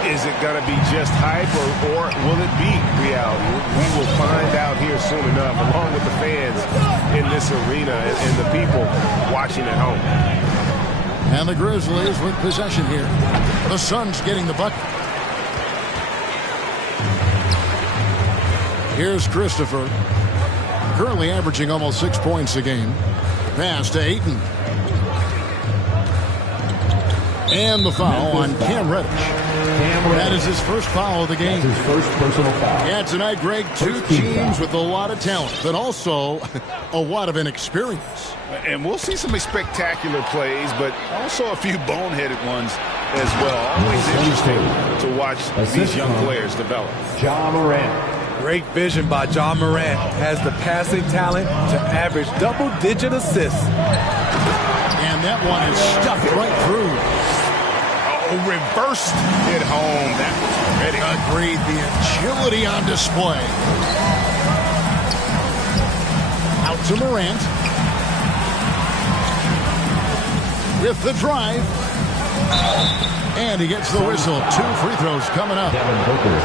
Is it going to be just hype or will it be reality? We will find out here soon enough, along with the fans in this arena and the people watching at home. And the Grizzlies with possession here. The Suns getting the bucket. Here's Christopher. Currently averaging almost 6 points a game. Pass to Ayton. And the foul on Cam Reddish. That is his first foul of the game. That's his first personal foul. Yeah, tonight, Greg, two teams with a lot of talent, but also a lot of inexperience. And we'll see some spectacular plays, but also a few boneheaded ones as well. Always interesting to watch these young players develop. Ja Morant. Great vision by Ja Morant. Has the passing talent to average double-digit assists. And that one is stuffed right through. Reversed it home. That was ready. Agreed. The agility on display. Out to Morant. With the drive. And he gets the whistle. 2 free throws coming up. Devin Booker.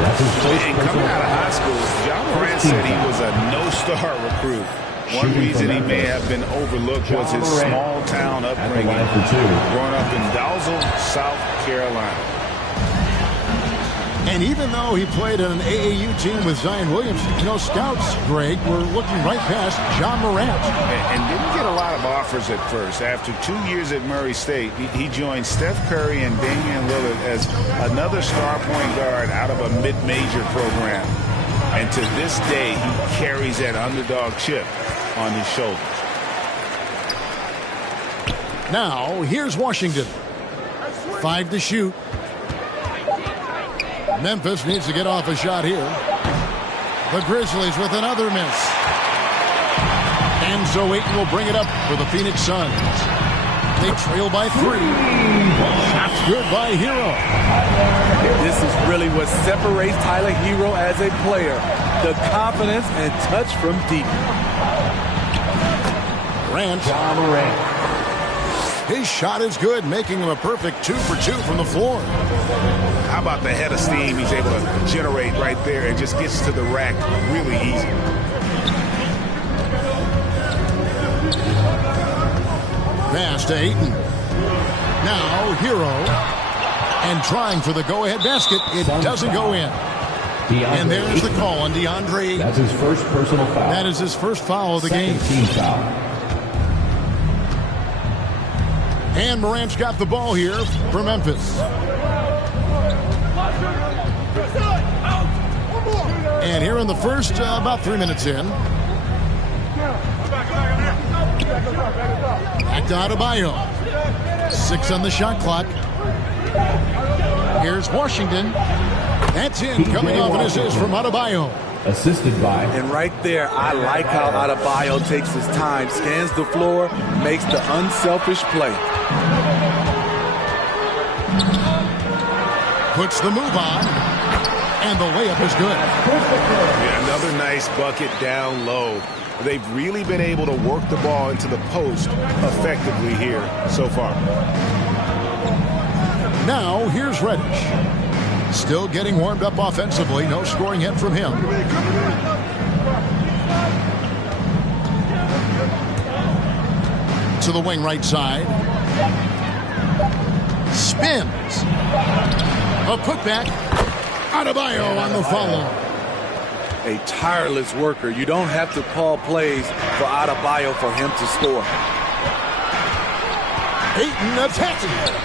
That's his first coming out of high school, Ja Morant said he was a no-star recruit. One reason he may have been overlooked was his small-town upbringing, growing up in Dalzell, South Carolina. And even though he played on an AAU team with Zion Williamson, scouts, Greg, were looking right past John Morant. And didn't get a lot of offers at first. After 2 years at Murray State, he joined Steph Curry and Damian Lillard as another star point guard out of a mid-major program. And to this day, he carries that underdog chip on his shoulders. Now, here's Washington. 5 to shoot. Memphis needs to get off a shot here. The Grizzlies with another miss. And so Ayton will bring it up for the Phoenix Suns. They trail by 3. Shots good by Hero. This is really what separates Tyler Hero as a player. The confidence and touch from deep. Morant. His shot is good, making him a perfect 2 for 2 from the floor. How about the head of steam he's able to generate right there and just gets to the rack really easy. Pass to Ayton. Now Hero. And trying for the go-ahead basket. It doesn't go in. And there's the call on DeAndre Ayton. That's his first personal foul. That is his first foul of the game. Second team foul. And Morant's got the ball here for Memphis. And here in the first, about 3 minutes in. Back to Adebayo. 6 on the shot clock. Here's Washington. That's in, coming off an assist from Adebayo. Assisted by. And right there, I like how Adebayo takes his time, scans the floor, makes the unselfish play. Puts the move on, and the layup is good. Yeah, another nice bucket down low. They've really been able to work the ball into the post effectively here so far. Now, here's Reddish. Still getting warmed up offensively. No scoring hit from him. To the wing right side. Spins. A putback. Adebayo on the follow. A tireless worker. You don't have to call plays for Adebayo for him to score. Ayton attacking.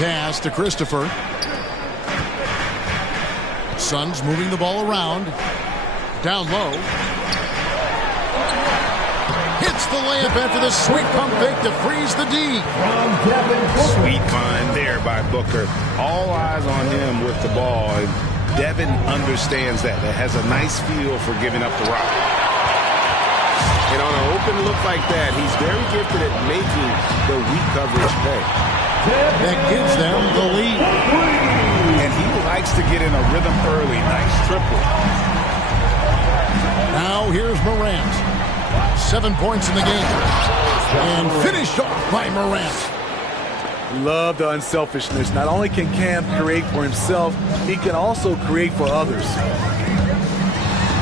Pass to Christopher. Suns moving the ball around. Down low. Hits the layup after the sweet pump fake to freeze the D. Sweet find there by Booker. All eyes on him with the ball. And Devin understands that. That has a nice feel for giving up the rock. And on an open look like that, he's very gifted at making the weak coverage pay. That gives them the lead. And he likes to get in a rhythm early. Nice triple. Now here's Morant. 7 points in the game. And finished off by Morant. Love the unselfishness. Not only can Cam create for himself, he can also create for others.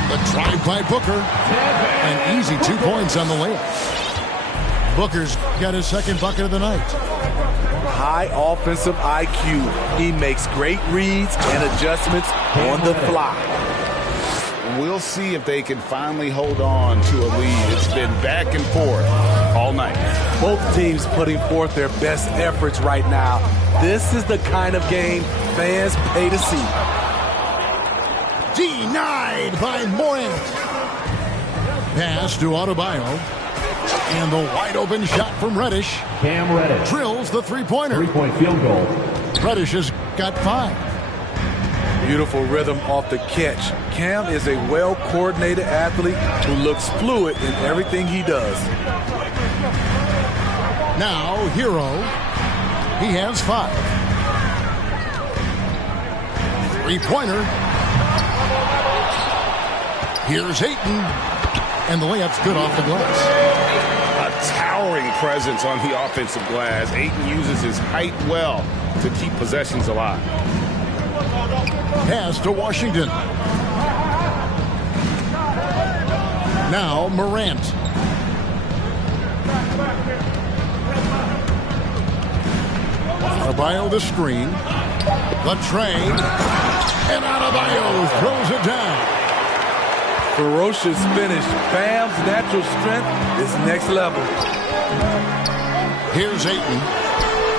The drive by Booker. An easy 2 points on the layup. Booker's got his second bucket of the night. High offensive IQ. He makes great reads and adjustments on the fly. We'll see if they can finally hold on to a lead. It's been back and forth all night. Both teams putting forth their best efforts right now. This is the kind of game fans pay to see. Denied by Morant. Pass to Adebayo. And the wide open shot from Reddish. Cam Reddish drills the three-pointer. 3-point field goal. Reddish has got 5. Beautiful rhythm off the catch. Cam is a well-coordinated athlete who looks fluid in everything he does. Now, Hero. He has 5. 3-pointer. Here's Ayton. And the layup's good off the glass. A towering presence on the offensive glass. Ayton uses his height well to keep possessions alive. Pass to Washington. Now Morant. Adebayo the screen. The train. And Adebayo throws it down. Ferocious finish. Bam's natural strength is next level. Here's Ayton.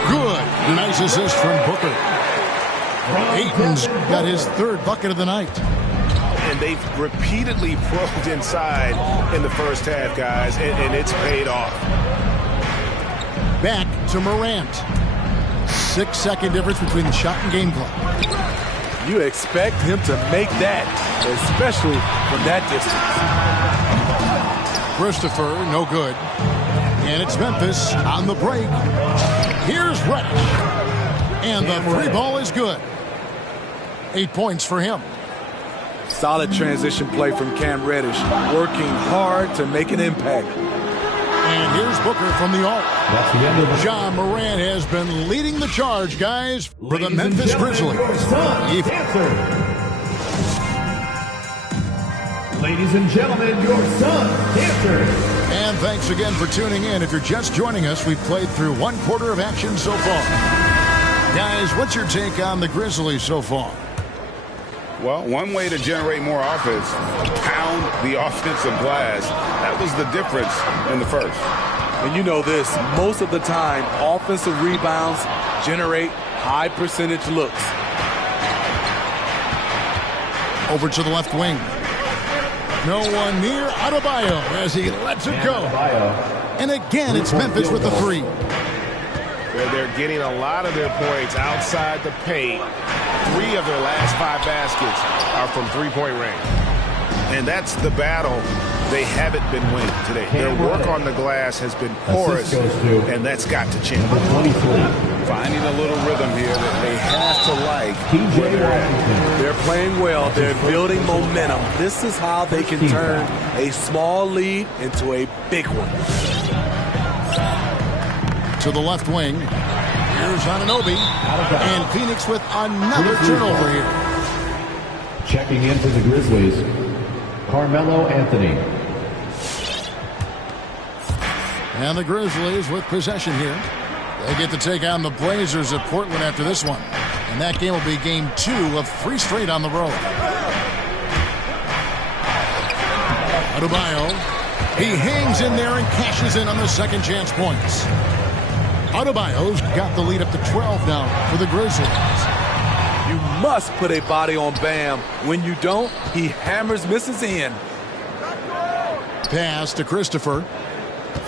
Good. Nice assist from Booker. Ayton's got his third bucket of the night. And they've repeatedly probed inside in the first half, guys, and it's paid off. Back to Morant. 6-second difference between the shot and game clock. You expect him to make that, especially from that distance. Christopher, no good. And it's Memphis on the break. Here's Reddish. And the free ball is good. 8 points for him. Solid transition play from Cam Reddish, working hard to make an impact. And here's Booker from the arc. That's the end of the Ja Morant has been leading the charge, guys, for the Memphis Grizzlies. Ladies and gentlemen, your son, Dancer. And thanks again for tuning in. If you're just joining us, we've played through 1/4 of action so far. Guys, what's your take on the Grizzlies so far? Well, one way to generate more offense, pound the offensive glass. That was the difference in the first. And you know this, most of the time, offensive rebounds generate high percentage looks. Over to the left wing. No one near Adebayo as he lets it go. And again, it's Memphis with the three. They're getting a lot of their points outside the paint. 3 of their last 5 baskets are from three-point range. And that's the battle they haven't been winning today. Their work on the glass has been porous, and that's got to change. Finding a little rhythm here that they have to like. They're playing well. They're building momentum. This is how they can turn a small lead into a big one. To the left wing. Here's Anunoby. And Phoenix with another turnover here. Checking in for the Grizzlies, Carmelo Anthony. And the Grizzlies with possession here. They get to take on the Blazers at Portland after this one. And that game will be game 2 of 3 straight on the road. Adebayo. He hangs in there and cashes in on the second chance points. Adebayo's got the lead up to 12 now for the Grizzlies. You must put a body on Bam. When you don't, he hammers misses in. Pass to Christopher.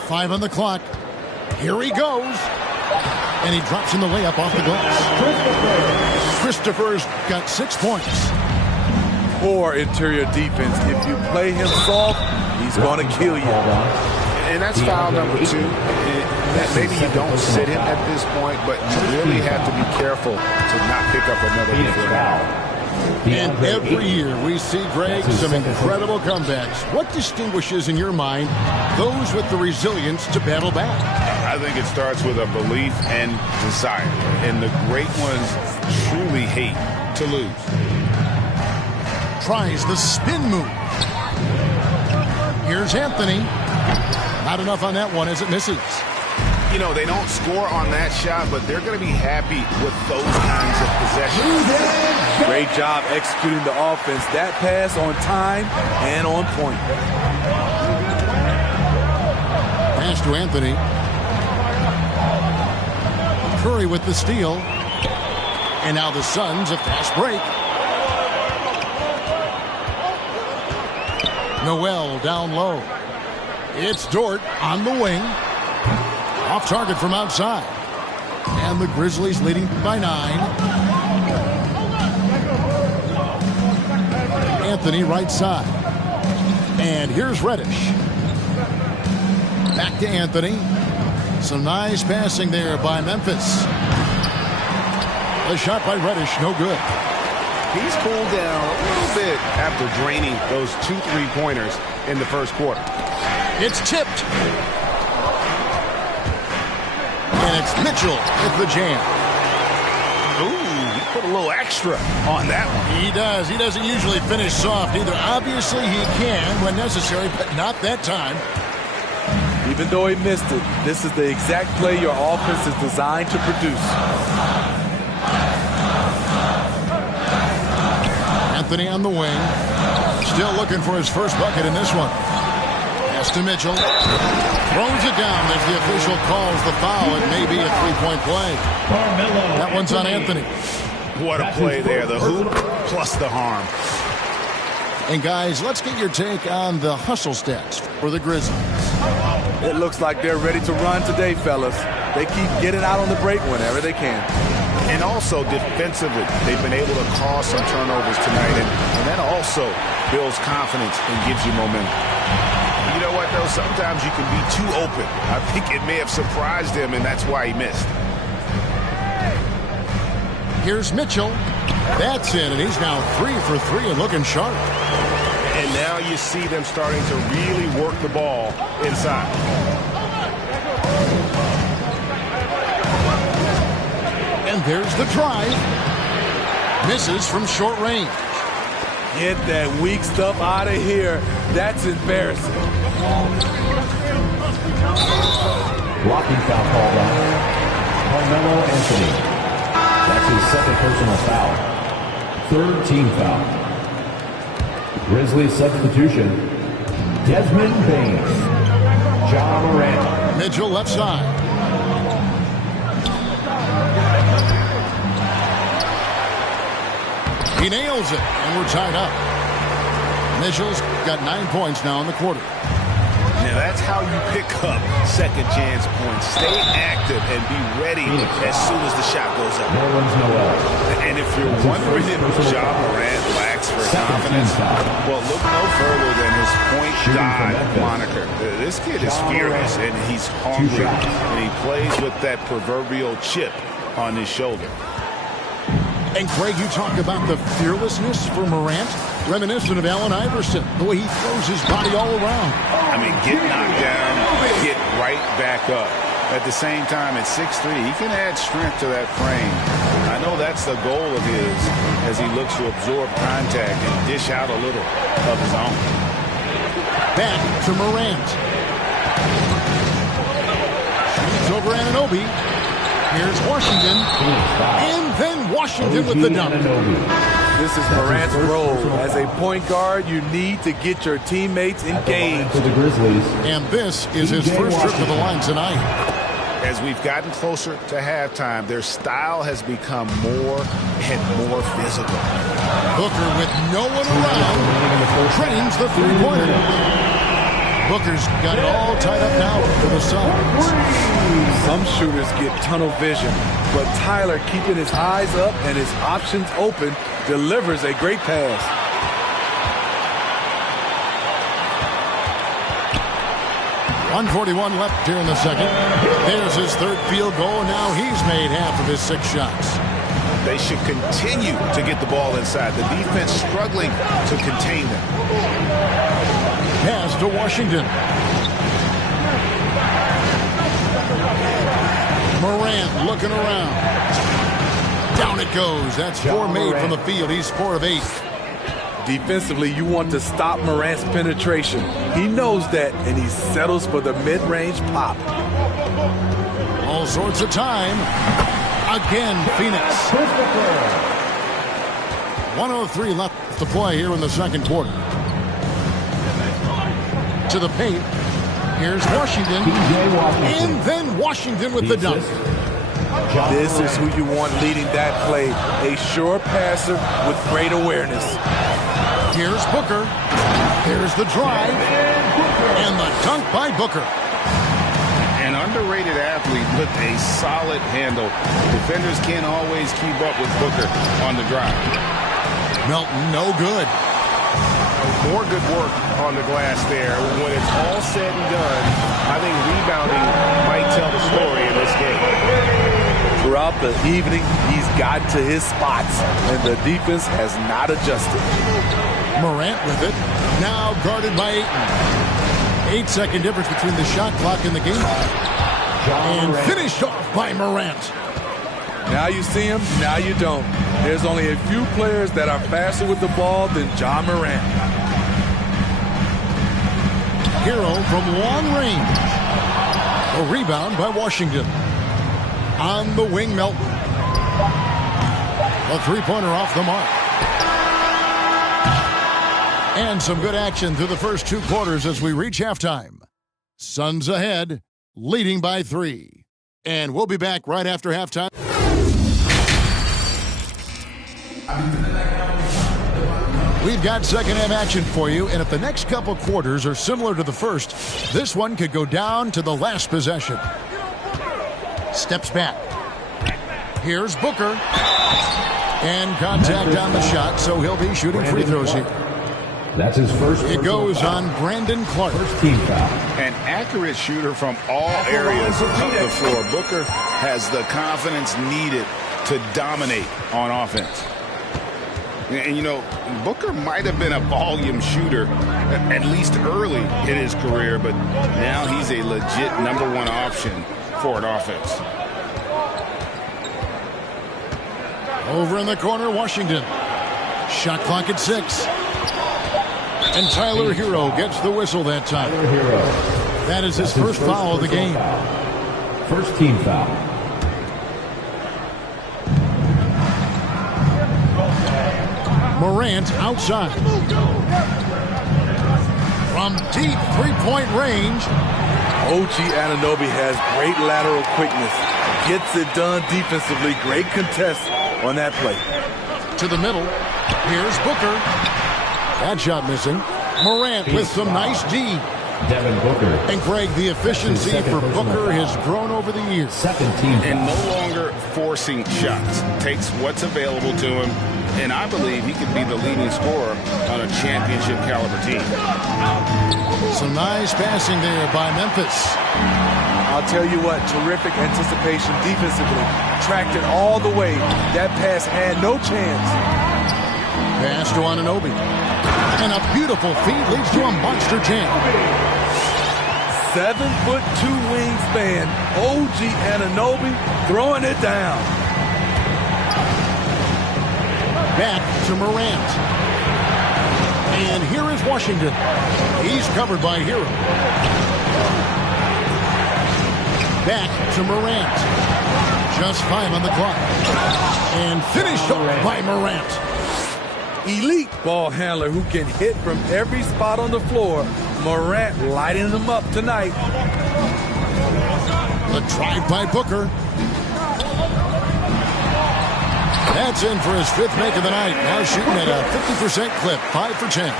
5 on the clock. Here he goes. And he drops in the layup off the glass. Christopher's got 6 points. Poor interior defense. If you play him soft, he's going to kill you. And that's foul number 2. Maybe you don't sit him at this point, but you really have to be careful to not pick up another foul. And every year we see, Greg, some incredible comebacks. What distinguishes, in your mind, those with the resilience to battle back? I think it starts with a belief and desire. And the great ones truly hate to lose. Tries the spin move. Here's Anthony. Not enough on that one as it misses. You know, they don't score on that shot, but they're going to be happy with those kinds of possessions. Great job executing the offense. That pass on time and on point. Pass to Anthony. Curry with the steal. And now the Suns a fast break. Noel down low. It's Dort on the wing. Off target from outside. And the Grizzlies leading by 9. Anthony right side. And here's Reddish. Back to Anthony. Some nice passing there by Memphis. The shot by Reddish, no good. He's cooled down a little bit after draining those 2 3-pointers in the first quarter. It's tipped. And it's Mitchell with the jam. Ooh, he put a little extra on that one. He does. He doesn't usually finish soft either. Obviously, he can when necessary, but not that time. Even though he missed it, this is the exact play your offense is designed to produce. Anthony on the wing. Still looking for his first bucket in this one. Pass to Mitchell. Throws it down as the official calls the foul. It may be a three-point play. That one's on Anthony. What a play there. The hoop plus the harm. And guys, let's get your take on the hustle stats for the Grizzlies. It looks like they're ready to run today, fellas. They keep getting out on the break whenever they can. And also defensively, they've been able to cause some turnovers tonight. And that also builds confidence and gives you momentum. You know what, though? Sometimes you can be too open. I think it may have surprised him, and that's why he missed. Here's Mitchell. That's in, and he's now 3 for 3 and looking sharp. And now you see them starting to really work the ball inside. And there's the drive. Misses from short range. Get that weak stuff out of here. That's embarrassing. Blocking foul called on Carmelo Anthony. That's his second personal foul. Third team foul. Grizzlies substitution. Desmond Bain. Ja Morant. Mitchell left side. He nails it, and we're tied up. Mitchell's got 9 points now in the quarter. Now that's how you pick up second chance points. Stay active and be ready as soon as the shot goes up. And if you're wondering if Ja Morant lacks for confidence, well, look no further than his point guard moniker. This kid is furious, and he's hungry, and he plays with that proverbial chip on his shoulder. And Craig, you talk about the fearlessness for Morant, reminiscent of Allen Iverson, the way he throws his body all around. I mean, get knocked down, get right back up. At the same time, at 6'3", he can add strength to that frame. I know that's the goal of his as he looks to absorb contact and dish out a little of his own. Back to Morant. Shoots over Anunoby. Here's Washington. And then Washington with the dunk. This is Morant's role. As a point guard, you need to get your teammates engaged. For the Grizzlies. And this is his first trip to the line tonight. As we've gotten closer to halftime, their style has become more and more physical. Booker with no one around trains the three-pointer. Booker's got it all tied up now for the Suns. Some shooters get tunnel vision, but Tyler, keeping his eyes up and his options open, delivers a great pass. .141 left here in the second. There's his third field goal. Now he's made half of his 6 shots. They should continue to get the ball inside. The defense struggling to contain them. Pass to Washington. Morant looking around. Down it goes. That's 4 made from the field. He's 4 of 8. Defensively, you want to stop Morant's penetration. He knows that, and he settles for the mid-range pop. All sorts of time. Again, Phoenix. 1:03 left to play here in the second quarter. To the paint. Here's Washington. And then Washington with the dunk. This is who you want leading that play. A sure passer with great awareness. Here's Booker. Here's the drive. And the dunk by Booker. An underrated athlete with a solid handle. Defenders can't always keep up with Booker on the drive. Melton, no good. More good work on the glass there. When it's all said and done, I think rebounding might tell the story in this game. Throughout the evening, he's gotten to his spots, and the defense has not adjusted. Morant with it. Now guarded by Ayton. 8-second difference between the shot clock and the game. And finished off by Morant. Now you see him, now you don't. There's only a few players that are faster with the ball than Ja Morant. Hero from long range. A rebound by Washington. On the wing, Melton. A three-pointer off the mark. And some good action through the first 2 quarters as we reach halftime. Suns ahead, leading by 3. And we'll be back right after halftime. We've got second-half action for you, and if the next couple quarters are similar to the first, this one could go down to the last possession. Steps back. Here's Booker. And contact on the shot, so he'll be shooting free throws here. That's his first. It goes on Brandon Clark. First team foul. An accurate shooter from all areas of the floor. Booker has the confidence needed to dominate on offense. And, you know, Booker might have been a volume shooter, at least early in his career, but now he's a legit #1 option for an offense. Over in the corner, Washington. Shot clock at 6. And Tyler Hero gets the whistle that time. That is his first foul of the game. First team foul. Morant outside. From deep three-point range. OG Anunoby has great lateral quickness. Gets it done defensively. Great contest on that play. To the middle. Here's Booker. That shot missing. Morant with some nice D. Devin Booker. And Greg, the efficiency for Booker has grown over the years. Second team foul. And no longer forcing shots. Takes what's available to him. And I believe he could be the leading scorer on a championship caliber team. Some nice passing there by Memphis. I'll tell you what, terrific anticipation defensively. Tracked it all the way. That pass had no chance. Pass to Anunoby. And a beautiful feed leads to a monster jam. 7'2" wingspan. OG Anunoby throwing it down. Back to Morant. And here is Washington. He's covered by Hero. Back to Morant. Just 5 on the clock. And finished off by Morant. Elite ball handler who can hit from every spot on the floor. Morant lighting them up tonight. The drive by Booker. That's in for his 5th make of the night. Now shooting at a 50% clip, 5 for 10.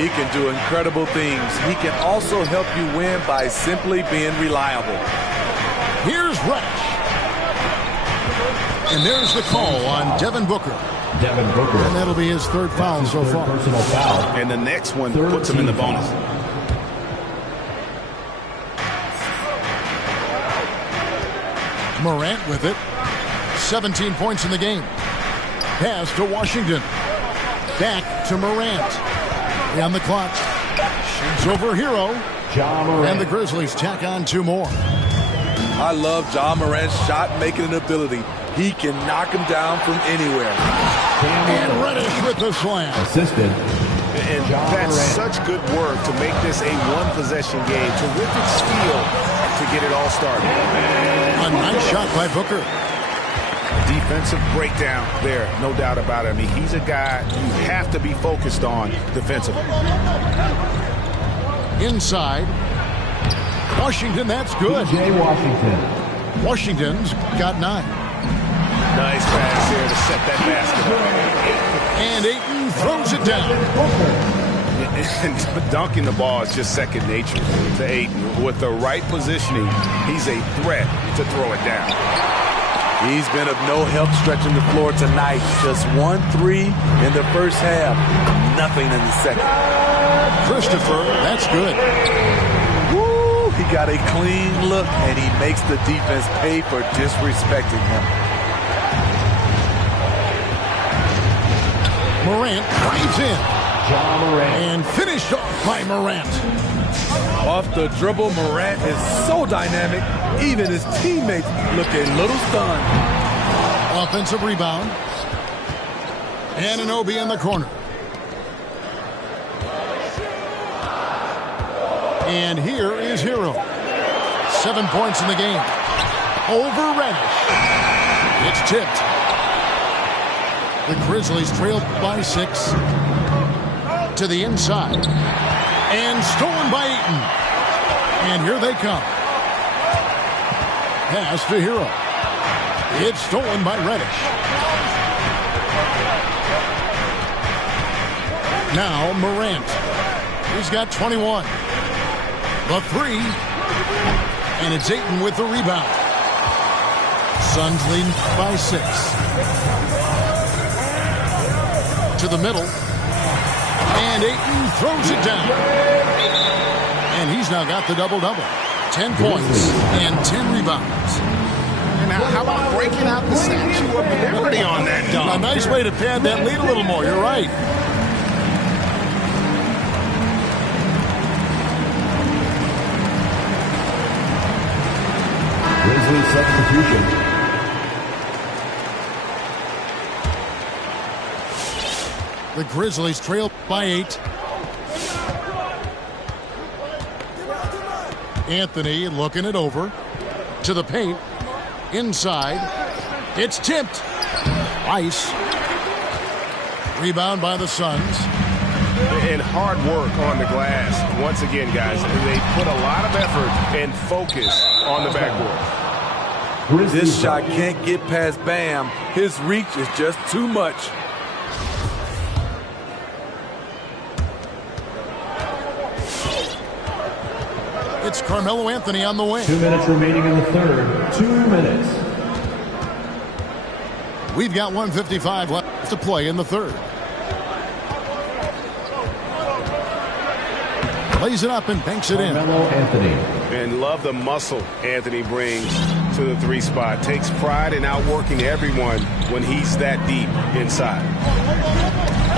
He can do incredible things. He can also help you win by simply being reliable. Here's Rush. And there's the call on Devin Booker. Devin Booker. And that'll be his 3rd foul so far. Personal foul. And the next one puts him in the bonus. Morant with it. 17 points in the game. Pass to Washington. Back to Morant. On the clock. Shoots over Hero. Ja Morant. And the Grizzlies tack on 2 more. I love Ja Morant's shot-making ability. He can knock him down from anywhere. And Reddish with the slam. Assisted. And that's such good work to make this a one-possession game. Terrific steal to get it all started. A nice shot by Booker. Defensive breakdown there, no doubt about it. I mean, he's a guy you have to be focused on defensively. Inside. Washington, that's good. P.J. Washington. Washington's got 9. Nice pass here to set that basket up. And Ayton throws it down. And dunking the ball is just second nature to Ayton. With the right positioning, he's a threat to throw it down. He's been of no help stretching the floor tonight. Just 1 3 in the first half. Nothing in the second. Christopher, that's good. Woo! He got a clean look, and he makes the defense pay for disrespecting him. Morant drives in. Ja Morant. And finished off by Morant. Off the dribble, Morant is so dynamic. Even his teammates look a little stunned. Offensive rebound. Anunoby in the corner. And here is Hero. 7 points in the game. Over Reddish. It's tipped. The Grizzlies trail by 6. To the inside. And stolen by Ayton. And here they come. Pass to Hero. It's stolen by Reddish. Now Morant. He's got 21. The 3. And it's Ayton with the rebound. Suns leading by 6. To the middle. And Ayton throws it down. And he's now got the double-double. 10 points and 10 rebounds. And now, how about breaking out the Statue of Liberty on that dunk? A nice way to pad that lead a little more. You're right. Grizzlies substitution. The Grizzlies trail by 8. Anthony looking it over. To the paint. Inside. It's tipped. Ice. Rebound by the Suns. And hard work on the glass. Once again, guys, they put a lot of effort and focus on the backboard. This shot can't get past Bam. His reach is just too much. It's Carmelo Anthony on the wing. 2 minutes remaining in the third. 2 minutes. We've got 1:55 left to play in the third. Lays it up and banks it in. Carmelo Anthony. And love the muscle Anthony brings to the 3 spot. Takes pride in outworking everyone when he's that deep inside.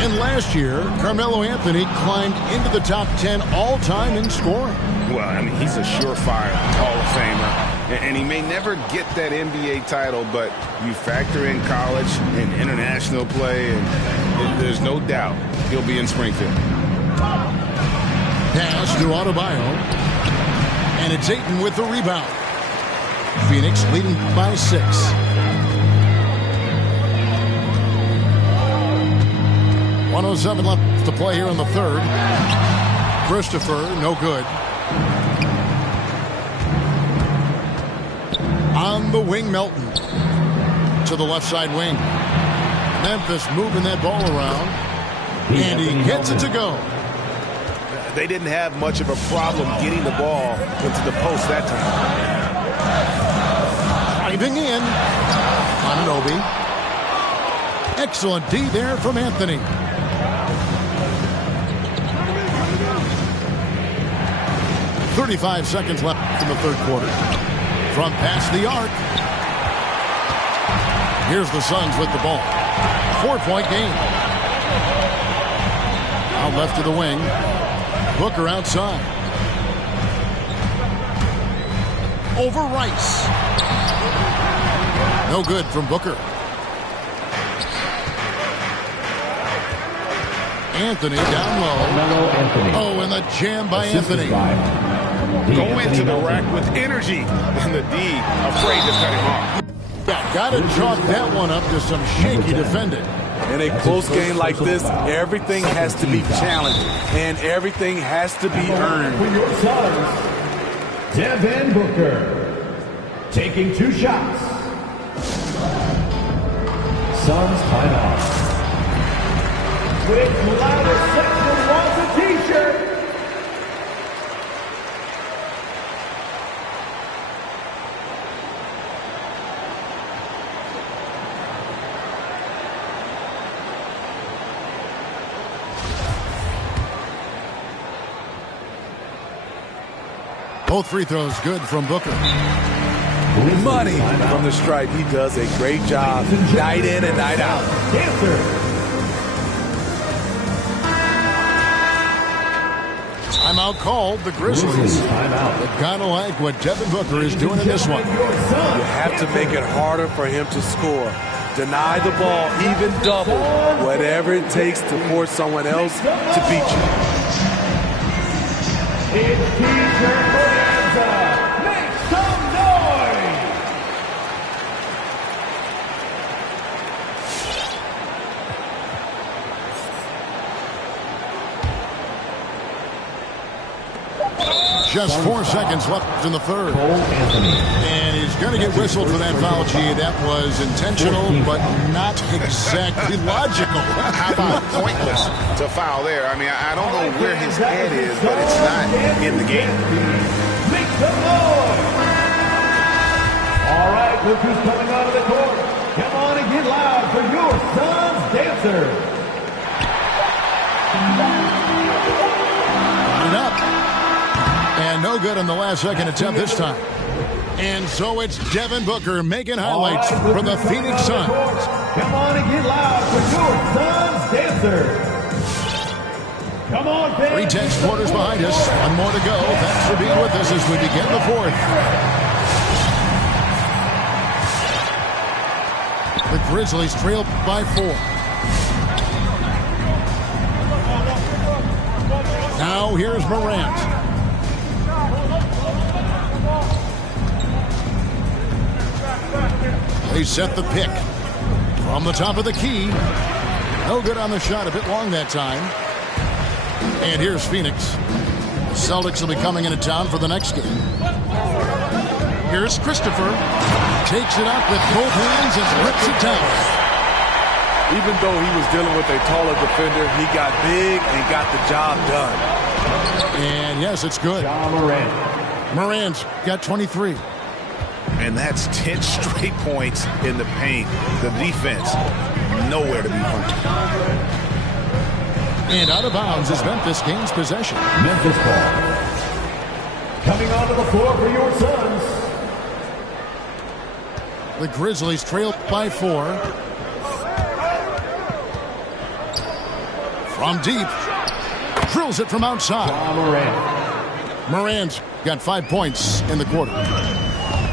And last year, Carmelo Anthony climbed into the top 10 all-time in scoring. Well, I mean, he's a surefire Hall of Famer. And he may never get that NBA title, but you factor in college and international play, and there's no doubt he'll be in Springfield. Pass to Adebayo. And it's Ayton with the rebound. Phoenix leading by 6. .107 left to play here in the third. Christopher, no good. On the wing, Melton. To the left side wing. Memphis moving that ball around. And he gets it to go. They didn't have much of a problem getting the ball into the post that time. Driving in. Anunoby. Excellent D there from Anthony. .35 seconds left in the third quarter. From past the arc. Here's the Suns with the ball. 4-point game. Out left to the wing. Booker outside. Over Rice. No good from Booker. Anthony down low. Oh, and the jam by Anthony. Go into the rack with energy, and the D afraid to cut him off. Yeah, got to chalk that one up to some shaky defending. In a close game like this, everything has to be challenged, and everything has to be earned. For your Suns, Devin Booker taking 2 shots. Suns timeout. With louder section wants a t-shirt. Both free throws good from Booker. Money from the stripe. He does a great job night in and night out. Timeout called. The Grizzlies. They've got to like what Devin Booker is doing in this one. You have to make it harder for him to score. Deny the ball, even double. Whatever it takes to force someone else to beat you. It's T-shirt bonanza. Make some Just 4 seconds left in the third. And he's going to get whistled for that foul, G. That was intentional, but not exactly logical. How about pointless to foul there? I mean, I don't know where his head is, but it's not in the game. Make some noise! All right, look who's coming out of the court. Come on and get loud for your son's dancer. Line up. And no good on the last second attempt this time. And so it's Devin Booker making highlights for the Phoenix Suns. Come on and get loud for your son's dancer. Come on, fans. 3 tenths quarters behind us. 1 more to go. Thanks for being with us as we begin the fourth. The Grizzlies trail by 4. Now here's Morant. They set the pick from the top of the key. No good on the shot. A bit long that time. And here's Phoenix. The Celtics will be coming into town for the next game. Here's Christopher. Takes it up with both hands and rips it down. Even though he was dealing with a taller defender, he got big and got the job done. And yes, it's good. Morant's got 23. And that's 10 straight points in the paint. The defense, nowhere to be found. And out of bounds as Memphis gains possession. Memphis ball. Coming onto the floor for your Suns. The Grizzlies trail by 4. From deep. Drills it from outside. Morant's got 5 points in the quarter.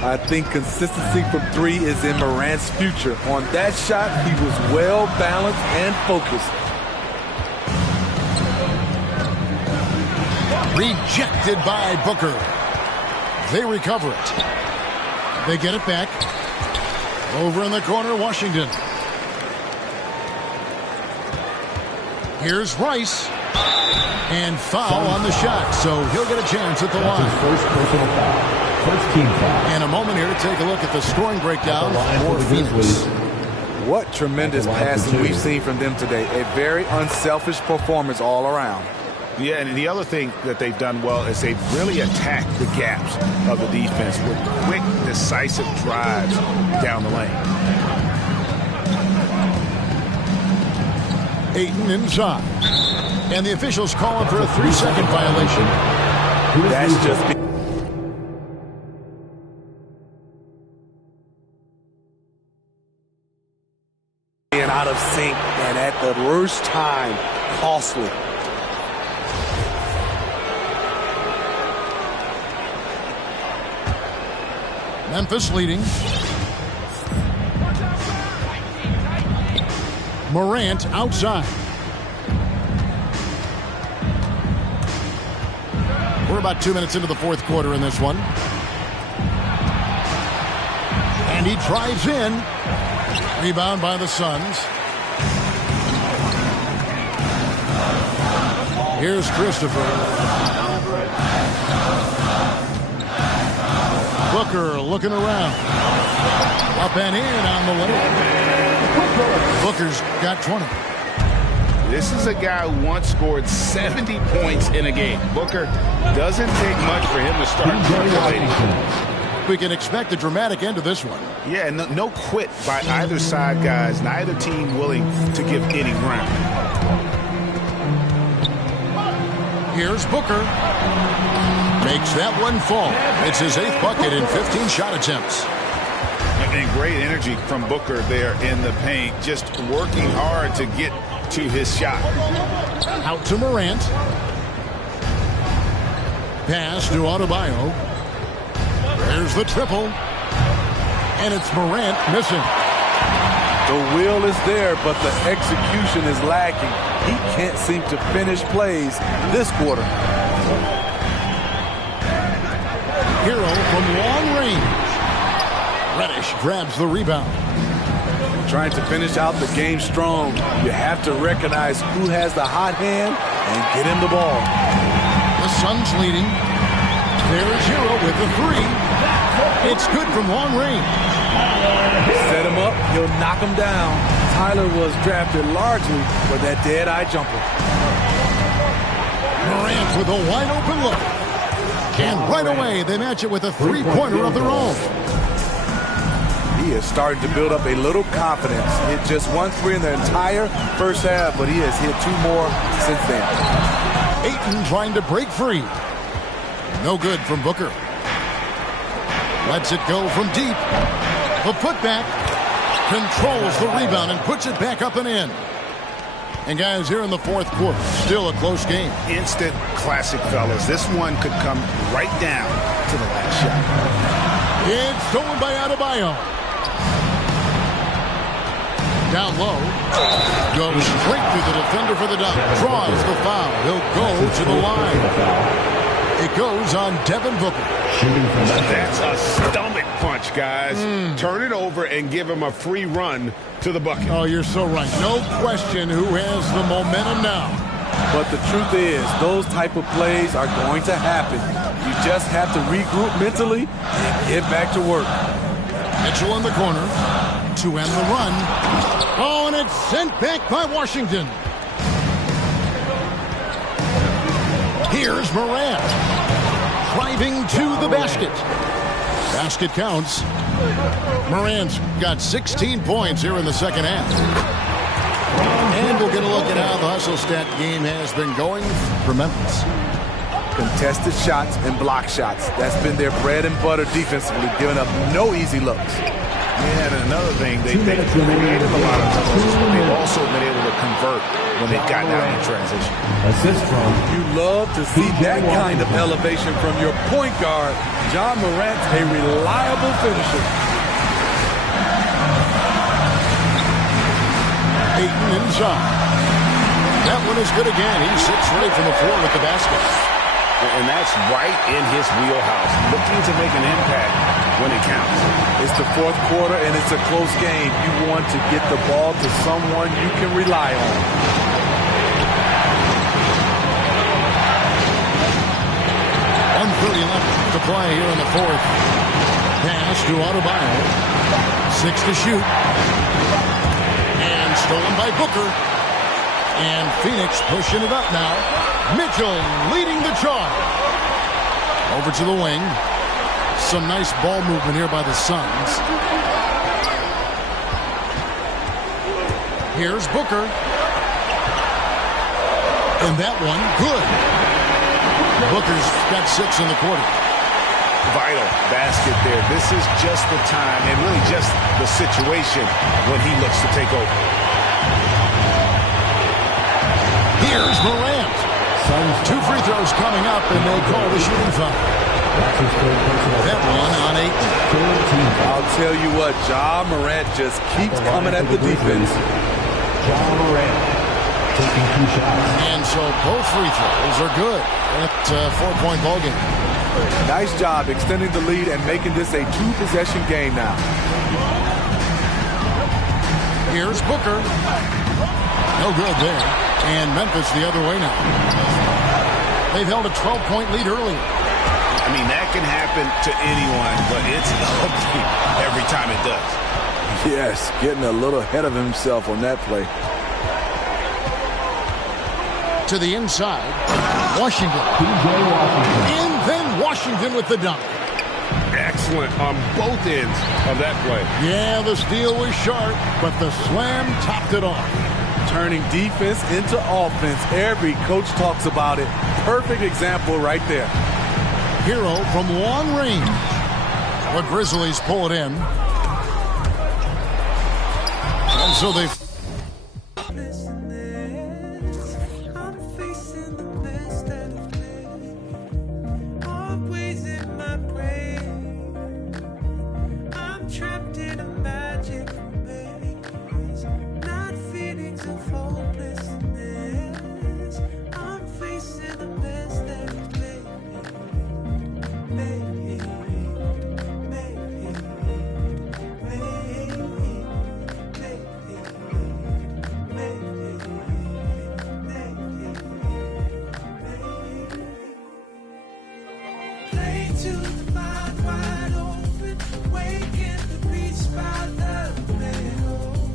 I think consistency from 3 is in Morant's future. On that shot, he was well balanced and focused. Rejected by Booker. They recover it. They get it back. Over in the corner, Washington. Here's Rice. And foul on the shot, so he'll get a chance at the line. First personal foul. First team foul. And a moment here to take a look at the scoring breakdown for Phoenix. What tremendous passing we've seen from them today. A very unselfish performance all around. Yeah, and the other thing that they've done well is they've really attacked the gaps of the defense with quick, decisive drives down the lane. Ayton inside. And the officials calling for a 3-second violation. That's just being out of sync and at the worst time, costly. Memphis leading. Morant outside. We're about 2 minutes into the fourth quarter in this one. And he drives in. Rebound by the Suns. Here's Christopher. Booker looking around. Up and in on the lane. Booker's got 20. This is a guy who once scored 70 points in a game. Booker doesn't take much for him to start calculating. We can expect a dramatic end to this one. Yeah, no quit by either side, guys. Neither team willing to give any ground. Here's Booker. Makes that one fall. It's his 8th bucket in 15 shot attempts. And great energy from Booker there in the paint. Just working hard to get to his shot. Out to Morant. Pass to Adebayo. There's the triple. And it's Morant missing. The will is there, but the execution is lacking. He can't seem to finish plays this quarter. Hero from long range. Reddish grabs the rebound. Trying to finish out the game strong. You have to recognize who has the hot hand and get him the ball. The Suns leading. There's Hero with the three. It's good from long range. Set him up, he'll knock him down. Tyler was drafted largely for that dead-eye jumper. Morant with a wide open look. And right away, they match it with a three-pointer of their own. He is starting to build up a little confidence. Hit just 1 3 in the entire first half, but he has hit 2 more since then. Ayton trying to break free. No good from Booker. Lets it go from deep. The putback controls the rebound and puts it back up and in. And guys, here in the fourth quarter, still a close game. Instant classic, fellas. This one could come right down to the last shot. It's stolen by Adebayo. Down low. Goes straight through the defender for the dunk. Draws the foul. He'll go to the line. It goes on Devin Booker. That's a stomach punch, guys. Turn it over and give him a free run to the bucket. Oh, you're so right. No question who has the momentum now. But the truth is, those type of plays are going to happen. You just have to regroup mentally and get back to work. Mitchell in the corner to end the run. Oh, and it's sent back by Washington. Here's Morant. Driving to the basket. Basket counts. Morant's got 16 points here in the second half. And we'll get a look at how the hustle stat game has been going for Memphis. Contested shots and block shots. That's been their bread and butter defensively, giving up no easy looks. Yeah, and another thing, they've created a lot of turnovers, but they've also been able to convert when they've gotten out in transition. Assist from. You love to see that kind of elevation from your point guard. John Morant's a reliable finisher. Ayton inside. That one is good again. He sits right from the floor with the basket. And that's right in his wheelhouse, looking to make an impact when it counts. It's the fourth quarter, and it's a close game. You want to get the ball to someone you can rely on. 1:30 left to play here in the fourth. Pass to Adebayo. 6 to shoot. And stolen by Booker. And Phoenix pushing it up now. Mitchell leading the charge. Over to the wing. Some nice ball movement here by the Suns. Here's Booker. And that one, good. Booker's got 6 in the quarter. Vital basket there. This is just the time and really just the situation when he looks to take over. Here's Morant. 2 free throws coming up, and they call the shooting foul. That one on 8. I'll tell you what, Ja Morant just keeps coming at the defense. Ja Morant taking 2 shots. And so both free throws are good. That's a 4-point ball game. Nice job extending the lead and making this a 2-possession game now. Here's Booker. No good there. And Memphis the other way now. They've held a 12-point lead earlier. I mean, that can happen to anyone, but it's ugly every time it does. Yes, getting a little ahead of himself on that play. To the inside. Washington. And then Washington with the dunk. Excellent on both ends of that play. Yeah, the steal was sharp, but the slam topped it off. Turning defense into offense. Every coach talks about it. Perfect example right there. Hero from long range. The Grizzlies pull it in. And so they... to the mind wide open, waking the beats by the middle.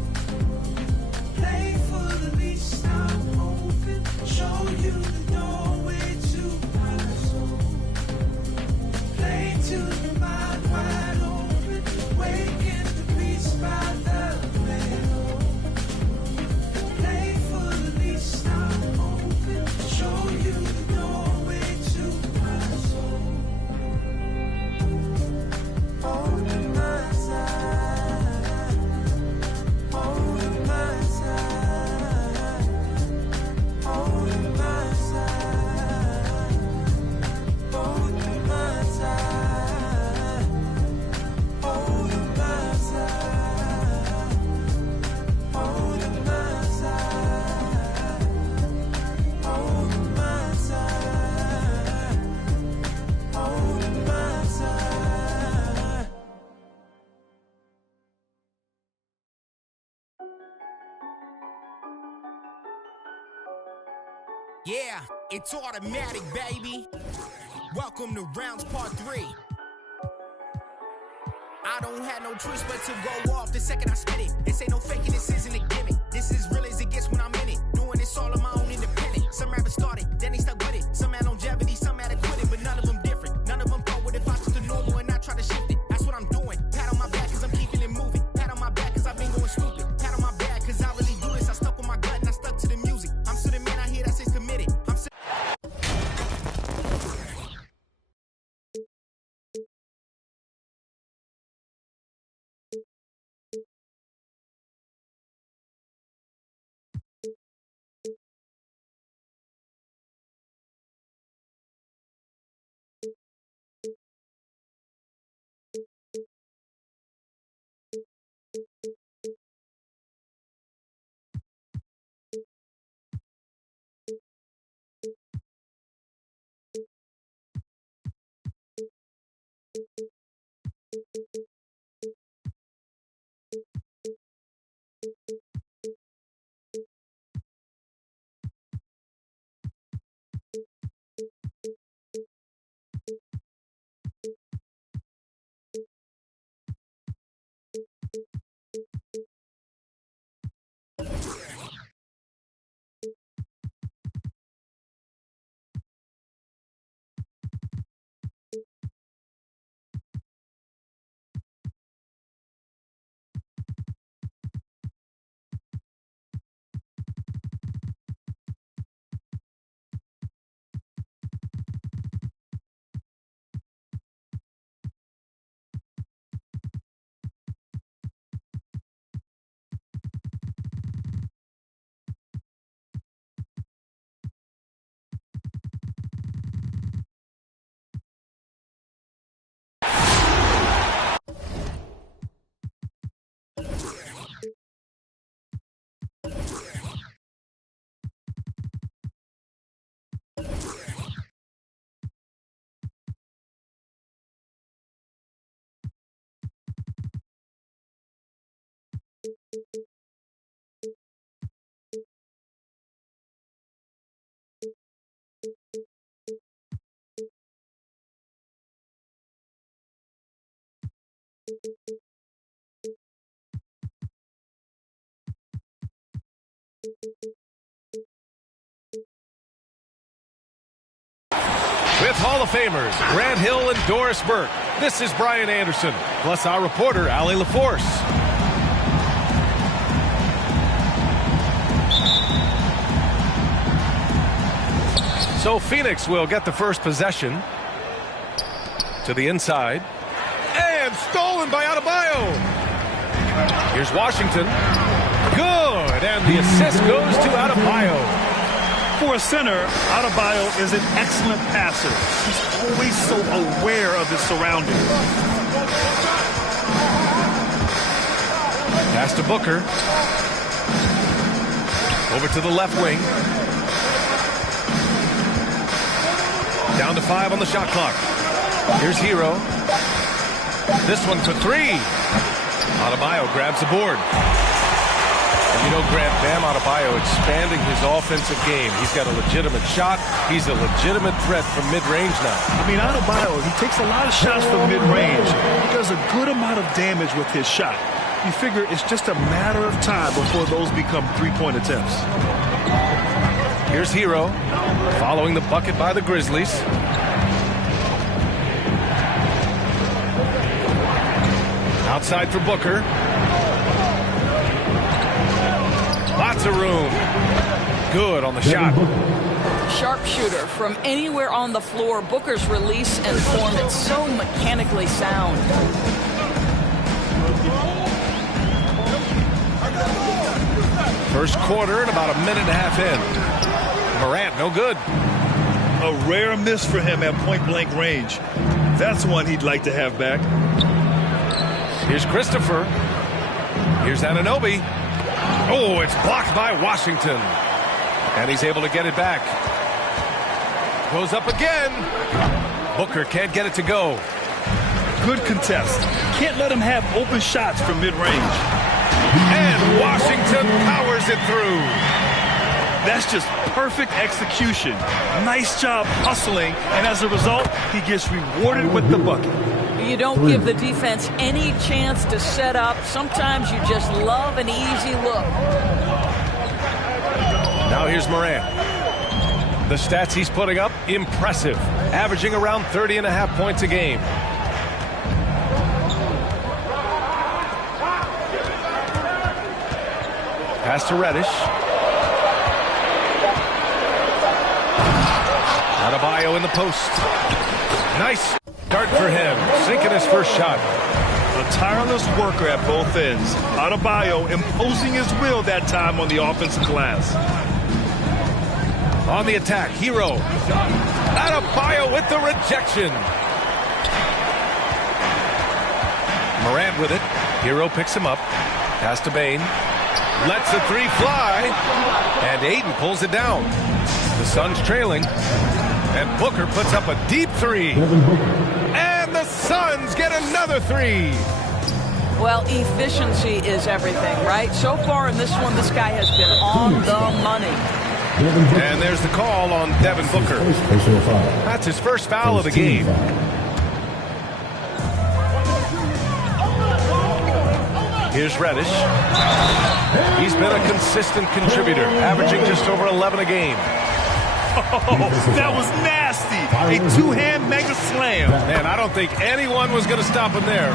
Play for the least I'm open, show you the doorway to my soul. Play to the mind wide open, waking the beats by the middle. Play for the least I'm open, show you the doorway to my soul. Hold in my side, hold in my side, hold in my side, hold in my side, hold in my side, hold in my side, hold in my side, hold in my side. Yeah, it's automatic, baby. Welcome to rounds part 3. I don't have no choice but to go off the second I spit it. This ain't no faking, this isn't a gimmick. This is real as it gets when I'm in it. Doing this all on my own independent. Some rappers started, then they stuck with it. Some had longevity, some had to quit it, but none of them different. None of them thought what if I took the normal and I try to shift it. That's what I'm doing. Pat on my back cause I'm keeping it moving. Pat on my back cause I've been going stupid. Pat on my back cause I really do this. I stuck with my gut and I stuck to the music. I'm still the man out here that says committed. I'm still With Hall of Famers Grant Hill and Doris Burke, this is Brian Anderson, plus our reporter, Allie LaForce. So Phoenix will get the first possession to the inside. And stolen by Adebayo. Here's Washington. Good, and the assist goes to Adebayo. For a center, Adebayo is an excellent passer. He's always so aware of his surroundings. Pass to Booker. Over to the left wing. Down to 5 on the shot clock. Here's Hero. This one for 3. Adebayo grabs the board. You know, Grant, Bam Adebayo expanding his offensive game. He's got a legitimate shot. He's a legitimate threat from mid-range now. I mean, Adebayo, he takes a lot of shots from mid-range. He does a good amount of damage with his shot. You figure it's just a matter of time before those become three-point attempts. Here's Hero following the bucket by the Grizzlies. Outside for Booker. Lots of room. Good on the shot. Sharpshooter from anywhere on the floor. Booker's release and form, it's so mechanically sound. First quarter and about a minute and a half in. Morant, no good. A rare miss for him at point-blank range. That's one he'd like to have back. Here's Christopher. Here's Anunoby. Oh, it's blocked by Washington. And he's able to get it back. Goes up again. Booker can't get it to go. Good contest. Can't let him have open shots from mid-range. And Washington powers it through. That's just perfect execution. Nice job hustling, and as a result, he gets rewarded with the bucket. You don't give the defense any chance to set up. Sometimes you just love an easy look. Now here's Morant. The stats he's putting up, impressive. Averaging around 30.5 points a game. Pass to Reddish. Adebayo in the post. Nice start for him. Sinking his first shot. A tireless worker at both ends. Adebayo imposing his will that time on the offensive glass. On the attack, Hero. Adebayo with the rejection. Morant with it. Hero picks him up. Pass to Bane. Lets the three fly. And Ayton pulls it down. The Suns trailing. And Booker puts up a deep three. And the Suns get another three. Well, efficiency is everything, right? So far in this one, this guy has been on the money. And there's the call on Devin Booker. That's his first foul of the game. Here's Reddish. He's been a consistent contributor, averaging just over 11 a game. Oh, that was nasty. A two-hand mega slam. Man, I don't think anyone was going to stop him there.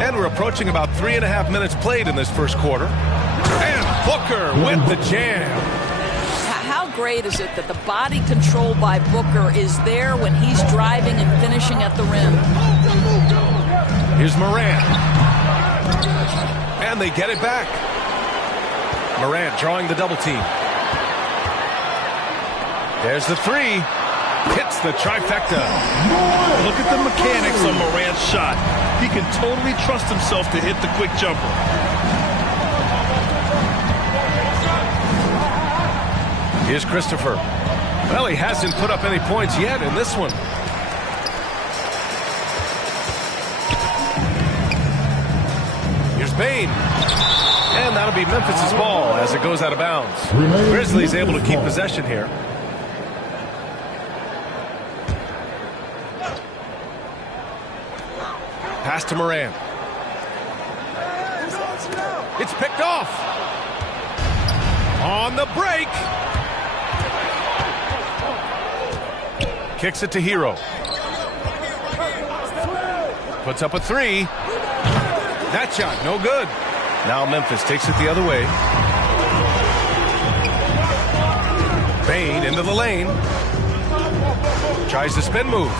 And we're approaching about 3.5 minutes played in this first quarter. And Booker with the jam. How great is it that the body control by Booker is there when he's driving and finishing at the rim? Here's Morant. And they get it back. Morant drawing the double team. There's the three. Hits the trifecta. Look at the mechanics on Morant's shot. He can totally trust himself to hit the quick jumper. Here's Christopher. Well, he hasn't put up any points yet in this one. Here's Bane. And that'll be Memphis' ball as it goes out of bounds. Grizzlies able to keep possession here. Pass to Morant. It's picked off. On the break. Kicks it to Hero. Puts up a three. That shot, no good. Now Memphis takes it the other way. Bane into the lane. Tries the spin move.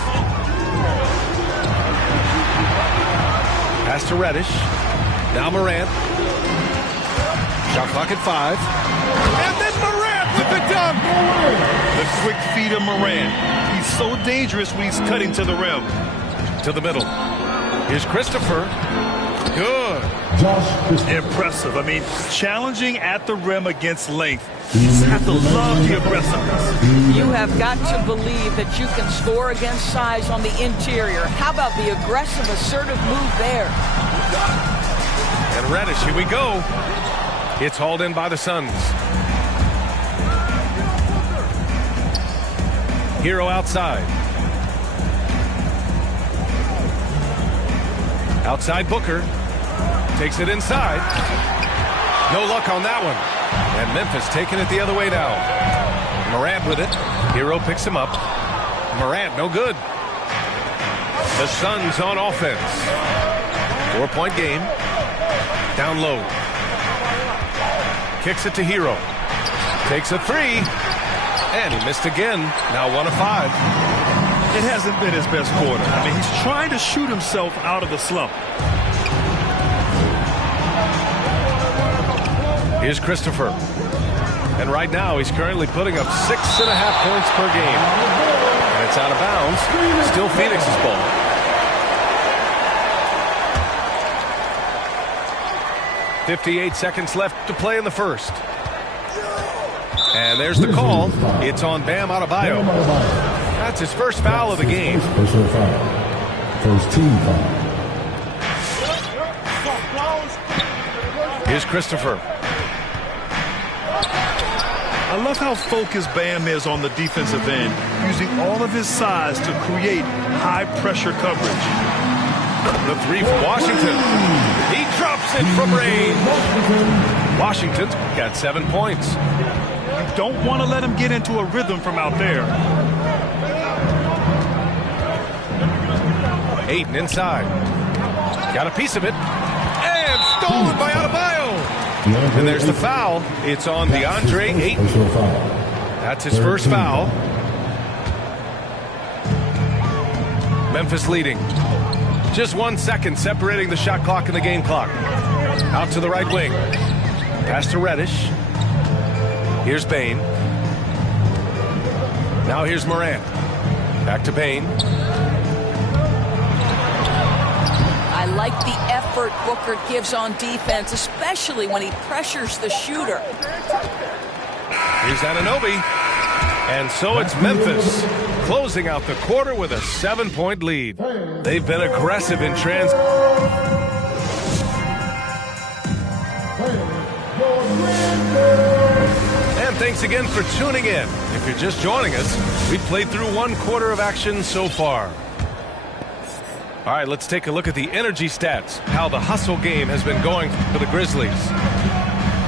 Pass to Reddish. Now Morant. Shot clock at 5. And then Morant with the dunk. The quick feed of Morant. He's so dangerous when he's cutting to the rim. To the middle. Here's Christopher. Good. Impressive. I mean, challenging at the rim against length. You just have to love the aggressiveness. You have got to believe that you can score against size on the interior. How about the aggressive, assertive move there? And Reddish, here we go. It's hauled in by the Suns. Hero outside. Outside Booker. Takes it inside. No luck on that one. And Memphis taking it the other way now. Morant with it. Hero picks him up. Morant, no good. The Suns on offense. 4-point game. Down low. Kicks it to Hero. Takes a three. And he missed again. Now 1 of 5. It hasn't been his best quarter. I mean, he's trying to shoot himself out of the slump. Here's Christopher. And right now, he's currently putting up 6.5 points per game. And it's out of bounds. Still Phoenix's ball. .58 seconds left to play in the first. And there's the call. It's on Bam Adebayo. That's his first foul of the game. Personal foul. First team foul. Here's Christopher. I love how focused Bam is on the defensive end, using all of his size to create high-pressure coverage. The three from Washington. He drops it from range. Washington's got 7 points. You don't want to let him get into a rhythm from out there. Ayton inside. Got a piece of it. And stolen by Adebayo. And there's the foul. It's on DeAndre Ayton. That's his first foul. Memphis leading. Just 1 second separating the shot clock and the game clock. Out to the right wing. Pass to Reddish. Here's Bane. Now here's Morant. Back to Bane. I like the effort Booker gives on defense, especially when he pressures the shooter. Here's Anunoby. And so it's Memphis closing out the quarter with a 7-point lead. They've been aggressive in trans. And thanks again for tuning in. If you're just joining us, we've played through 1 quarter of action so far. All right, let's take a look at the energy stats, how the hustle game has been going for the Grizzlies.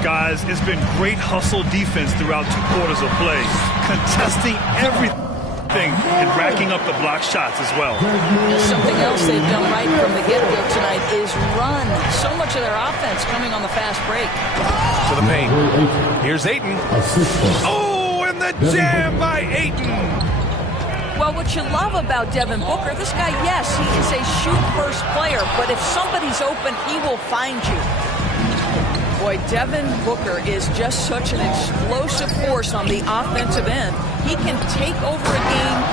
Guys, it's been great hustle defense throughout 2 quarters of play, contesting everything and racking up the block shots as well. Something else they've done right from the get-go tonight is run. So much of their offense coming on the fast break. To the paint. Here's Ayton. Oh, and the jam by Ayton. Well, what you love about Devin Booker, this guy, yes, he is a shoot-first player, but if somebody's open, he will find you. Boy, Devin Booker is just such an explosive force on the offensive end. He can take over a game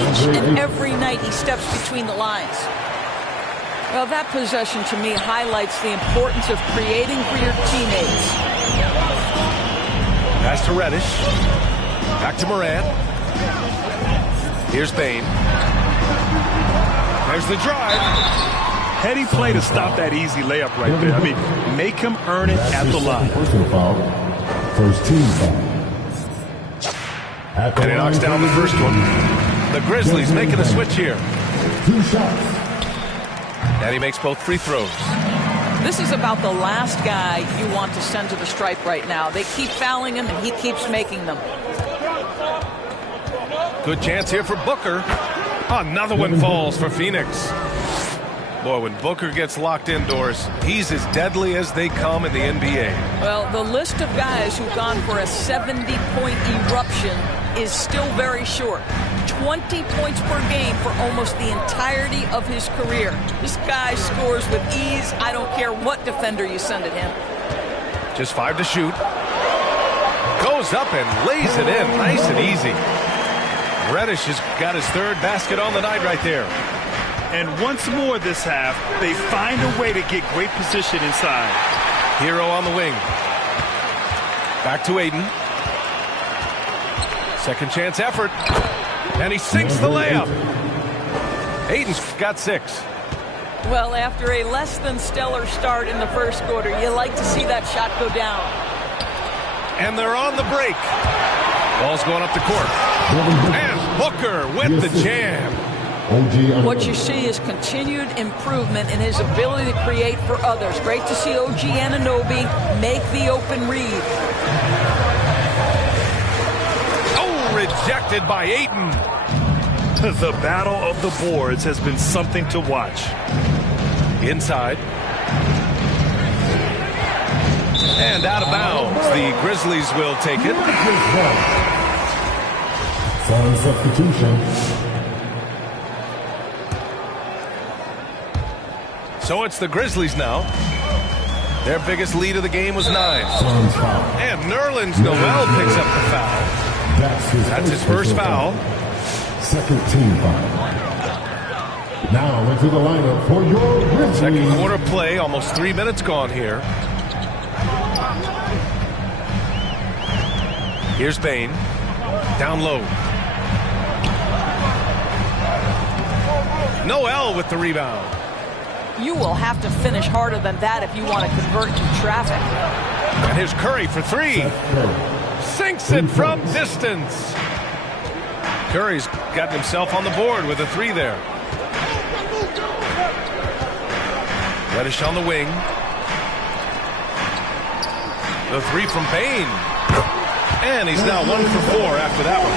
each and every night he steps between the lines. Well, that possession to me highlights the importance of creating for your teammates. Pass to Reddish. Back to Morant. Here's Bane. There's the drive. Heady play to stop that easy layup right there. I mean, make him earn it at the line. First team foul. And he knocks down the first one. The Grizzlies making a switch here. 2 shots. And he makes both free throws. This is about the last guy you want to send to the stripe right now. They keep fouling him, and he keeps making them. Good chance here for Booker. Another one falls for Phoenix. Boy, when Booker gets locked indoors, he's as deadly as they come in the NBA. Well, the list of guys who've gone for a 70-point eruption is still very short. 20 points per game for almost the entirety of his career. This guy scores with ease. I don't care what defender you send at him. Just 5 to shoot. Goes up and lays it in nice and easy. Reddish has got his 3rd basket on the night right there. And once more this half, they find a way to get great position inside. Hero on the wing. Back to Aiden. Second chance effort. And he sinks the layup. Aiden's got 6. Well, after a less than stellar start in the first quarter, you like to see that shot go down. And they're on the break. Ball's going up the court. And Booker with the jam. What you see is continued improvement in his ability to create for others. Great to see OG Anunoby make the open read. Oh, rejected by Ayton. The battle of the boards has been something to watch. Inside. And out of bounds. The Grizzlies will take it. Foul substitution. So it's the Grizzlies now. Their biggest lead of the game was 9. And Nerlens Noel picks up the foul. That's his first foul. Second team foul. Now into the lineup for your Grizzlies. Second quarter play, almost 3 minutes gone here. Here's Bane. Down low. Noel with the rebound. You will have to finish harder than that if you want to convert to traffic. And here's Curry for 3. Sinks it from distance. Curry's got himself on the board with a 3 there. Reddish on the wing. The 3 from Bane. And he's now 1 for 4 after that one.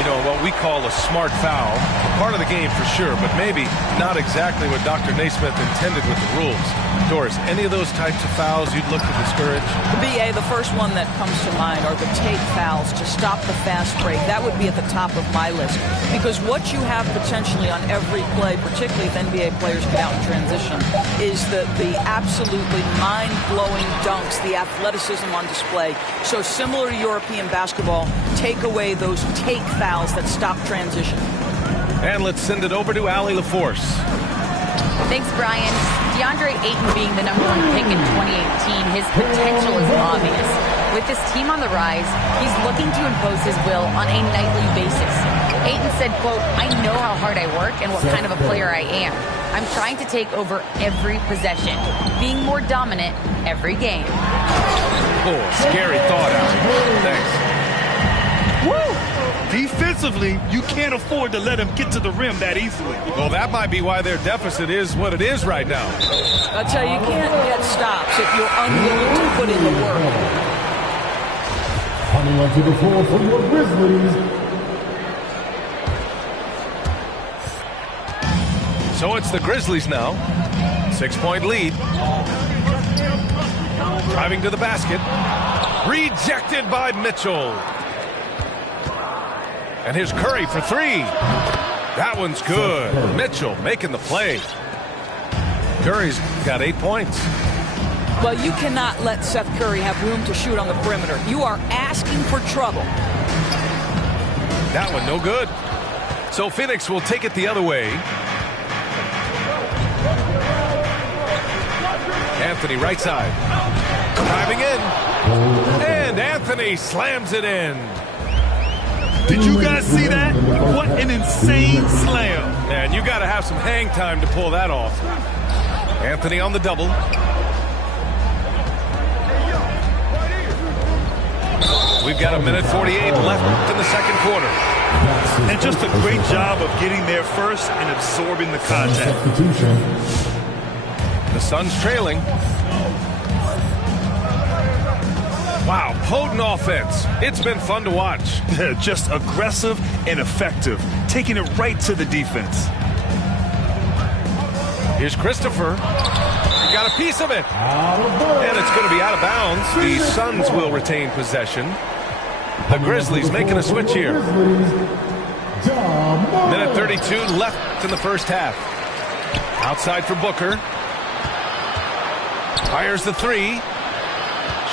You know, what we call a smart foul. Part of the game for sure, but maybe not exactly what Dr. Naismith intended with the rules. Doris, any of those types of fouls you'd look to discourage? BA, the first one that comes to mind are the take fouls to stop the fast break. That would be at the top of my list. Because what you have potentially on every play, particularly if NBA players get out in transition, is the absolutely mind-blowing dunks, the athleticism on display. So similar to European basketball, take away those take fouls that stop transition. And let's send it over to Allie LaForce. Thanks, Brian. DeAndre Ayton being the #1 pick in 2018, his potential is obvious. With his team on the rise, he's looking to impose his will on a nightly basis. Ayton said, quote, "I know how hard I work and what kind of a player I am. I'm trying to take over every possession, being more dominant every game." Oh, scary thought, Allie. Thanks. Woo! Defensively, you can't afford to let him get to the rim that easily. Well, that might be why their deficit is what it is right now. I tell you, you can't get stops if you're unwilling to put in the work. Coming onto the floor for your Grizzlies. So it's the Grizzlies now. 6-point lead. Driving to the basket. Rejected by Mitchell. And here's Curry for 3. That one's good. Mitchell making the play. Curry's got 8 points. Well, you cannot let Seth Curry have room to shoot on the perimeter. You are asking for trouble. That one no good. So Phoenix will take it the other way. Anthony right side. Driving in. And Anthony slams it in. Did you guys see that? What an insane slam. Man, you got to have some hang time to pull that off. Anthony on the double. We've got 1:48 left in the second quarter. And just a great job of getting there first and absorbing the contact. The Suns trailing. Wow, potent offense. It's been fun to watch. Just aggressive and effective, taking it right to the defense. Here's Christopher. Got a piece of it. And it's going to be out of bounds. The Suns will retain possession. The Grizzlies making a switch here. 1:32 left in the first half. Outside for Booker. Fires the 3.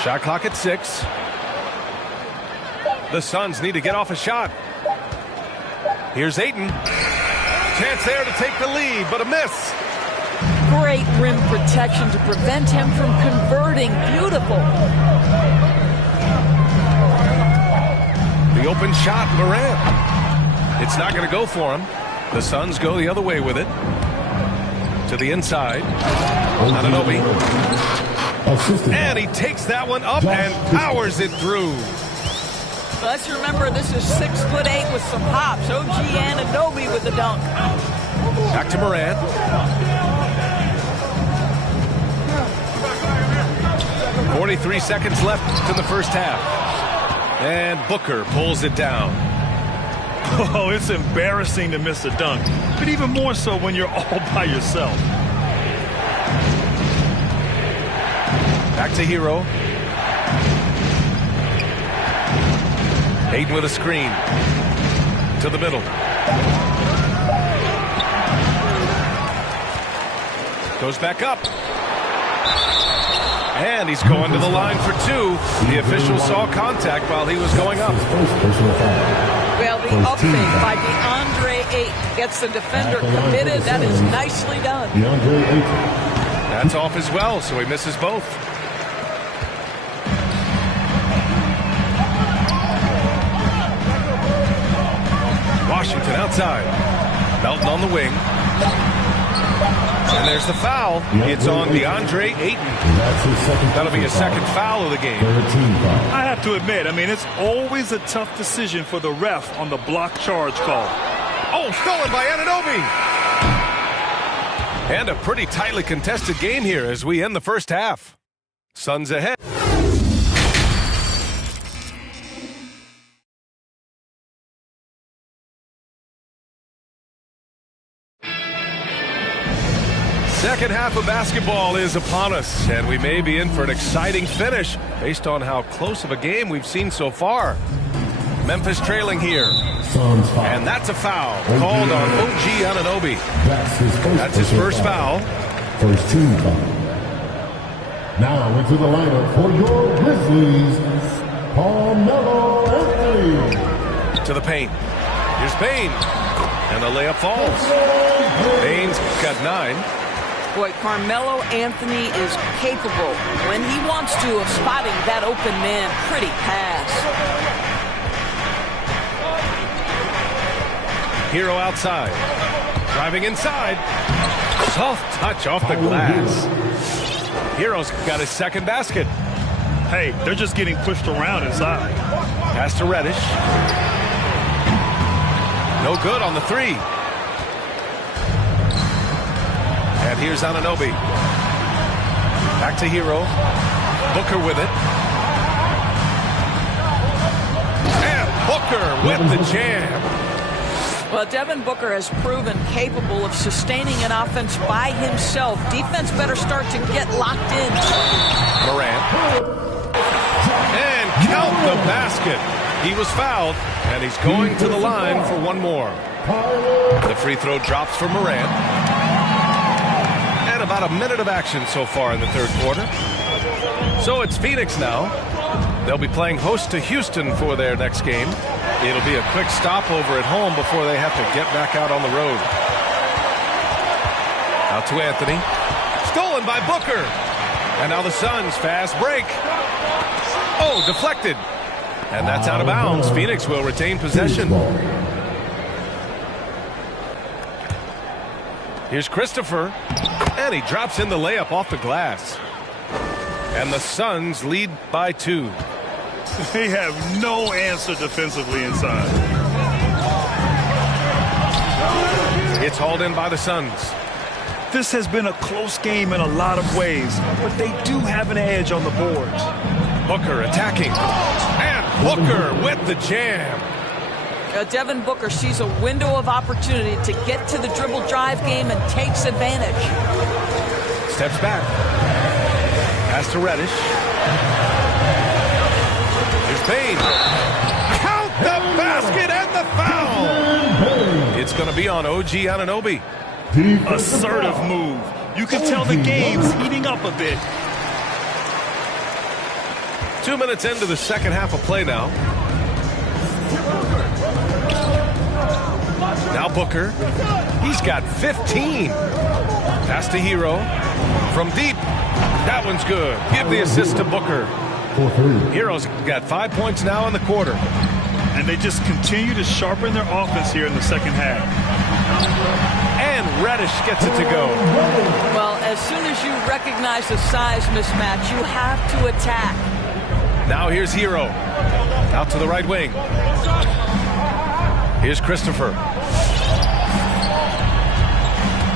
Shot clock at 6. The Suns need to get off a shot. Here's Ayton. Chance there to take the lead, but a miss. Great rim protection to prevent him from converting. Beautiful. The open shot, Morant. It's not going to go for him. The Suns go the other way with it. To the inside. Anunoby. And he takes that one up and powers it through. Let's remember this is 6'8" with some hops. OG Anunoby with the dunk. Back to Morant. .43 seconds left to the first half. And Booker pulls it down. Oh, it's embarrassing to miss a dunk, but even more so when you're all by yourself. Back to Hero. Ayton with a screen. To the middle. Goes back up. And he's going to the line for two. The official saw contact while he was going up. Well, the up fake by DeAndre Ayton gets the defender committed. That is nicely done. That's off as well, so he misses both. Washington outside. Melton on the wing. And there's the foul. It's on DeAndre Ayton. That'll be a second foul of the game. I have to admit, I mean, it's always a tough decision for the ref on the block charge call. Oh, stolen by Anunoby. And a pretty tightly contested game here as we end the first half. Suns ahead. Second half of basketball is upon us, and we may be in for an exciting finish based on how close of a game we've seen so far. Memphis trailing here. And that's a foul called on OG Anunoby. That's his first foul. First team foul. Now into the lineup for your Grizzlies, Carmelo Anthony. To the paint. Here's Bane. And the layup falls. Bane's got 9. Boy, Carmelo Anthony is capable, when he wants to, of spotting that open man. Pretty pass. Hero outside. Driving inside. Soft touch off the glass. Hero's got his second basket. Hey, they're just getting pushed around inside. Pass to Reddish. No good on the three. And here's Anunoby. Back to Hero. Booker with it. And Booker with the jam. Well, Devin Booker has proven capable of sustaining an offense by himself. Defense better start to get locked in. Morant. And count the basket. He was fouled, and he's going to the line for one more. The free throw drops for Morant. And about a minute of action so far in the third quarter. So it's Phoenix now. They'll be playing host to Houston for their next game. It'll be a quick stopover at home before they have to get back out on the road. Out to Anthony. Stolen by Booker. And now the Suns fast break. Oh, deflected. And that's out of bounds. Phoenix will retain possession. Here's Christopher. And he drops in the layup off the glass. And the Suns lead by 2. They have no answer defensively inside. It's hauled in by the Suns. This has been a close game in a lot of ways, but they do have an edge on the boards. Booker attacking. And Booker with the jam. Devin Booker sees a window of opportunity to get to the dribble drive game and takes advantage. Steps back. Pass to Reddish. Here's Bane. Count the basket and the foul. It's going to be on OG Anunoby. Assertive move. You can tell the game's heating up a bit. 2 minutes into the second half of play now. Now Booker. He's got 15. Pass to Hero. From deep. That one's good. Give the assist to Booker. Hero's got 5 points now in the quarter. And they just continue to sharpen their offense here in the second half. And Reddish gets it to go. Well, as soon as you recognize the size mismatch, you have to attack. Now here's Hero. Out to the right wing. Here's Christopher.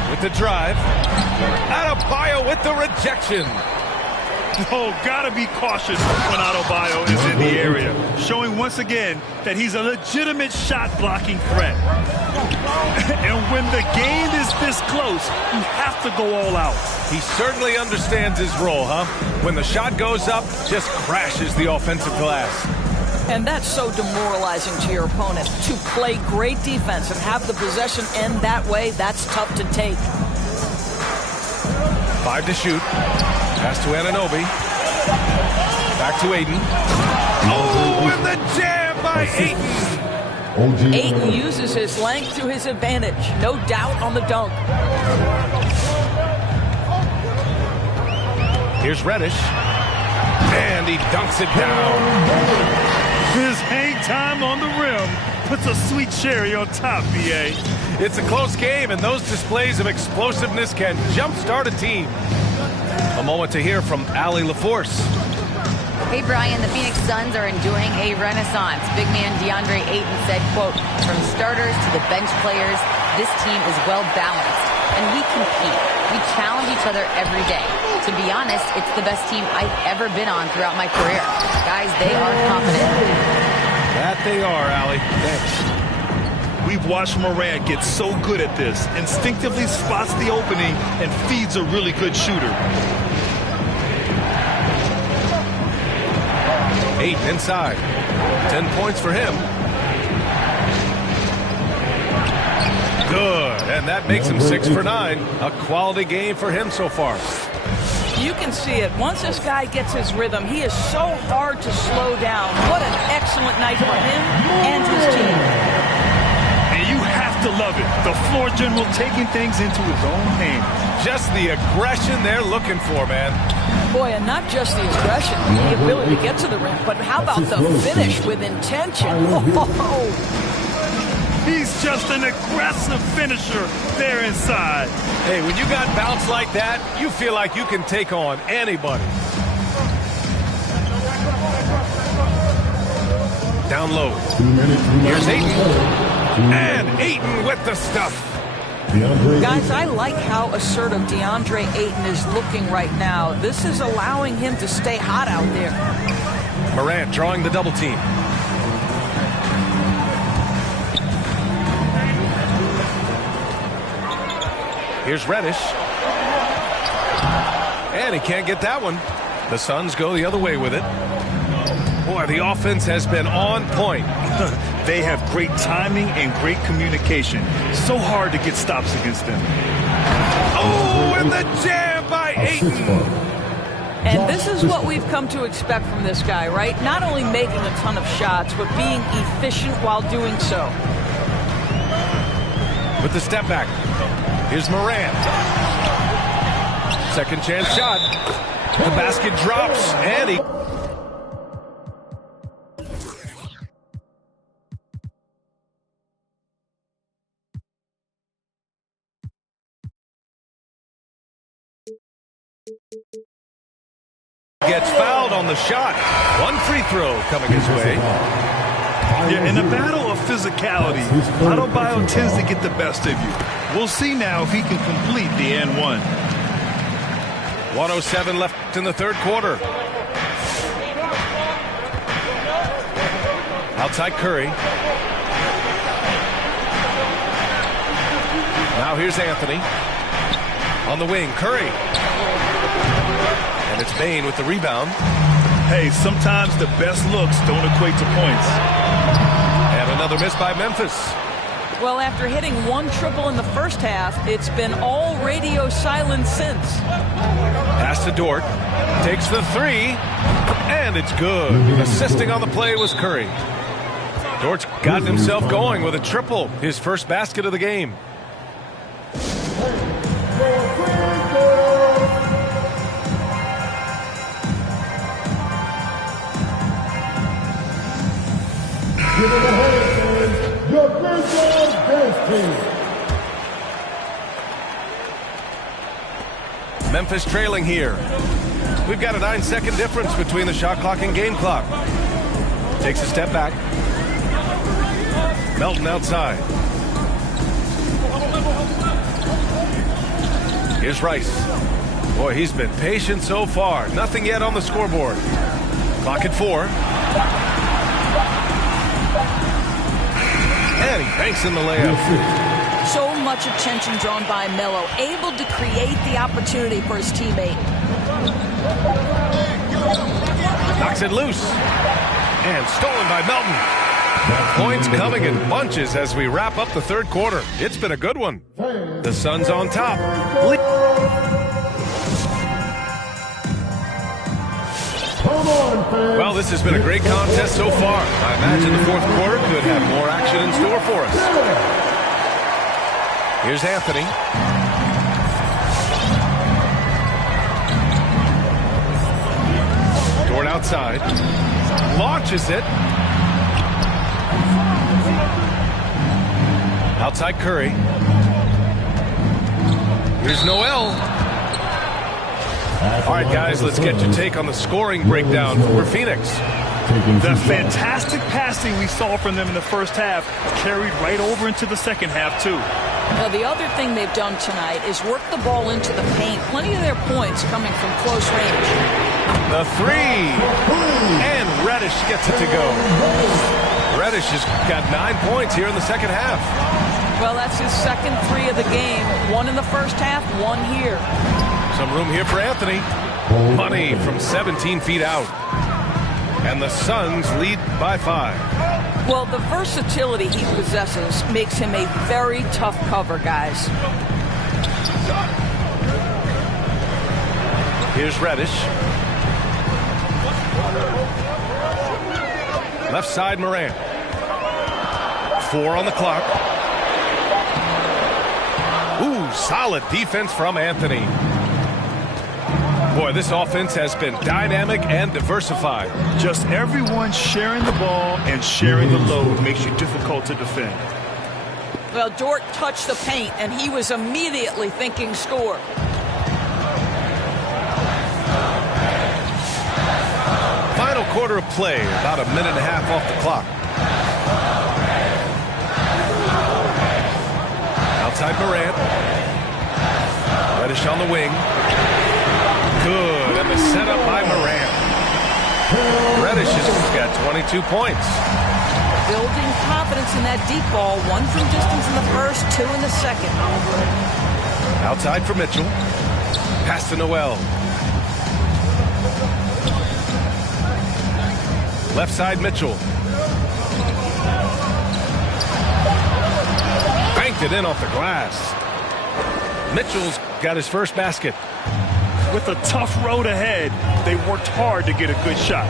With the drive. Adebayo with the rejection. Oh, gotta be cautious when Adebayo is in the area. Showing once again that he's a legitimate shot-blocking threat. And when the game is this close, you have to go all out. He certainly understands his role, huh? When the shot goes up, just crashes the offensive glass. And that's so demoralizing to your opponent. To play great defense and have the possession end that way, that's tough to take. 5 to shoot. Pass to Anunoby. Back to Ayton. Oh, and the jam by Ayton. Ayton uses his length to his advantage. No doubt on the dunk. Here's Reddish. And he dunks it down. His hang time on the rim puts a sweet cherry on top, B.A. It's a close game, and those displays of explosiveness can jumpstart a team. A moment to hear from Allie LaForce. Hey, Brian, the Phoenix Suns are enjoying a renaissance. Big man DeAndre Ayton said, quote, from starters to the bench players, this team is well-balanced, and we compete. We challenge each other every day. To be honest, it's the best team I've ever been on throughout my career. Guys, they are confident. That they are, Allie. Thanks. We've watched Morant get so good at this. Instinctively spots the opening and feeds a really good shooter. Ayton inside. 10 points for him. Good. And that makes him 6 for 9. A quality game for him so far. You can see it. Once this guy gets his rhythm, he is so hard to slow down. What an excellent night for him and his team. And you have to love it. The floor general taking things into his own hands. Just the aggression they're looking for, man. Boy, and not just the aggression, the ability to get to the rim, but how about the finish with intention? Oh. He's just an aggressive finisher there inside. Hey, when you got bounce like that, you feel like you can take on anybody. Down low. Here's Ayton. And Ayton with the stuff. Guys, I like how assertive DeAndre Ayton is looking right now. This is allowing him to stay hot out there. Morant drawing the double team. Here's Reddish. And he can't get that one. The Suns go the other way with it. Boy, the offense has been on point. They have great timing and great communication. So hard to get stops against them. Oh, and the jam by Ayton. And this is what we've come to expect from this guy, right? Not only making a ton of shots, but being efficient while doing so. With the step back. Here's Morant. Second chance shot. The basket drops, and he... gets fouled on the shot. One free throw coming his way. Yeah, in a battle of physicality, Adebayo tends to get the best of you. We'll see now if he can complete the and one. 1:07 left in the third quarter. Outside Curry. Now here's Anthony. On the wing, Curry. And it's Bane with the rebound. Hey, sometimes the best looks don't equate to points. And another miss by Memphis. Well, after hitting one triple in the first half, it's been all radio silence since. Pass to Dort. Takes the three. And it's good. Assisting on the play was Curry. Dort's gotten himself going with a triple, his first basket of the game. Give it a hand, your Griswold Dance Team. Memphis trailing here. We've got a 9-second difference between the shot clock and game clock. Takes a step back. Melton outside. Here's Rice. Boy, he's been patient so far. Nothing yet on the scoreboard. Clock at 4. And he banks in the layup. So much attention drawn by Melo, able to create the opportunity for his teammate. Knocks it loose. And stolen by Melton. Points coming in bunches as we wrap up the third quarter. It's been a good one. The Suns on top. Well, this has been a great contest so far. I imagine the fourth quarter could have more action in store for us. Here's Anthony. Dort outside. Launches it. Outside Curry. Here's Noel. All right, guys, let's get your take on the scoring breakdown for Phoenix. The fantastic passing we saw from them in the first half carried right over into the second half, too. Now, the other thing they've done tonight is work the ball into the paint. Plenty of their points coming from close range. The three. And Reddish gets it to go. Reddish has got 9 points here in the second half. Well, that's his second three of the game. One in the first half, one here. Some room here for Anthony. Money from 17 feet out. And the Suns lead by 5. Well, the versatility he possesses makes him a very tough cover, guys. Here's Reddish. Left side, Morant. 4 on the clock. Ooh, solid defense from Anthony. Boy, this offense has been dynamic and diversified. Just everyone sharing the ball and sharing the load makes you difficult to defend. Well, Dort touched the paint, and he was immediately thinking score. Final quarter of play, about a minute and a half off the clock. Outside Morant. Reddish on the wing. Good, and the setup by Morant. Reddish has got 22 points. Building confidence in that deep ball. 1 from distance in the first, 2 in the second. Outside for Mitchell. Pass to Noel. Left side, Mitchell. Banked it in off the glass. Mitchell's got his first basket. With a tough road ahead, they worked hard to get a good shot.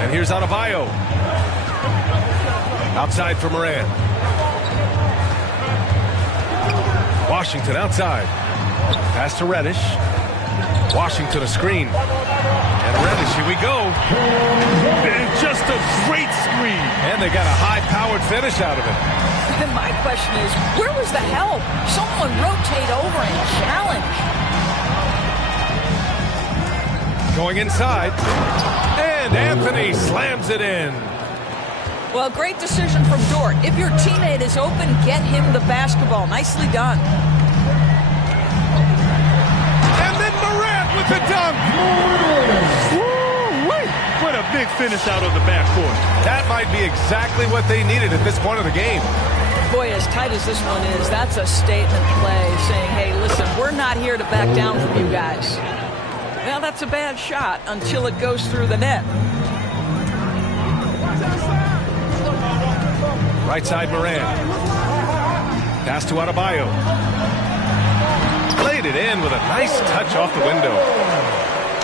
And here's Adebayo. Outside for Morant. Washington outside. Pass to Reddish. Washington a screen. And Reddish, here we go. And just a great screen. And they got a high-powered finish out of it. And my question is, where was the help? Someone rotate over and challenge. Going inside. And Anthony slams it in. Well, great decision from Dort. If your teammate is open, get him the basketball. Nicely done. And then Morant with the dunk. Woo-wee. What a big finish out of the backcourt. That might be exactly what they needed at this point of the game. Boy, as tight as this one is, that's a statement play saying, hey, listen, we're not here to back down from you guys. Now, that's a bad shot until it goes through the net. Right side, Morant. Pass to Adebayo. Played it in with a nice touch off the window.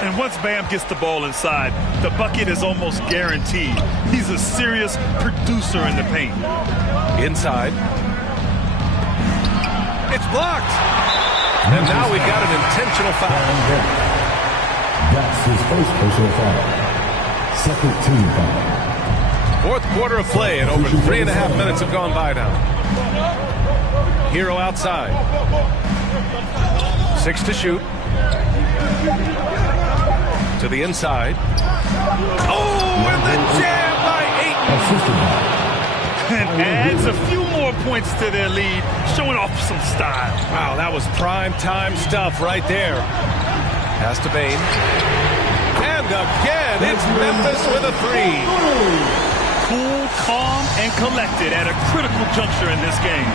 And once Bam gets the ball inside, the bucket is almost guaranteed. He's a serious producer in the paint. Inside. It's blocked. And now we've got an intentional foul. That's his first personal foul. Second team foul. Fourth quarter of play, and over 3.5 minutes have gone by now. Hero outside. 6 to shoot. To the inside. Oh, and the jam by Ayton. And adds a few more points to their lead, showing off some style. Wow, that was prime time stuff right there. Pass to Bane. And again, it's Memphis with a 3. Cool, calm, and collected at a critical juncture in this game.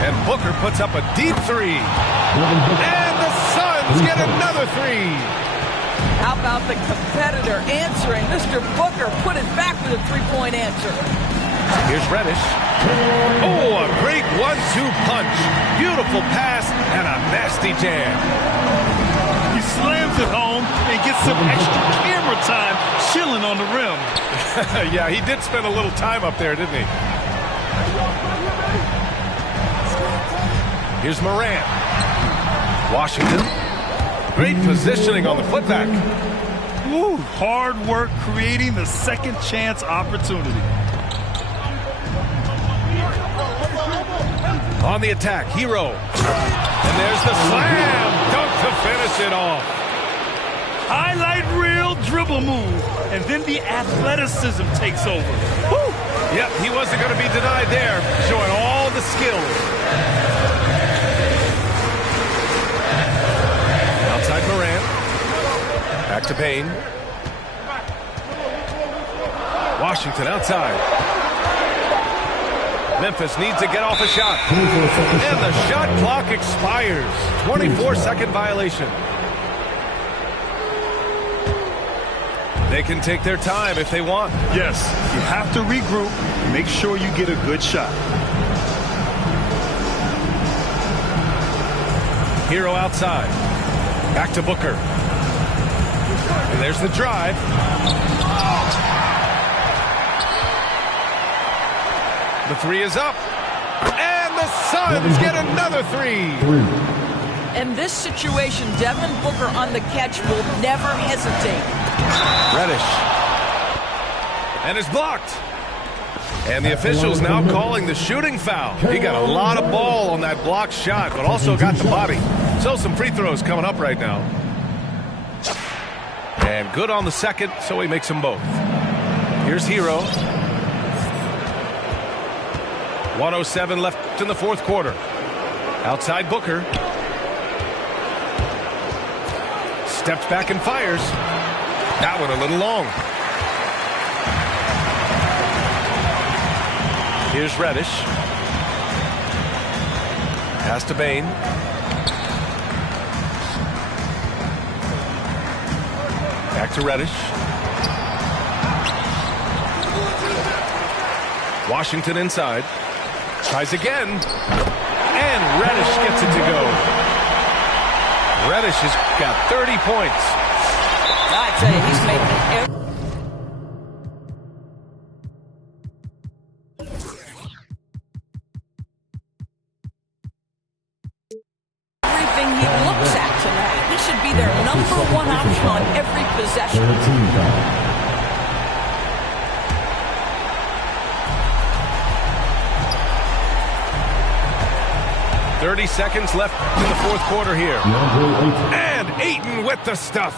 And Booker puts up a deep 3. And the Suns get another 3. How about the competitor answering? Mr. Booker put it back with a three-point answer. Here's Reddish. Oh, a great 1-2 punch. Beautiful pass and a nasty jam. He slams it home and gets some extra camera time chilling on the rim. Yeah, he did spend a little time up there, didn't he? Here's Morant. Washington. Great positioning on the putback. Woo, hard work creating the second chance opportunity. On the attack, Hero. And there's the slam dunk to finish it off. Highlight reel dribble move, and then the athleticism takes over. Woo! Yep, he wasn't going to be denied there, showing all the skills. Outside Morant. Back to Payne. Washington outside. Memphis needs to get off a shot. And the shot clock expires. 24-second violation. They can take their time if they want. Yes, you have to regroup. Make sure you get a good shot. Hero outside. Back to Booker. And there's the drive. The 3 is up. And the Suns get another 3. In this situation, Devin Booker on the catch will never hesitate. Reddish. And it's blocked. And the officials now calling the shooting foul. He got a lot of ball on that blocked shot, but also got the body. So some free throws coming up right now. And good on the second, so he makes them both. Here's Hero. 1:07 left in the fourth quarter. Outside Booker. Steps back and fires. That one a little long. Here's Reddish. Pass to Bane. Back to Reddish. Washington inside. Tries again. And Reddish gets it to go. Reddish has got 30 points. I tell you, he's making everything he looks at tonight. He should be their #1 option on every possession. 30 seconds left in the fourth quarter here. And Ayton with the stuff.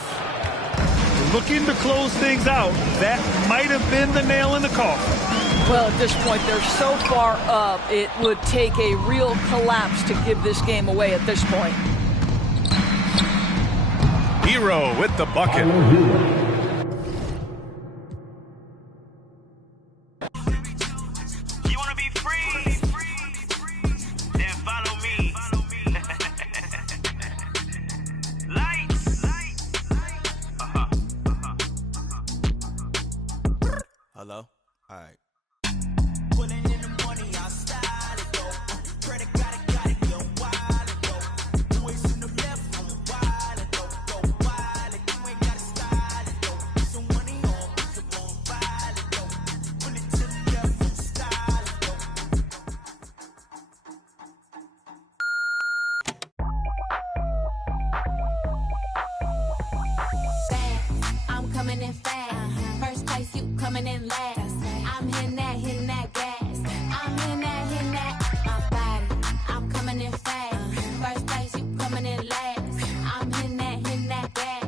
Looking to close things out. That might have been the nail in the coffin. Well, at this point, they're so far up, it would take a real collapse to give this game away at this point. Hero with the bucket. Hello? All right. coming in last. I'm hitting that gas. I'm hitting that, my body. I'm coming in fast. First place, you coming in last. I'm hitting that gas.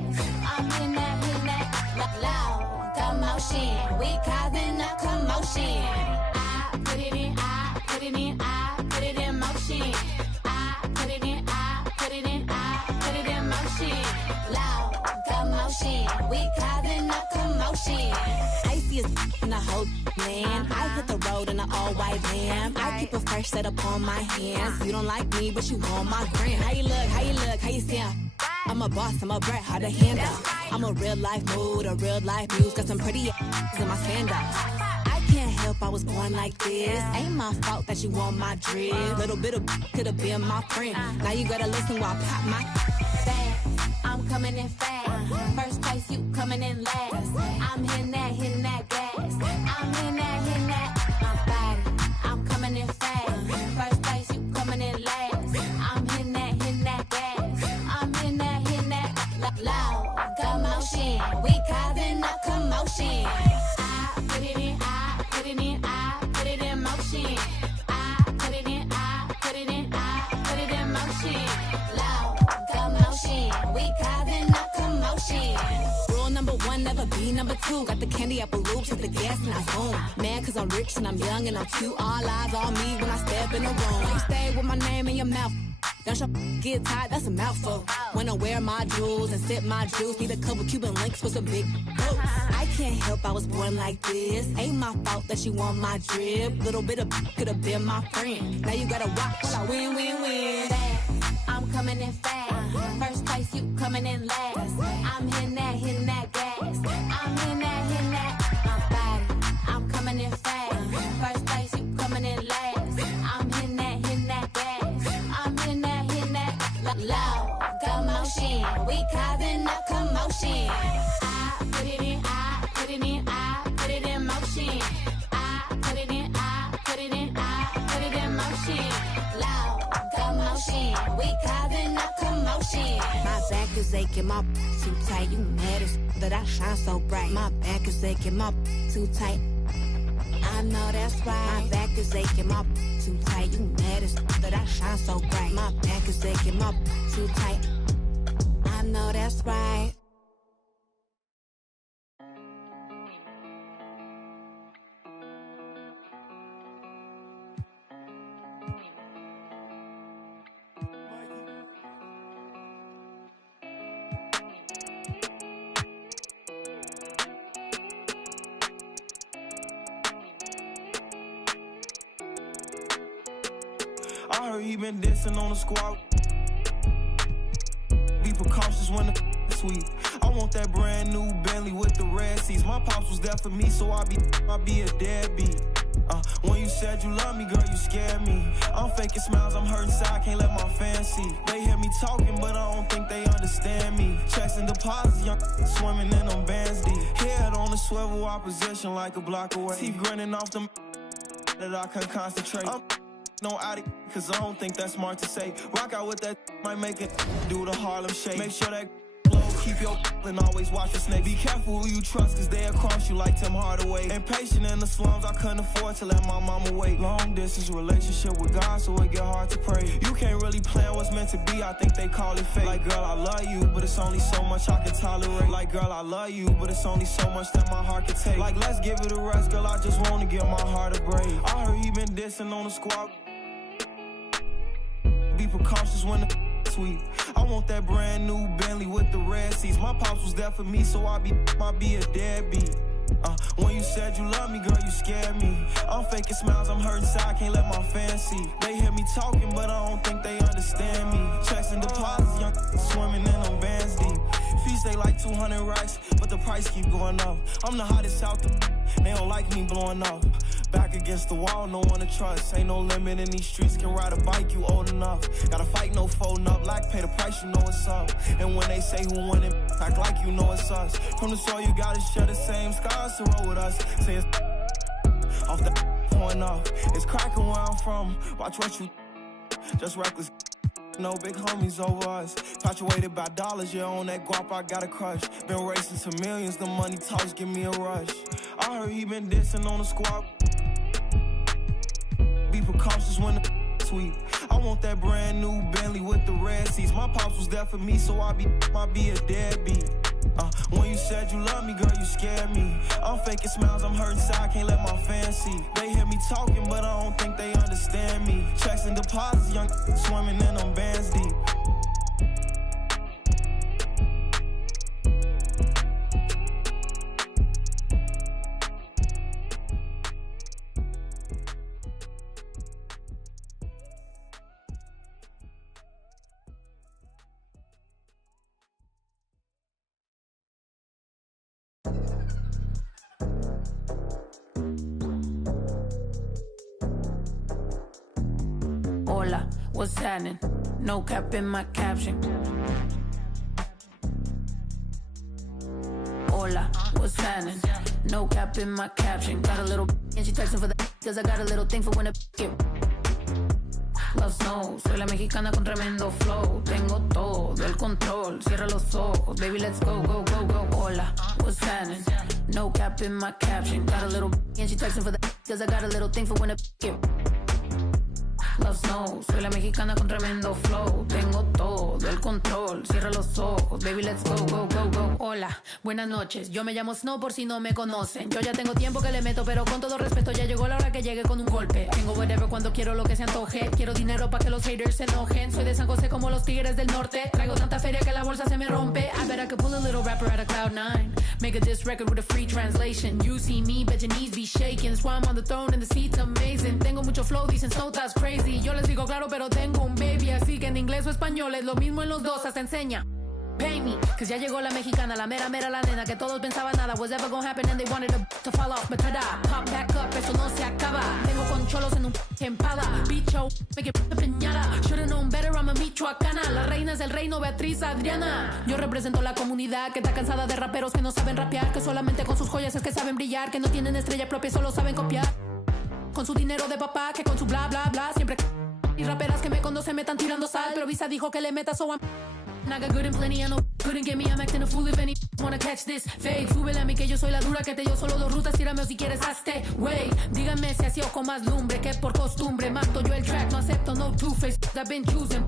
I'm hitting that, loud commotion. We causing a commotion. I put it in, I put it in, I put it in motion. I put it in, I put it in, I put it in motion. Loud commotion. We causing a commotion. Icy as in the whole land. I hit the road in an all-white van. I keep a fresh set up on my hands. You don't like me, but you want my brand. How you look, how you look, how you sound? I'm a boss, I'm a brat, hard to handle. I'm a real life mood, a real life muse. Got some pretty in my sandals. I can't help I was born like this. Ain't my fault that you want my drip. Little bit of could have been my friend. Now you gotta listen while I pop my fast. I'm coming in fast. First place, you coming in last. I'm hitting that gas. I'm hitting that, my body. I'm coming in fast. First place, you coming in last. I'm hitting that gas. I'm hitting that, loud commotion. We causing a commotion. I put it in, I put it in, I put it in motion. I put it in, I put it in, I put it in motion. Loud commotion. We causing a commotion. Rule number one, never be number two. Got the candy apple loops with the gas and I zoom. Man, cause I'm rich and I'm young and I'm cute. All eyes on me when I step in the room. Stay with my name in your mouth. Don't your get tired, that's a mouthful. When I wear my jewels and sip my juice, need a couple Cuban links with some big boots. I can't help I was born like this. Ain't my fault that you want my drip. Little bit of could have been my friend. Now you gotta watch while I win, win, win. I'm coming in fast. First place, you coming in last. I'm hitting that gas. I'm hitting that, my body. I'm coming in fast. First place, you coming in last. I'm hitting that gas. I'm hitting that, loud commotion. We causing a commotion. I put it in, I put it in, I put it in motion. I put it in, I put it in, I put it in motion. Loud commotion. We causing a commotion. My back is aching, my too tight. You mad as that I shine so bright. My back is aching, my too tight. I know that's right. My back is aching, my too tight. You mad as that I shine so bright. My back is aching, my too tight. I know that's right. I heard he been dancing on the squad. Be precautious when the sweet. I want that brand new Bentley with the red seats. My pops was there for me, so I be a deadbeat. When you said you love me, girl, you scared me. I'm faking smiles, I'm hurting inside, can't let my fans see. They hear me talking, but I don't think they understand me. Checks and deposits, young swimming in them bands deep. Head on the swivel, opposition like a block away. Teeth grinning off them that I can concentrate. I'm no addict, cause I don't think that's smart to say. Rock out with that, might make it do the Harlem Shake. Make sure that low, keep your and always watch the snake. Be careful who you trust, cause they'll cross you like Tim Hardaway. Impatient in the slums, I couldn't afford to let my mama wait. Long distance relationship with God, so it get hard to pray. You can't really plan what's meant to be, I think they call it fate. Like, girl, I love you, but it's only so much I can tolerate. Like, girl, I love you, but it's only so much that my heart can take. Like, let's give it a rest, girl, I just wanna give my heart a break. I heard he been dissing on the squad. Be precautious when the sweet. I want that brand new Bentley with the red seats. My pops was there for me, so I be a deadbeat. When you said you love me, girl, you scared me. I'm faking smiles, I'm hurting inside, can't let my fans see. They hear me talking, but I don't think they understand me. Checks and deposits, young swimming in them bands deep. Fees stay like 200 racks, but the price keep going up. I'm the hottest out the they don't like me blowing up. Back against the wall, no one to trust. Ain't no limit in these streets, can ride a bike, you old enough. Gotta fight, no folding up, like pay the price, you know what's up. And when they say who won it, act like you know it's us. From the soil, you gotta share the same scars to roll with us. Say it's off the point off. It's cracking where I'm from, watch what you just reckless. no big homies over us. Fluctuated by dollars, yeah, on that guap I got a crush. Been racing to millions, the money talks give me a rush. I heard he been dissing on the squad. Be precautious when the sweet. I want that brand new Bentley with the red seats. My pops was there for me, so I be a deadbeat. When you said you love me, girl, you scared me. I'm faking smiles, I'm hurting inside, can't let my fans see. They hear me talking, but I don't think they understand me. Checks and deposits, young swimming in them bands deep. Hola, what's happening? No cap in my caption. Hola, what's happening? No cap in my caption. Got a little and she texting for the cause I got a little thing for when a get Love snow, soy la mexicana con tremendo flow. Tengo todo el control, cierra los ojos. Baby, let's go, go, go, go. Hola, what's happening? No cap in my caption. Got a little and she texting for the cause I got a little thing for when a get Love snow, soy la mexicana con tremendo flow. Tengo todo el control, cierra los ojos. Baby, let's go, go, go, go. Hola, buenas noches, yo me llamo Snow por si no me conocen. Yo ya tengo tiempo que le meto, pero con todo respeto ya llegó la hora que llegue con un golpe. Tengo whatever cuando quiero lo que se antoje. Quiero dinero pa' que los haters se enojen. Soy de San José como los tigres del norte. Traigo tanta feria que la bolsa se me rompe. I bet I could pull a little rapper out of Cloud9. Make a diss record with a free translation. You see me, bet your knees be shaking. That's why I'm on the throne and the seat's amazing. Tengo mucho flow, dicen Snow, that's crazy. Yo les digo claro, pero tengo un baby. Así que en inglés o español es lo mismo en los dos, hasta enseña. Pay me, cause ya llegó la mexicana, la mera mera la nena, que todos pensaban nada was ever gonna happen and they wanted to fall off, but tada, pop back up, eso no se acaba. Tengo con cholos en un empada, bicho, me que peñada. Should've known better, I'm a michoacana. Las reinas del reino, Beatriz, Adriana. Yo represento la comunidad que está cansada de raperos que no saben rapear, que solamente con sus joyas es que saben brillar, que no tienen estrella propia, solo saben copiar. Con su dinero de papá, que con su bla bla bla, siempre. Y raperas que me conocen me están tirando sal, pero Visa dijo que le meta, so I'm I got good and plenty, I know couldn't get me, I'm acting a fool if any wanna catch this fade. Súbele a mí que yo soy la dura, que te dio solo 2 rutas, tírame o si quieres hazte, wey. Díganme si así o con más lumbre, que por costumbre mato yo el track, no acepto no two-face, I've been choosing.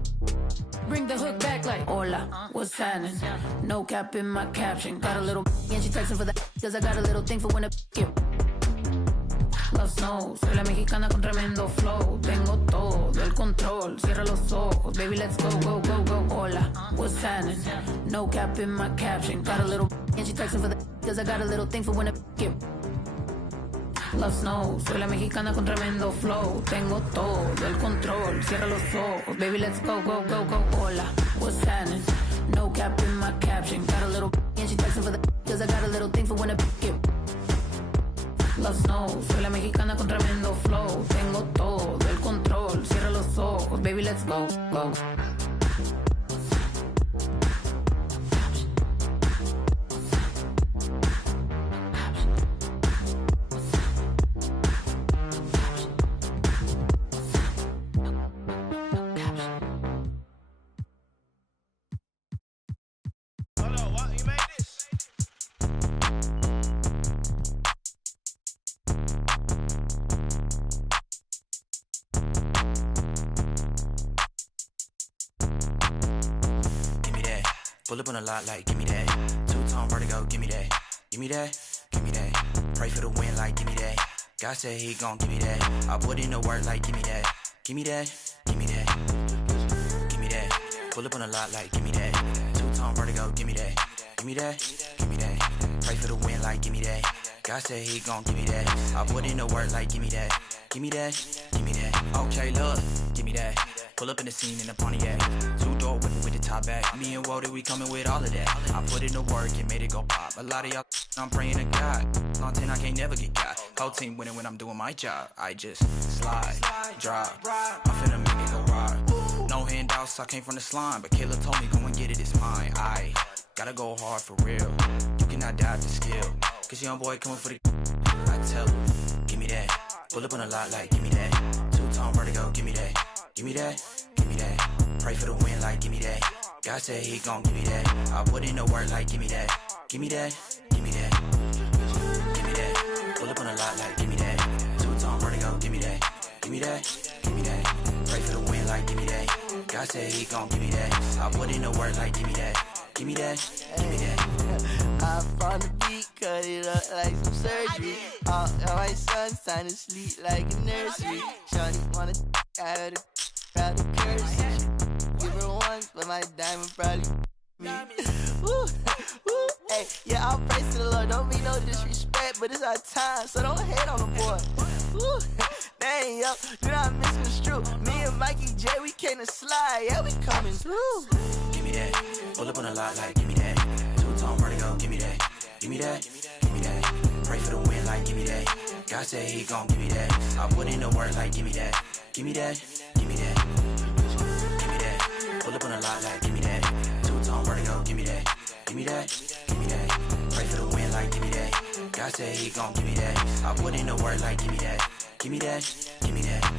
Bring the hook back like, hola, what's happening? No cap in my caption, got a little and she texting for the cause I got a little thing for when a get Love snow, soy la mexicana con tremendo flow. Tengo todo el control, cierra los ojos. Baby, let's go, go, go, go. Hola, what's happening? No cap in my caption. Got a little and she texting for the cause I got a little thing for when a get Love snow, soy la mexicana con tremendo flow. Tengo todo el control, cierra los ojos. Baby, let's go, go, go, go. Hola, what's happening? No cap in my caption. Got a little and she texting for the cause I got a little thing for when a get Love snow, soy la mexicana con tremendo flow. Tengo todo el control, cierra los ojos. Baby, let's go, go. Pull up on a lot like, give me that. 2-tone vertigo, give me that. Give me that, give me that. Pray for the win like, give me that. God said he gon' give me that. I put in the work like, give me that. Give me that, give me that. Give me that. Pull up on a lot like, give me that. 2-tone vertigo, give me that. Give me that, give me that. Pray for the win like, give me that. God said he gon' give me that. I put in the work like, give me that. Give me that, give me that. Okay, look, give me that. Pull up in the scene in the Pontiac. 2-door whipping with the top back. Me and Wody, we coming with all of that. I put in the work and made it go pop. A lot of y'all, I'm praying to God. On 10, I can't never get caught. Whole team winning when I'm doing my job. I just slide, drop. I'm finna make it go ride. No handouts, I came from the slime. But Kayla told me, go and get it, it's mine. I gotta go hard for real. You cannot die to skill. Cause young boy coming for the I tell him, give me that. Pull up on a lot like, give me that. 2-tone vertigo, give me that. Give me that, give me that. Pray for the win, like, give me that. God said he gon' give me that. I put in the work, like, give me that. Give me that. Give me that. Give me that. Pull up on a lot, like, give me that. Two-tone vertigo, give me that. Give me that. Give me that. Pray for the win, like, give me that. God said he gon' give me that. I put in the work, like, give me that. Give me that. Give me that. I'm from the beat, cut it up like some surgery. All my sons time to sleep like a nursery. Shawty wanna I heard a proud of curse. Give her once, but my diamond probably me. Woo, woo, hey, yeah, I'll praise to the Lord. Don't mean no disrespect, but it's our time, so don't hate on the boy. Woo, dang, yo, do not misconstrue. Me and Mikey J, we came to slide, yeah, we coming through. Give me that. Pull up on a lot, like, give me that. Two-tone vertigo, give me that. Give me that. Give me that. Pray for the win, like, give me that. God said he gon' give me that. I put in the work, like, give me that. Give me that. Give me that. Give me that. Pull up on a lot, like, give me that. Two-tone vertigo, give me that. Give me that. Give me that. Pray for the win, like, give me that. God said he gon' give me that. I put in the work, like, give me that. Give me that. Give me that.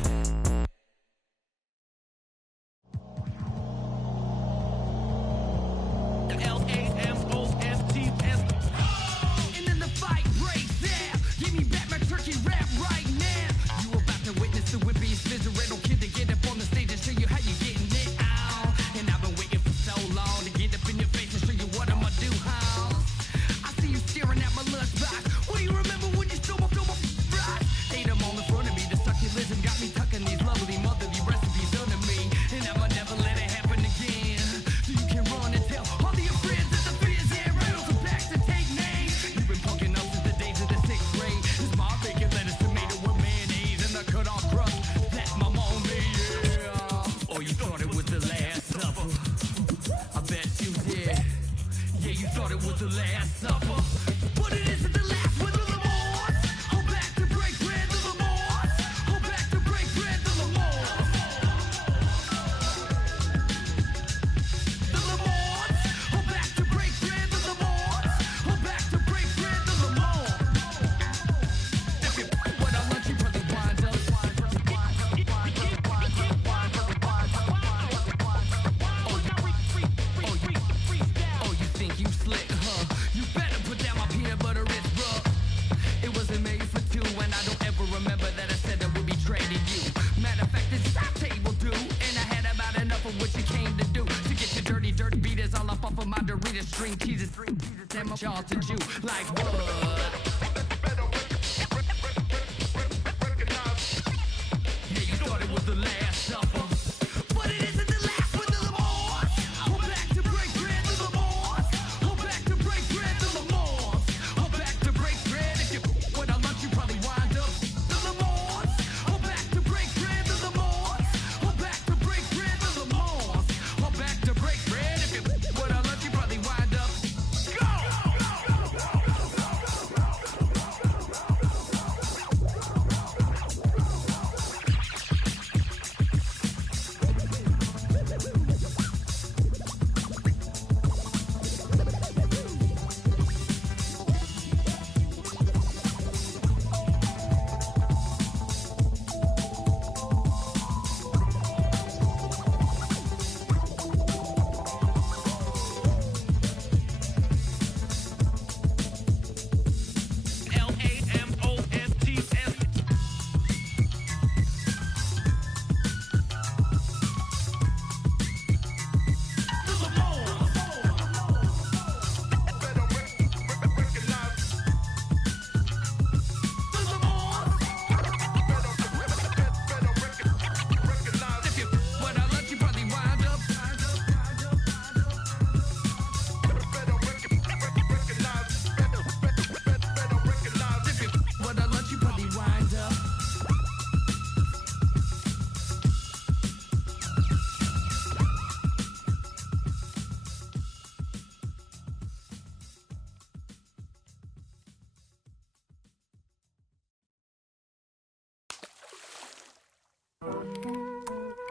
Charlton Jew, like what? Yeah, you thought it was the last supper, but it isn't the last with the Lamars. Go back to break bread, the Lamars. Go back to break bread, the Lamars. Go back to break bread. If you went on lunch, you probably wind up the Lamars. Go back to break bread, the Lamars. Go back to break bread, the Lamars. Go back to break bread. If you went on lunch, you probably wind up.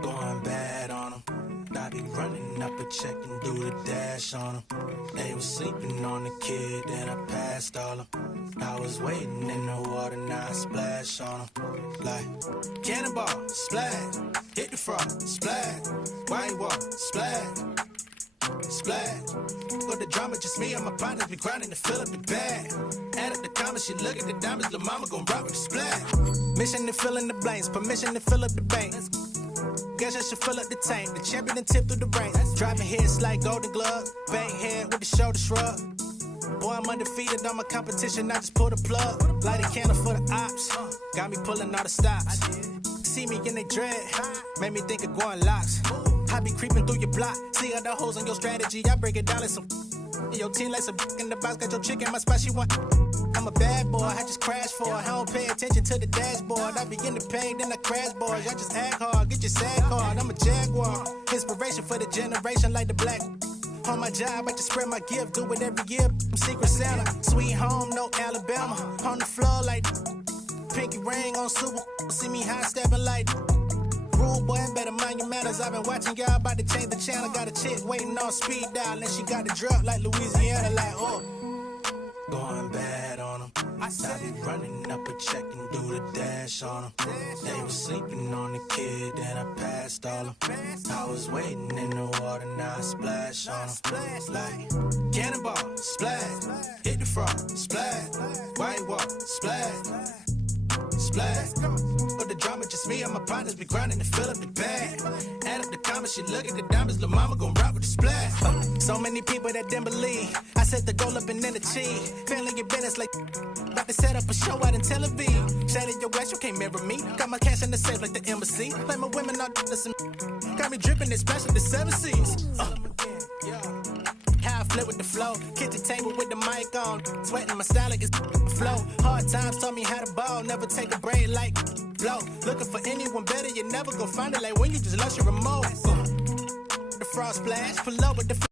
Going bad on them. I be running up a check and do the dash on them. They was sleeping on the kid, then I passed all them. I was waiting in the water, now I splash dash on them. Like, cannonball, splash. Hit the frog, splash. White wall, splash. Splash. Got the drama, just me and my partners be grinding to fill up the bag. Add up the comments, she look at the diamonds, the mama gon' rock with the splash. Mission to fill in the blanks, permission to fill up the bank. Guess I should fill up the tank. The champion and tip through the ranks. Driving heads like Golden Glove. Bang head with the shoulder shrug. Boy, I'm undefeated on my competition. I just pull the plug. Light a candle for the ops. Got me pulling all the stops. See me in they dread. Made me think of going locks. I be creeping through your block. See all the holes on your strategy. I break it down like some. Your team like some in the box. Got your chick in my spot. She want. I'm a bad boy. I just crash for her. I don't pay attention to the dashboard. I be in the pain, then I crash boys. Y'all just act hard. Get your sad card. I'm a jaguar. Inspiration for the generation like the black. On my job, I just spread my gift. Do it every year. I'm Secret Santa. Sweet home, no Alabama. On the floor like pinky ring on super. See me high stepping like. Rude boy, better mind your manners. I've been watching y'all about to change the channel. Got a chick waiting on speed dial. And she got the drop like Louisiana. Like, oh. Going bad on them. I be running up a check and do the dash on them. They was sleeping on the kid, then I passed all them. I was waiting in the water, now I splash on them. Like, cannonball, splash. Hit the frog, splash. White wall, splash. Splash. But the drama, just me and my partners be grinding to fill up the bag. Add up the comments, she look at the diamonds, the mama gon' rock with the splash. So many people that didn't believe. I set the goal up and then achieve. Failing your business like about to set up a show out in Tel Aviv. Shattered your ass, you can't mirror me. Got my cash in the safe like the embassy. Like my women all listen. Got me dripping this splash of the 7 seas. How I flip with the flow. Kitchen table with the mic on. Sweating my style like it's flow. Hard times taught me how to ball. Never take a break like blow. Looking for anyone better, you never gon' find it. Like when you just lost your remote. The frost splash, pull up with the